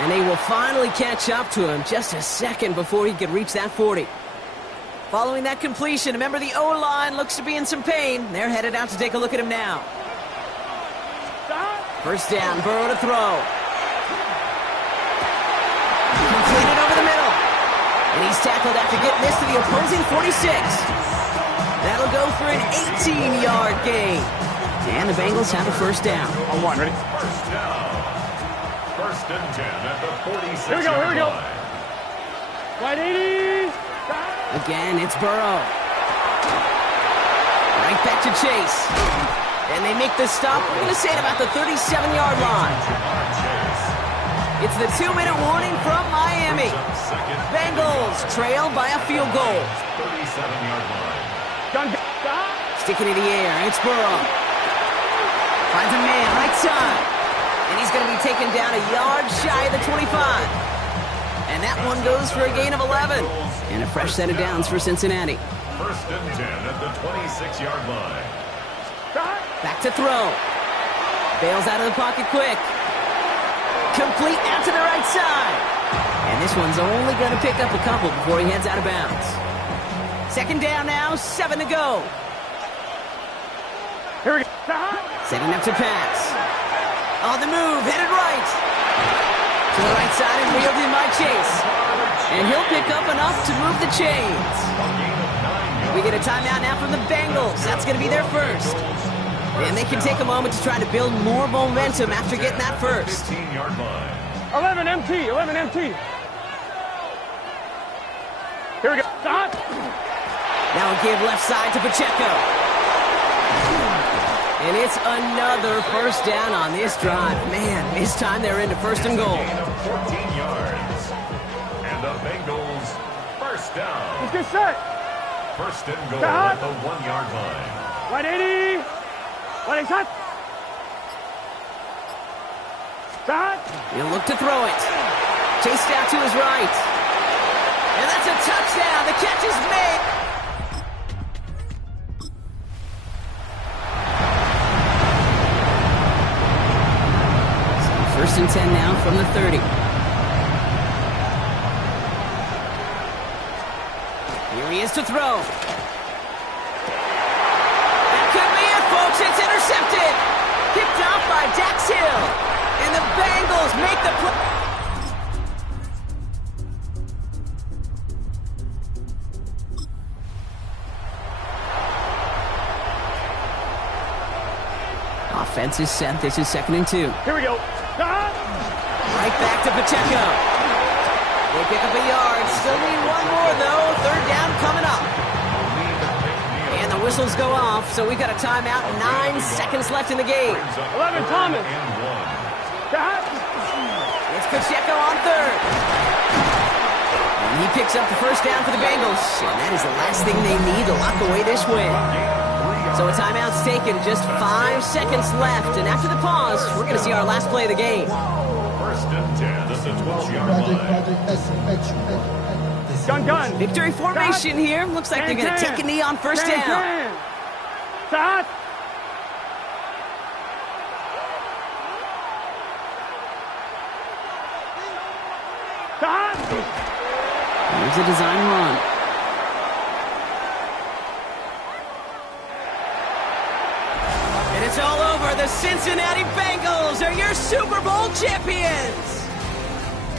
And they will finally catch up to him just a second before he could reach that 40. Following that completion, remember the O-line looks to be in some pain. They're headed out to take a look at him now. 1st down, Burrow to throw. Completed over the middle. And he's tackled after getting this to the opposing 46. That'll go for an 18-yard gain. And the Bengals have a 1st down. On 1, ready? 1st down. 1st and 10 at the 46. Here we go, here we go. Right 80. Again, it's Burrow. Right back to Chase. And they make the stop, we're going to say, at about the 37-yard line. It's the 2-minute warning from Miami. Bengals trail by a field goal. 37-yard line. Sticking in the air, it's Burrow. Finds a man, right side. And he's going to be taken down a yard shy of the 25. And that one goes for a gain of 11. And a fresh set of downs for Cincinnati. 1st and 10 at the 26-yard line. Back to throw. Bails out of the pocket quick. Complete out to the right side. And this one's only going to pick up a couple before he heads out of bounds. 2nd down now, 7 to go. Here we go. Setting up to pass. On the move, headed right. To the right side and wheeled in by Chase. And he'll pick up enough to move the chains. We get a timeout now from the Bengals. That's going to be their first. And they can take a moment to try to build more momentum after getting that first. 11 MT, 11 MT. Here we go. Stop. Now a give left side to Pacheco. And it's another first down on this drive. Man, this time they're into first and goal. 14 yards. And the Bengals first down. Let's get set. First and goal at the 1-yard line. 180. 180 shot. Shot. He'll look to throw it. Chased out to his right. And that's a touchdown. The catch is made. So first and 10 now from the 30. Here he is to throw. That could be it, folks. It's intercepted. Picked off by Dax Hill. And the Bengals make the play. Offense is set. This is 2nd and 2. Here we go. Shot. Right back to Pacheco. They pick up a yard. Still need one more, though. Third down coming up. And the whistles go off, so we've got a timeout. 9 seconds left in the game. 11 Thomas. Shot. It's Pacheco on third. And he picks up the first down for the Bengals. And that is the last thing they need to lock away this win. So a timeout's taken, just 5 seconds left. And after the pause, we're going to see our last play of the game. First and 10 at the 12-yard line. Gun. Victory formation here. Looks like they're going to take a knee on first down. Shot. Shot. Here's a design run. And it's all over. The Cincinnati Bengals are your Super Bowl champions.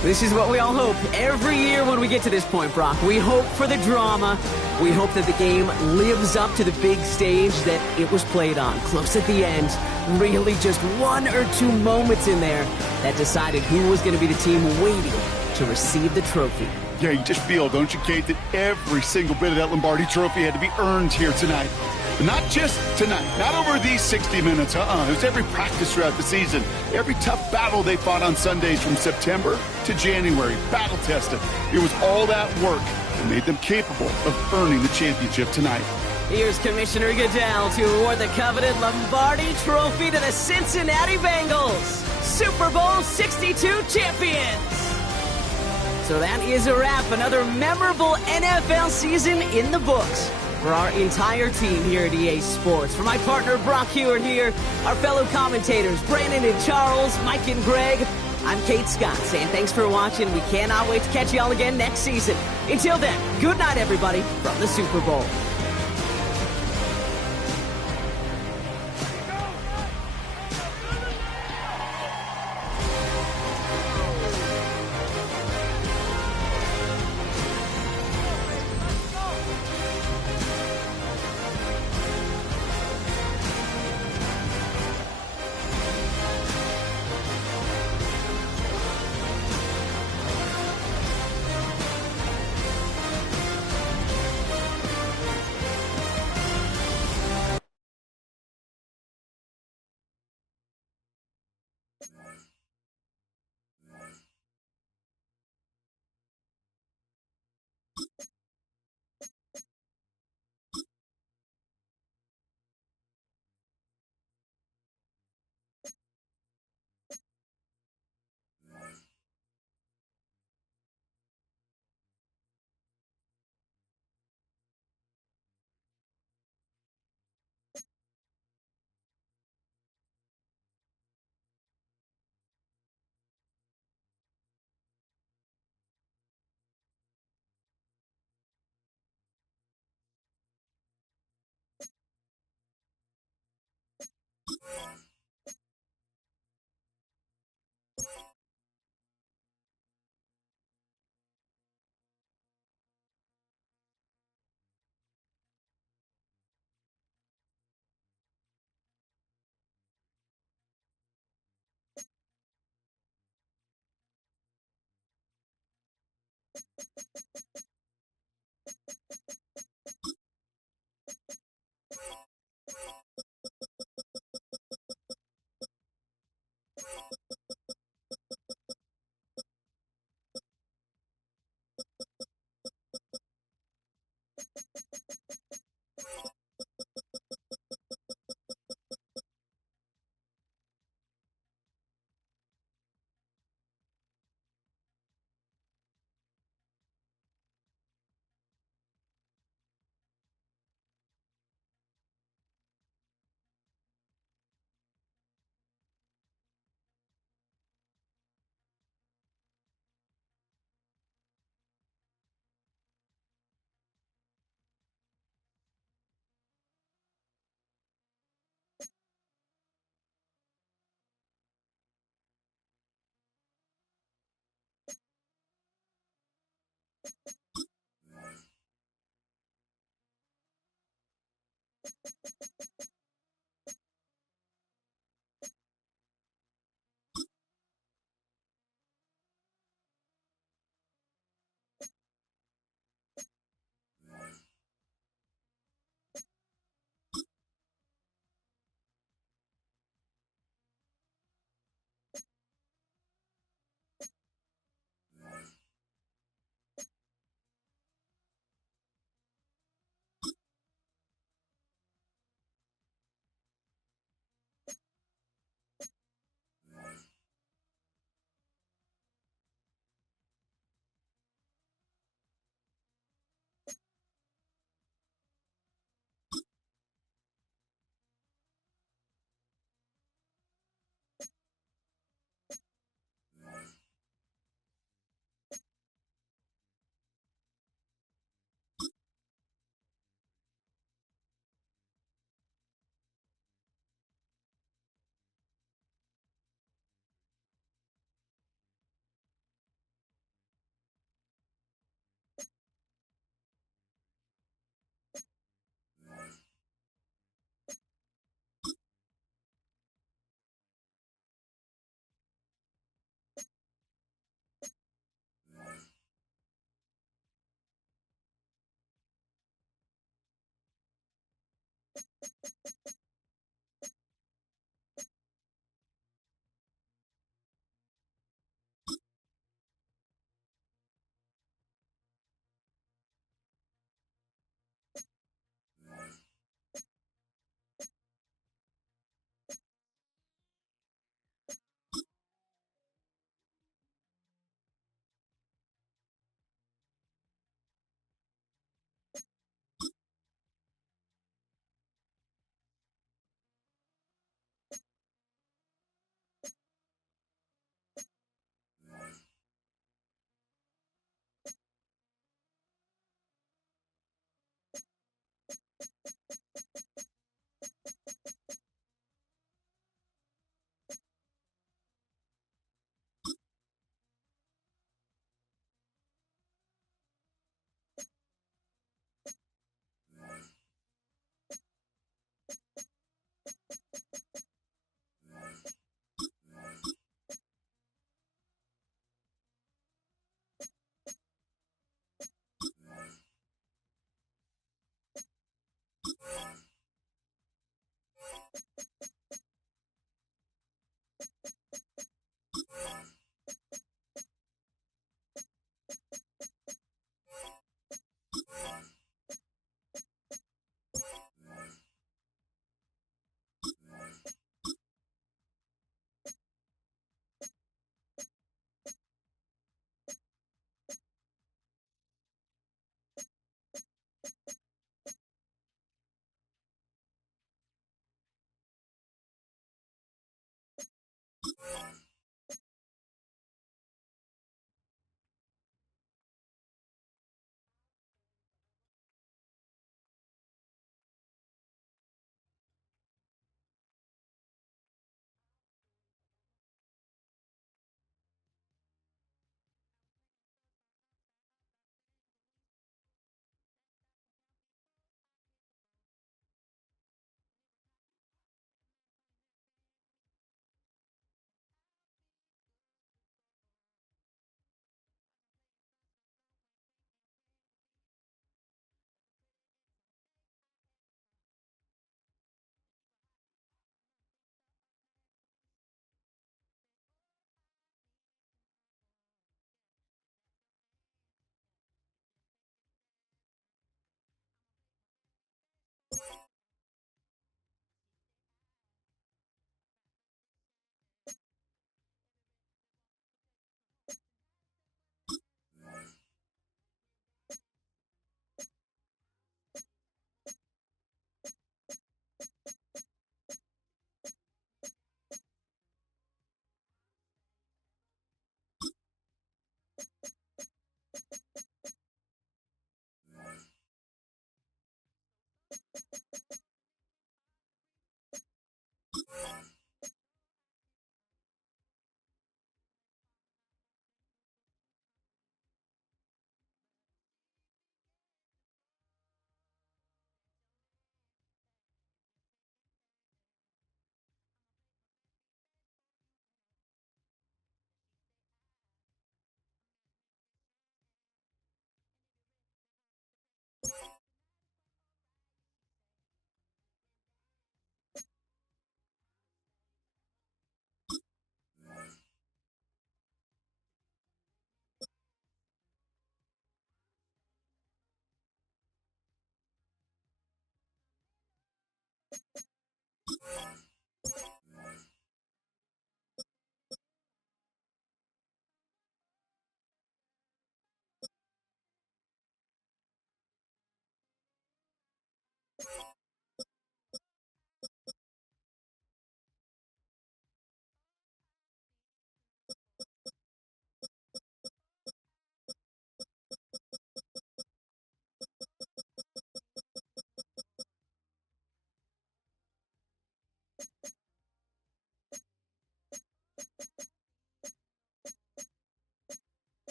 This is what we all hope every year when we get to this point, Brock. We hope for the drama. We hope that the game lives up to the big stage that it was played on. Close at the end. Really just 1 or 2 moments in there that decided who was going to be the team waiting to receive the trophy. Yeah, you just feel, don't you, Kate, that every single bit of that Lombardi trophy had to be earned here tonight. But not just tonight, not over these 60 minutes, It was every practice throughout the season, every tough battle they fought on Sundays from September to January, battle-tested. It was all that work that made them capable of earning the championship tonight. Here's Commissioner Goodell to award the coveted Lombardi Trophy to the Cincinnati Bengals, Super Bowl 62 champions. So that is a wrap. Another memorable NFL season in the books for our entire team here at EA Sports. For my partner, Brock Hewitt here, our fellow commentators, Brandon and Charles, Mike and Greg, I'm Kate Scott saying thanks for watching. We cannot wait to catch you all again next season. Until then, good night, everybody, from the Super Bowl.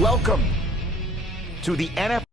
Welcome to the NFL.